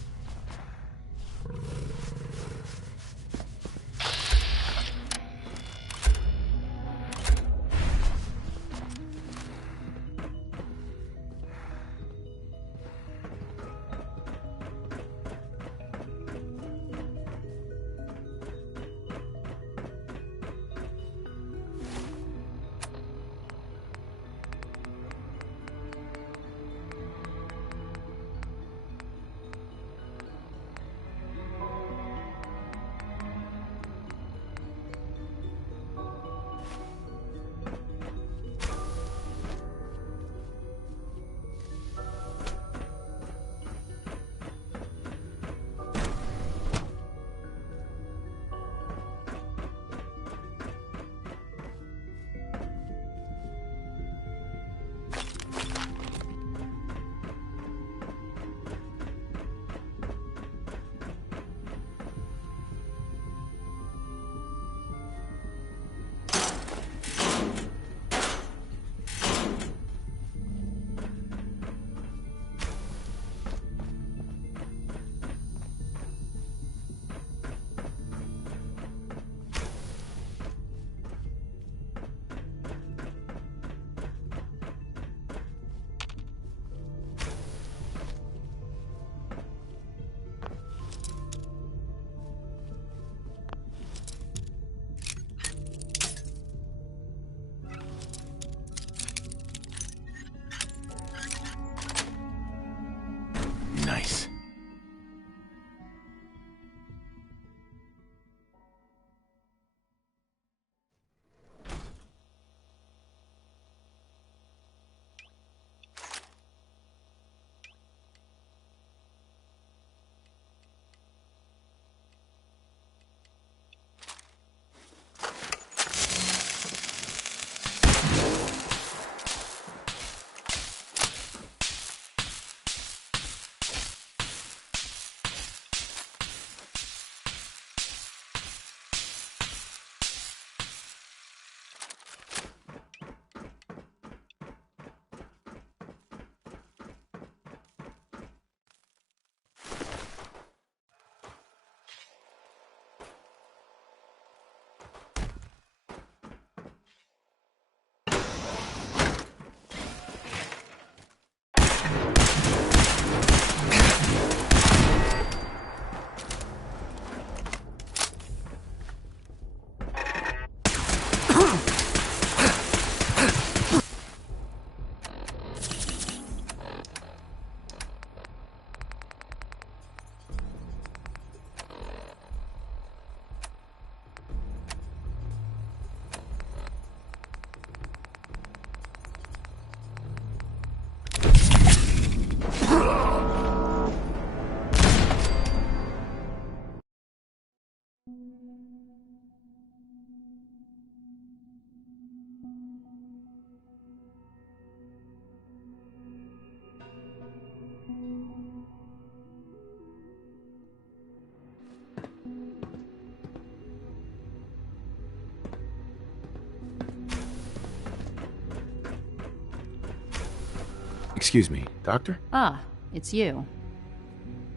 Excuse me, Doctor? Ah, it's you.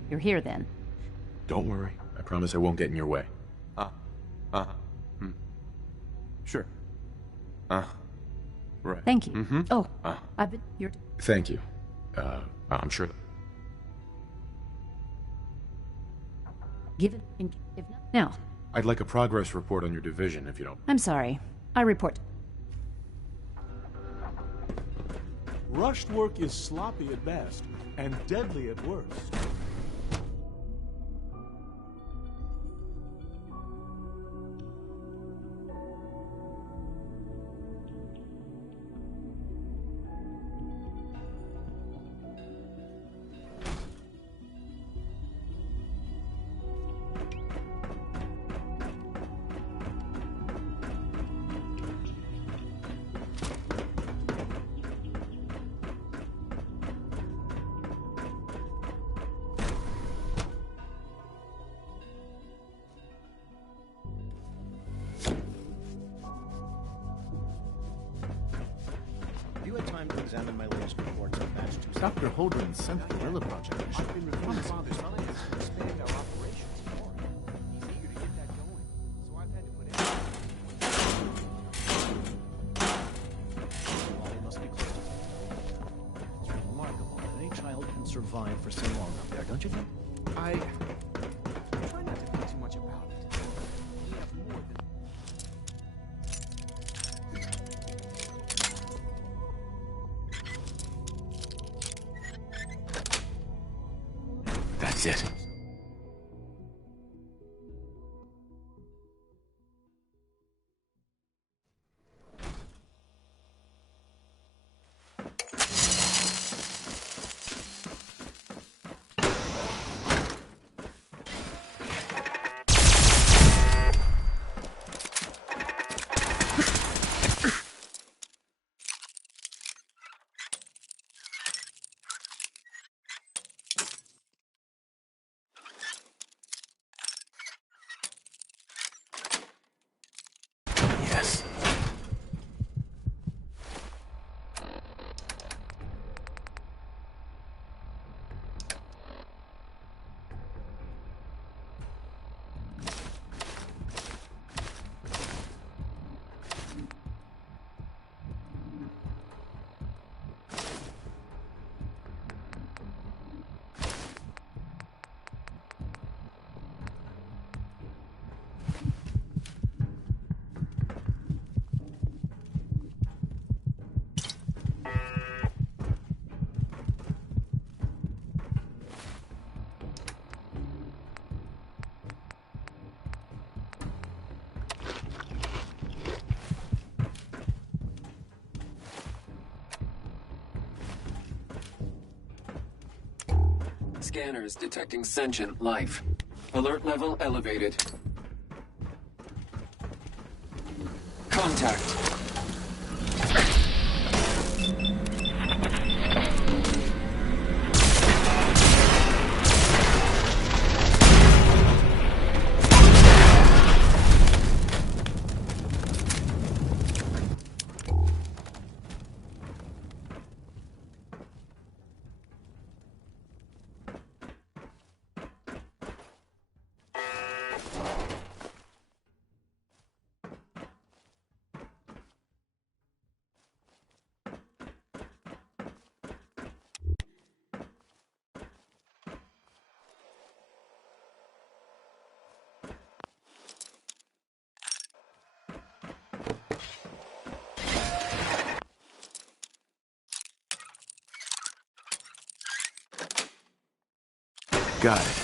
You're here then. Don't worry. I promise I won't get in your way. Sure. Right. Thank you. Mm-hmm. Oh, I've been... You're... Thank you. I'm sure. Given... If not... Now, I'd like a progress report on your division, if you don't... I'm sorry. I report... Rushed work is sloppy at best and deadly at worst. Have you had time to examine my latest reports on Batch 2? Dr. Holdren sent the Guerrilla Project mission. I've been reviewing Father's plans to expand our operations more. He's eager to get that going, so I've had to put in... Wally must be close. It's remarkable that any child can survive for so long up there, don't you think? I try not to think too much about it. We have more than... That's it. Yes. Scanners detecting sentient life. Alert level elevated. Contact. Got it.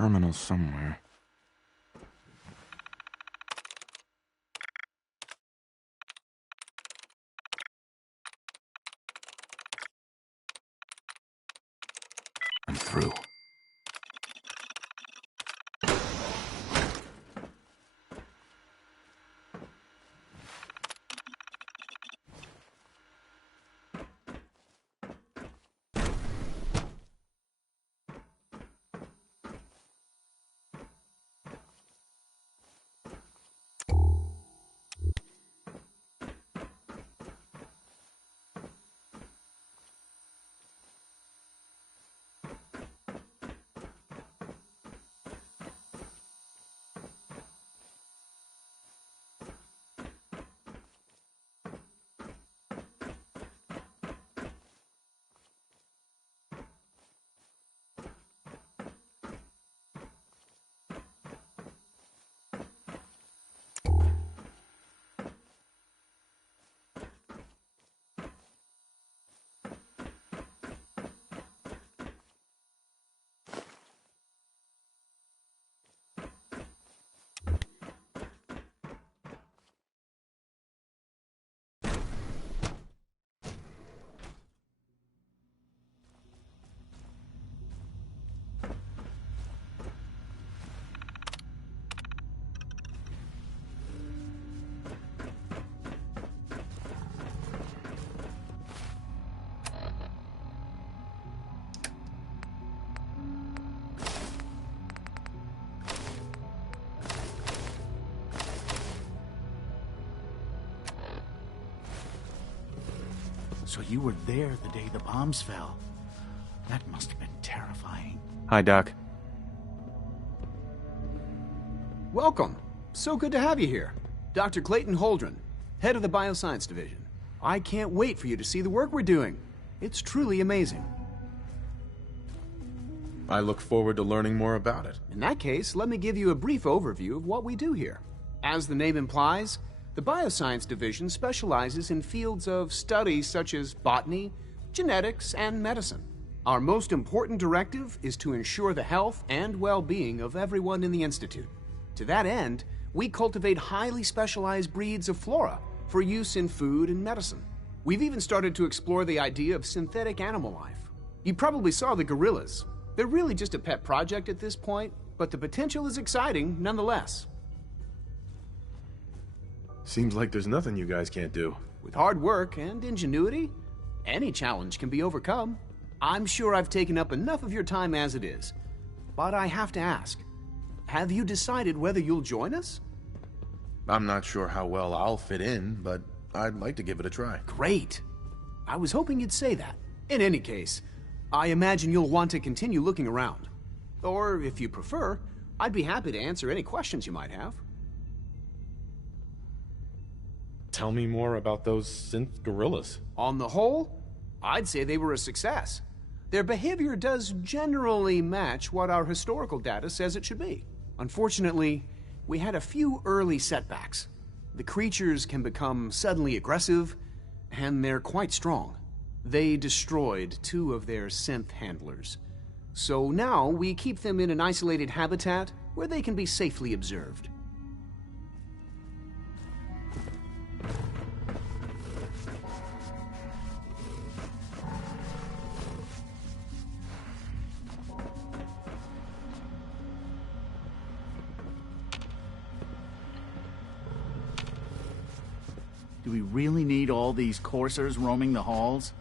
terminal somewhere. I'm through. So you were there the day the bombs fell. That must have been terrifying. Hi, Doc. Welcome. So good to have you here. Dr. Clayton Holdren, head of the Bioscience Division. I can't wait for you to see the work we're doing. It's truly amazing. I look forward to learning more about it. In that case, let me give you a brief overview of what we do here. As the name implies, the Bioscience Division specializes in fields of study such as botany, genetics, and medicine. Our most important directive is to ensure the health and well-being of everyone in the Institute. To that end, we cultivate highly specialized breeds of flora for use in food and medicine. We've even started to explore the idea of synthetic animal life. You probably saw the gorillas. They're really just a pet project at this point, but the potential is exciting nonetheless. Seems like there's nothing you guys can't do. With hard work and ingenuity, any challenge can be overcome. I'm sure I've taken up enough of your time as it is. But I have to ask, have you decided whether you'll join us? I'm not sure how well I'll fit in, but I'd like to give it a try. Great. I was hoping you'd say that. In any case, I imagine you'll want to continue looking around. Or, if you prefer, I'd be happy to answer any questions you might have. Tell me more about those synth gorillas. On the whole, I'd say they were a success. Their behavior does generally match what our historical data says it should be. Unfortunately, we had a few early setbacks. The creatures can become suddenly aggressive, and they're quite strong. They destroyed 2 of their synth handlers. So now we keep them in an isolated habitat where they can be safely observed. Do we really need all these coursers roaming the halls?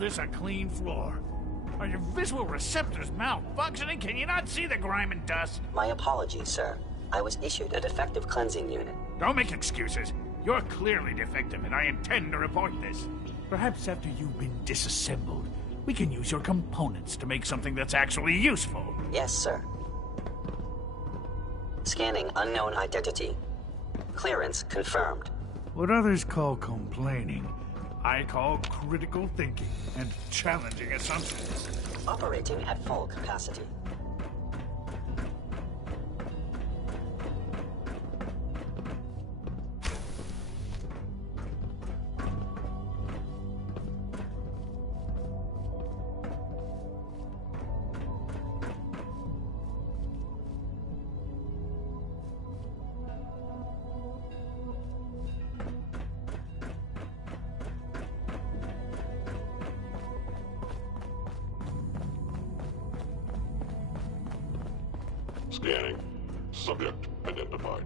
this a clean floor? Are your visual receptors malfunctioning? Can you not see the grime and dust? My apologies, sir. I was issued a defective cleansing unit. Don't make excuses. You're clearly defective, and I intend to report this. Perhaps after you've been disassembled, we can use your components to make something that's actually useful. Yes, sir. Scanning unknown identity. Clearance confirmed. What others call complaining, I call critical thinking and challenging assumptions. Operating at full capacity. Scanning. Subject identified.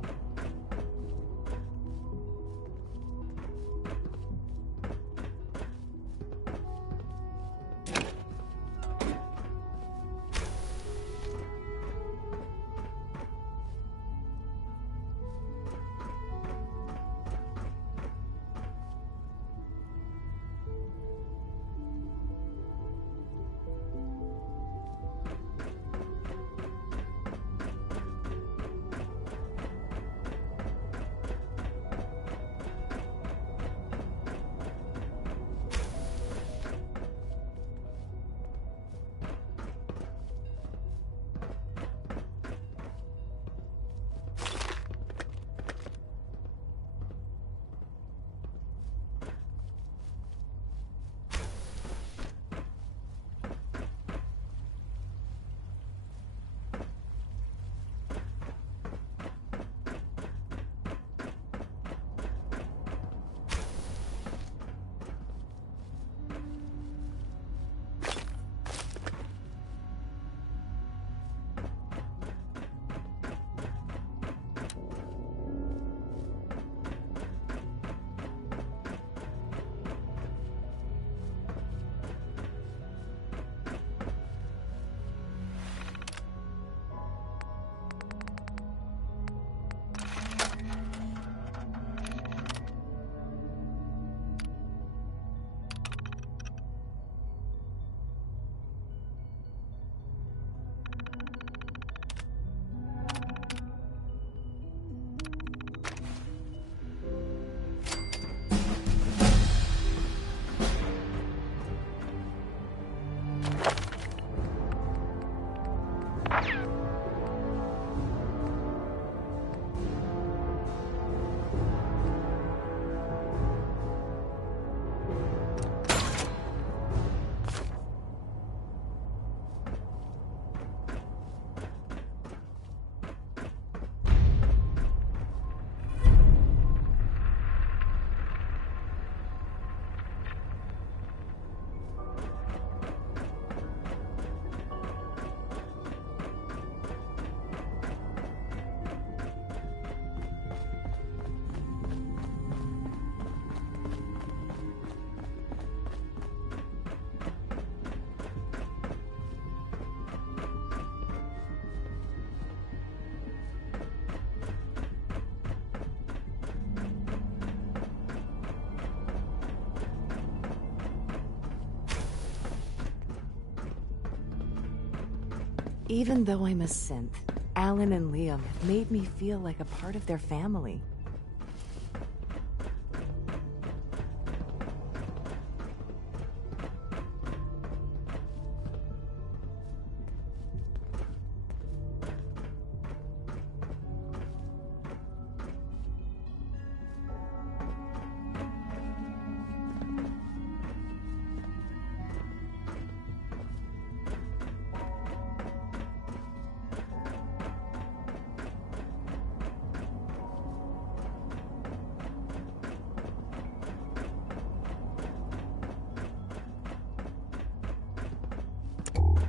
Even though I'm a synth, Alan and Liam have made me feel like a part of their family.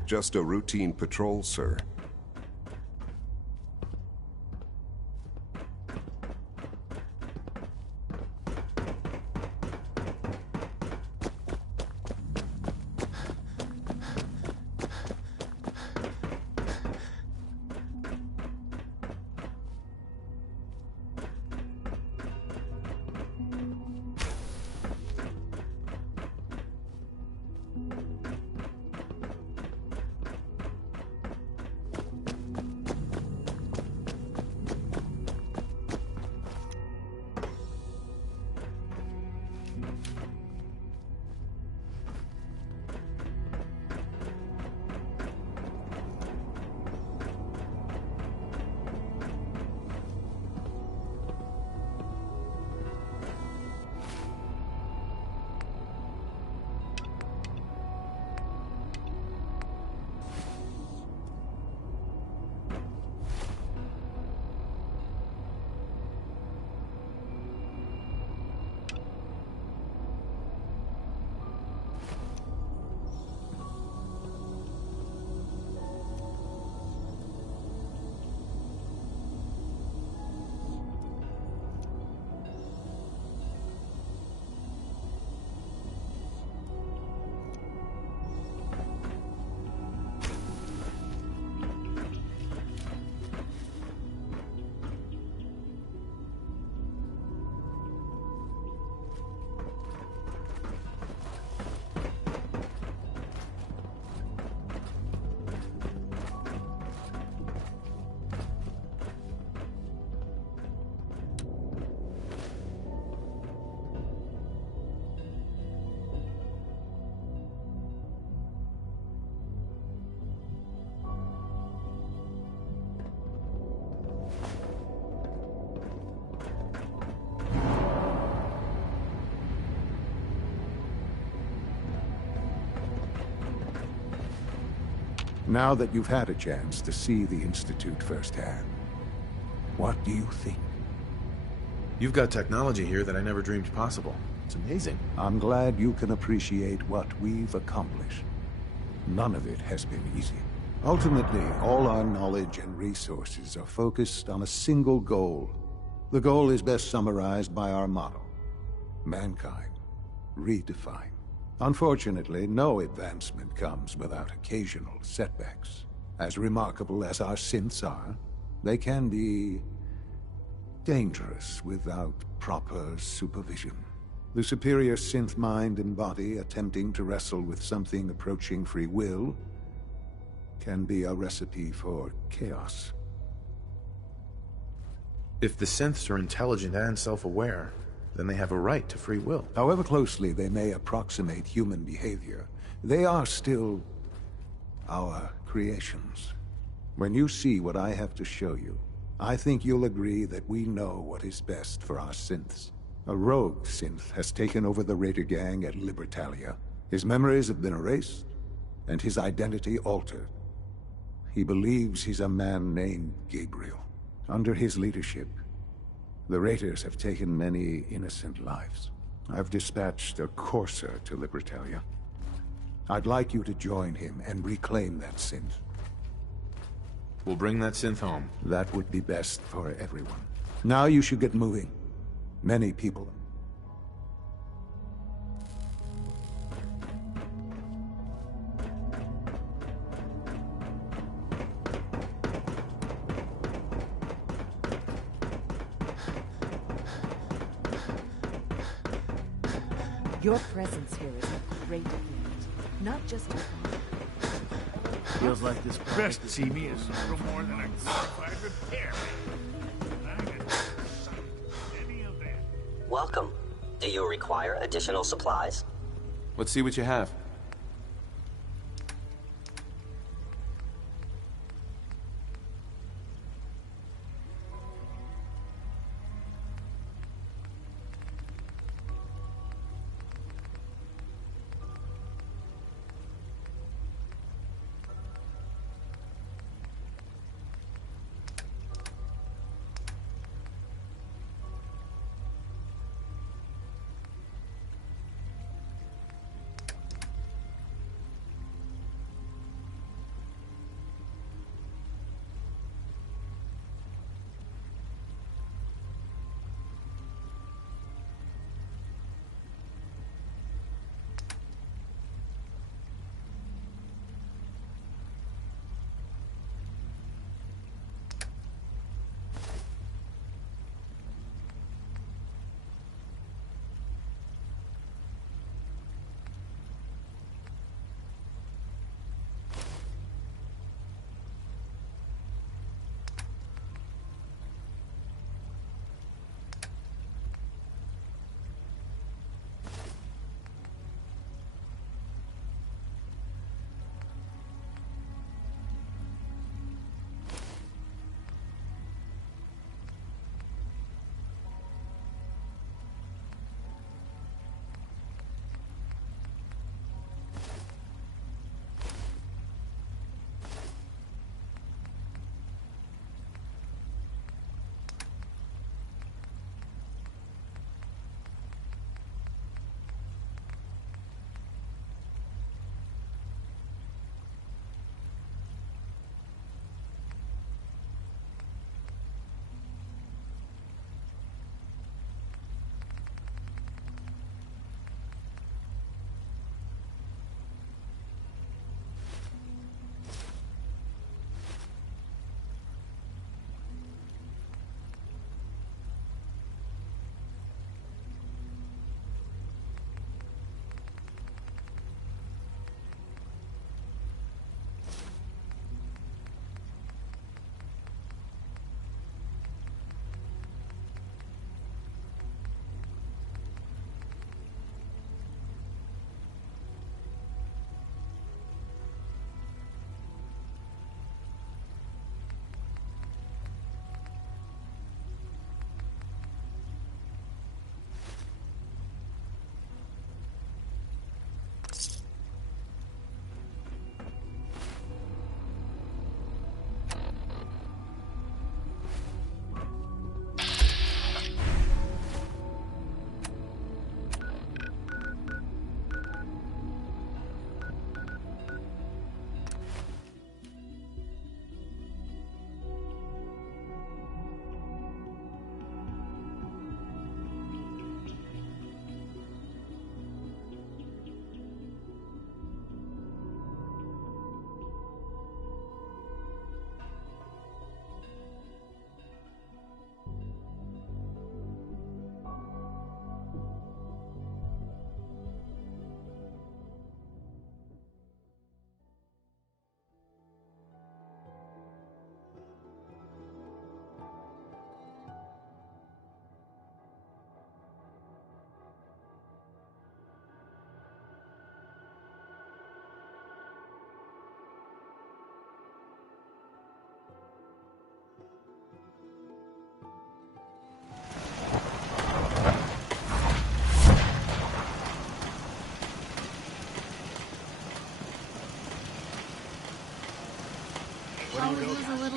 Just a routine patrol, sir. Now that you've had a chance to see the Institute firsthand, what do you think? You've got technology here that I never dreamed possible. It's amazing. I'm glad you can appreciate what we've accomplished. None of it has been easy. Ultimately, all our knowledge and resources are focused on a single goal. The goal is best summarized by our motto: mankind, redefined. Unfortunately, no advancement comes without occasional setbacks. As remarkable as our synths are, they can be dangerous without proper supervision. The superior synth mind and body attempting to wrestle with something approaching free will can be a recipe for chaos. If the synths are intelligent and self-aware, then they have a right to free will. However closely they may approximate human behavior, they are still our creations. When you see what I have to show you, I think you'll agree that we know what is best for our synths. A rogue synth has taken over the Raider gang at Libertalia. His memories have been erased, and his identity altered. He believes he's a man named Gabriel. Under his leadership, the Raiders have taken many innocent lives. I've dispatched a courser to Libertalia. I'd like you to join him and reclaim that synth. We'll bring that synth home. That would be best for everyone. Now you should get moving. Many people. Your presence here is a great gift, not just to Feels like this best TV is little more than a glorified repairman. Welcome. Do you require additional supplies? Let's see what you have.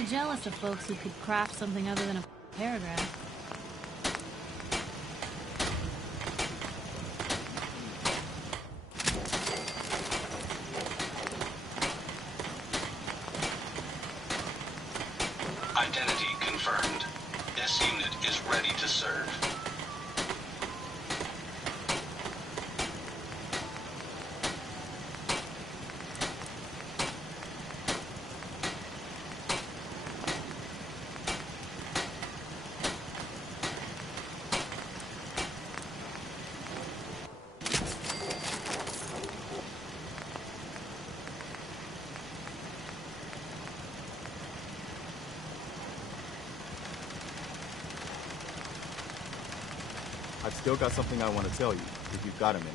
jealous of folks who could craft something other than a paragraph. Identity confirmed. This unit is ready to serve. I've still got something I want to tell you, if you've got a minute.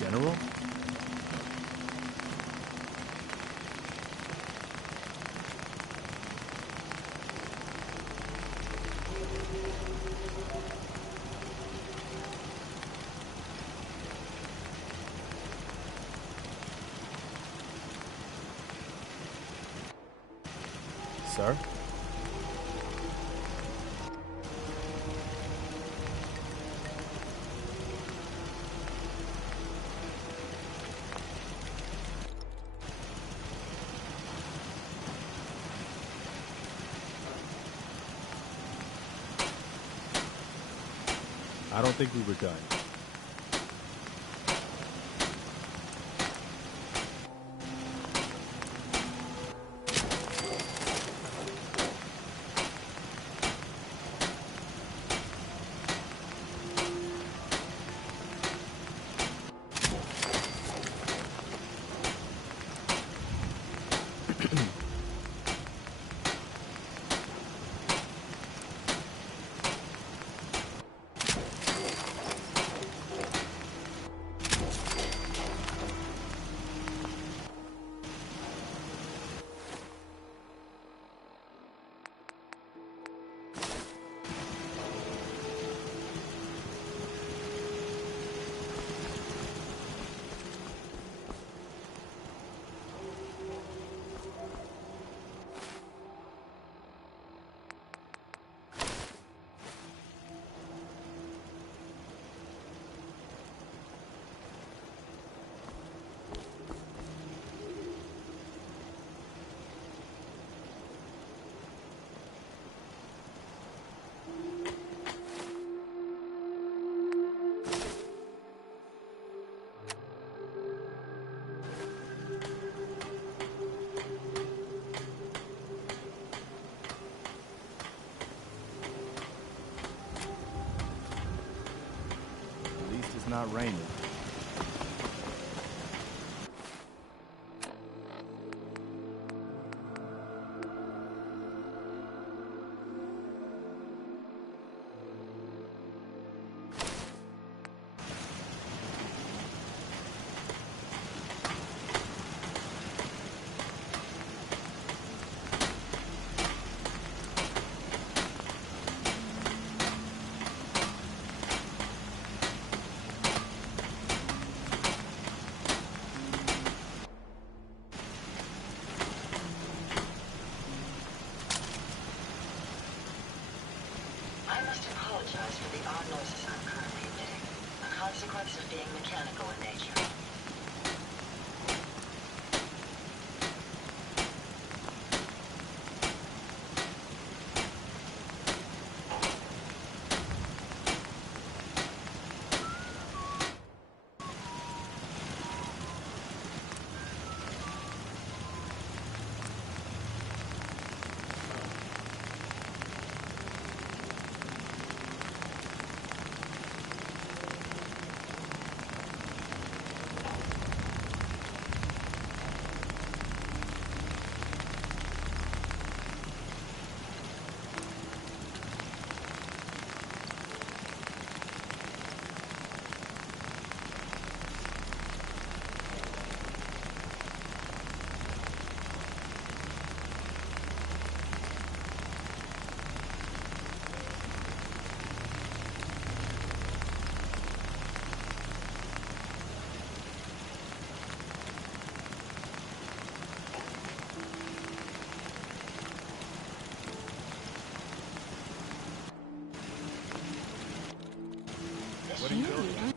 General? Sir? I don't think we were done. It's not raining. odd noises I'm currently emitting, a consequence of being mechanical in nature. What are you doing?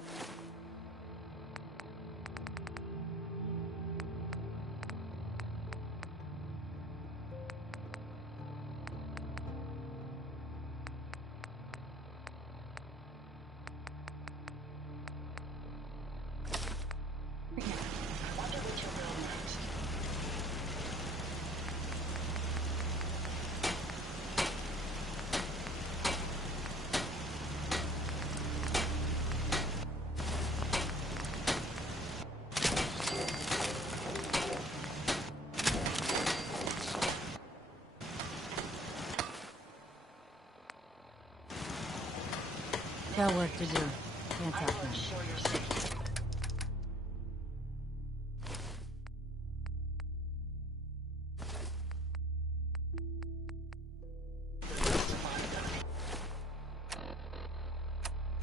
Got work to do. Can't talk now.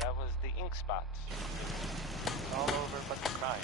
That was the ink spots. All over but the crime.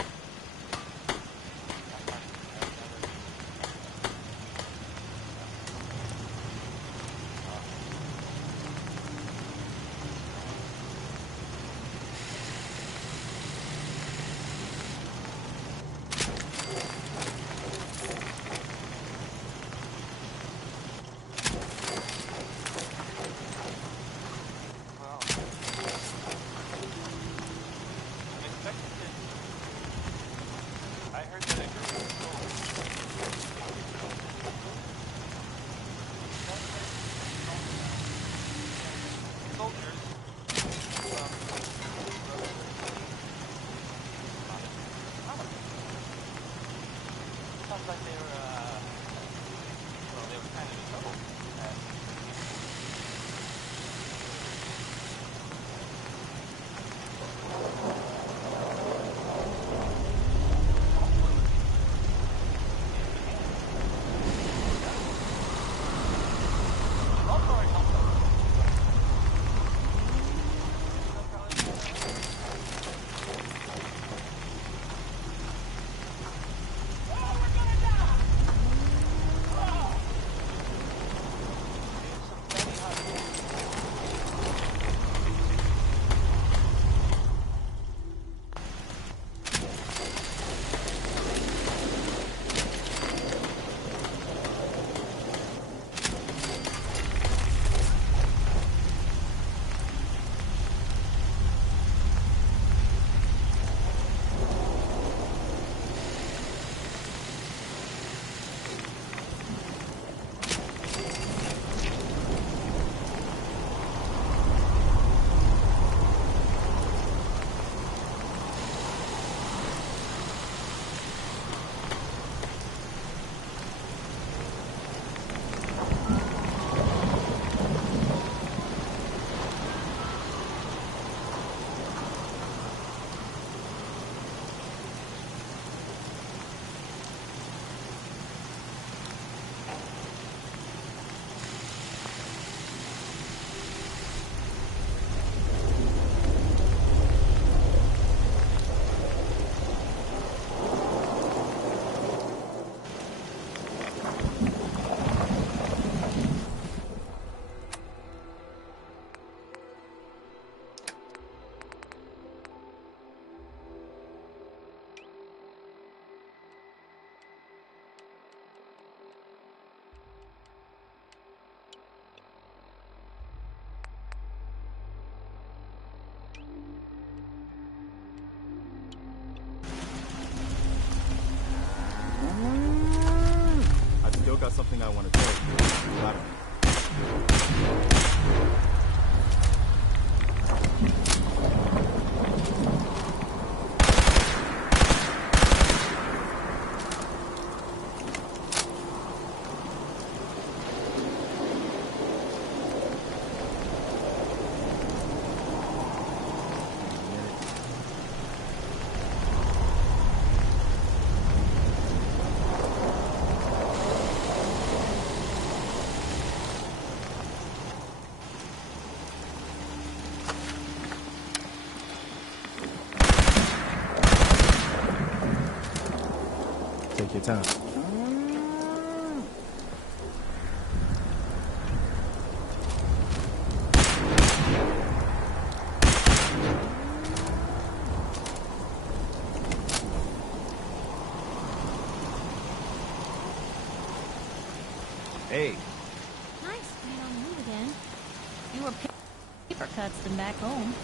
Sounds like they were, well, they were kind of in trouble. something I want to tell you. You got it. Take your time. Hey. Nice being on the move again. Fewer paper cuts than back home.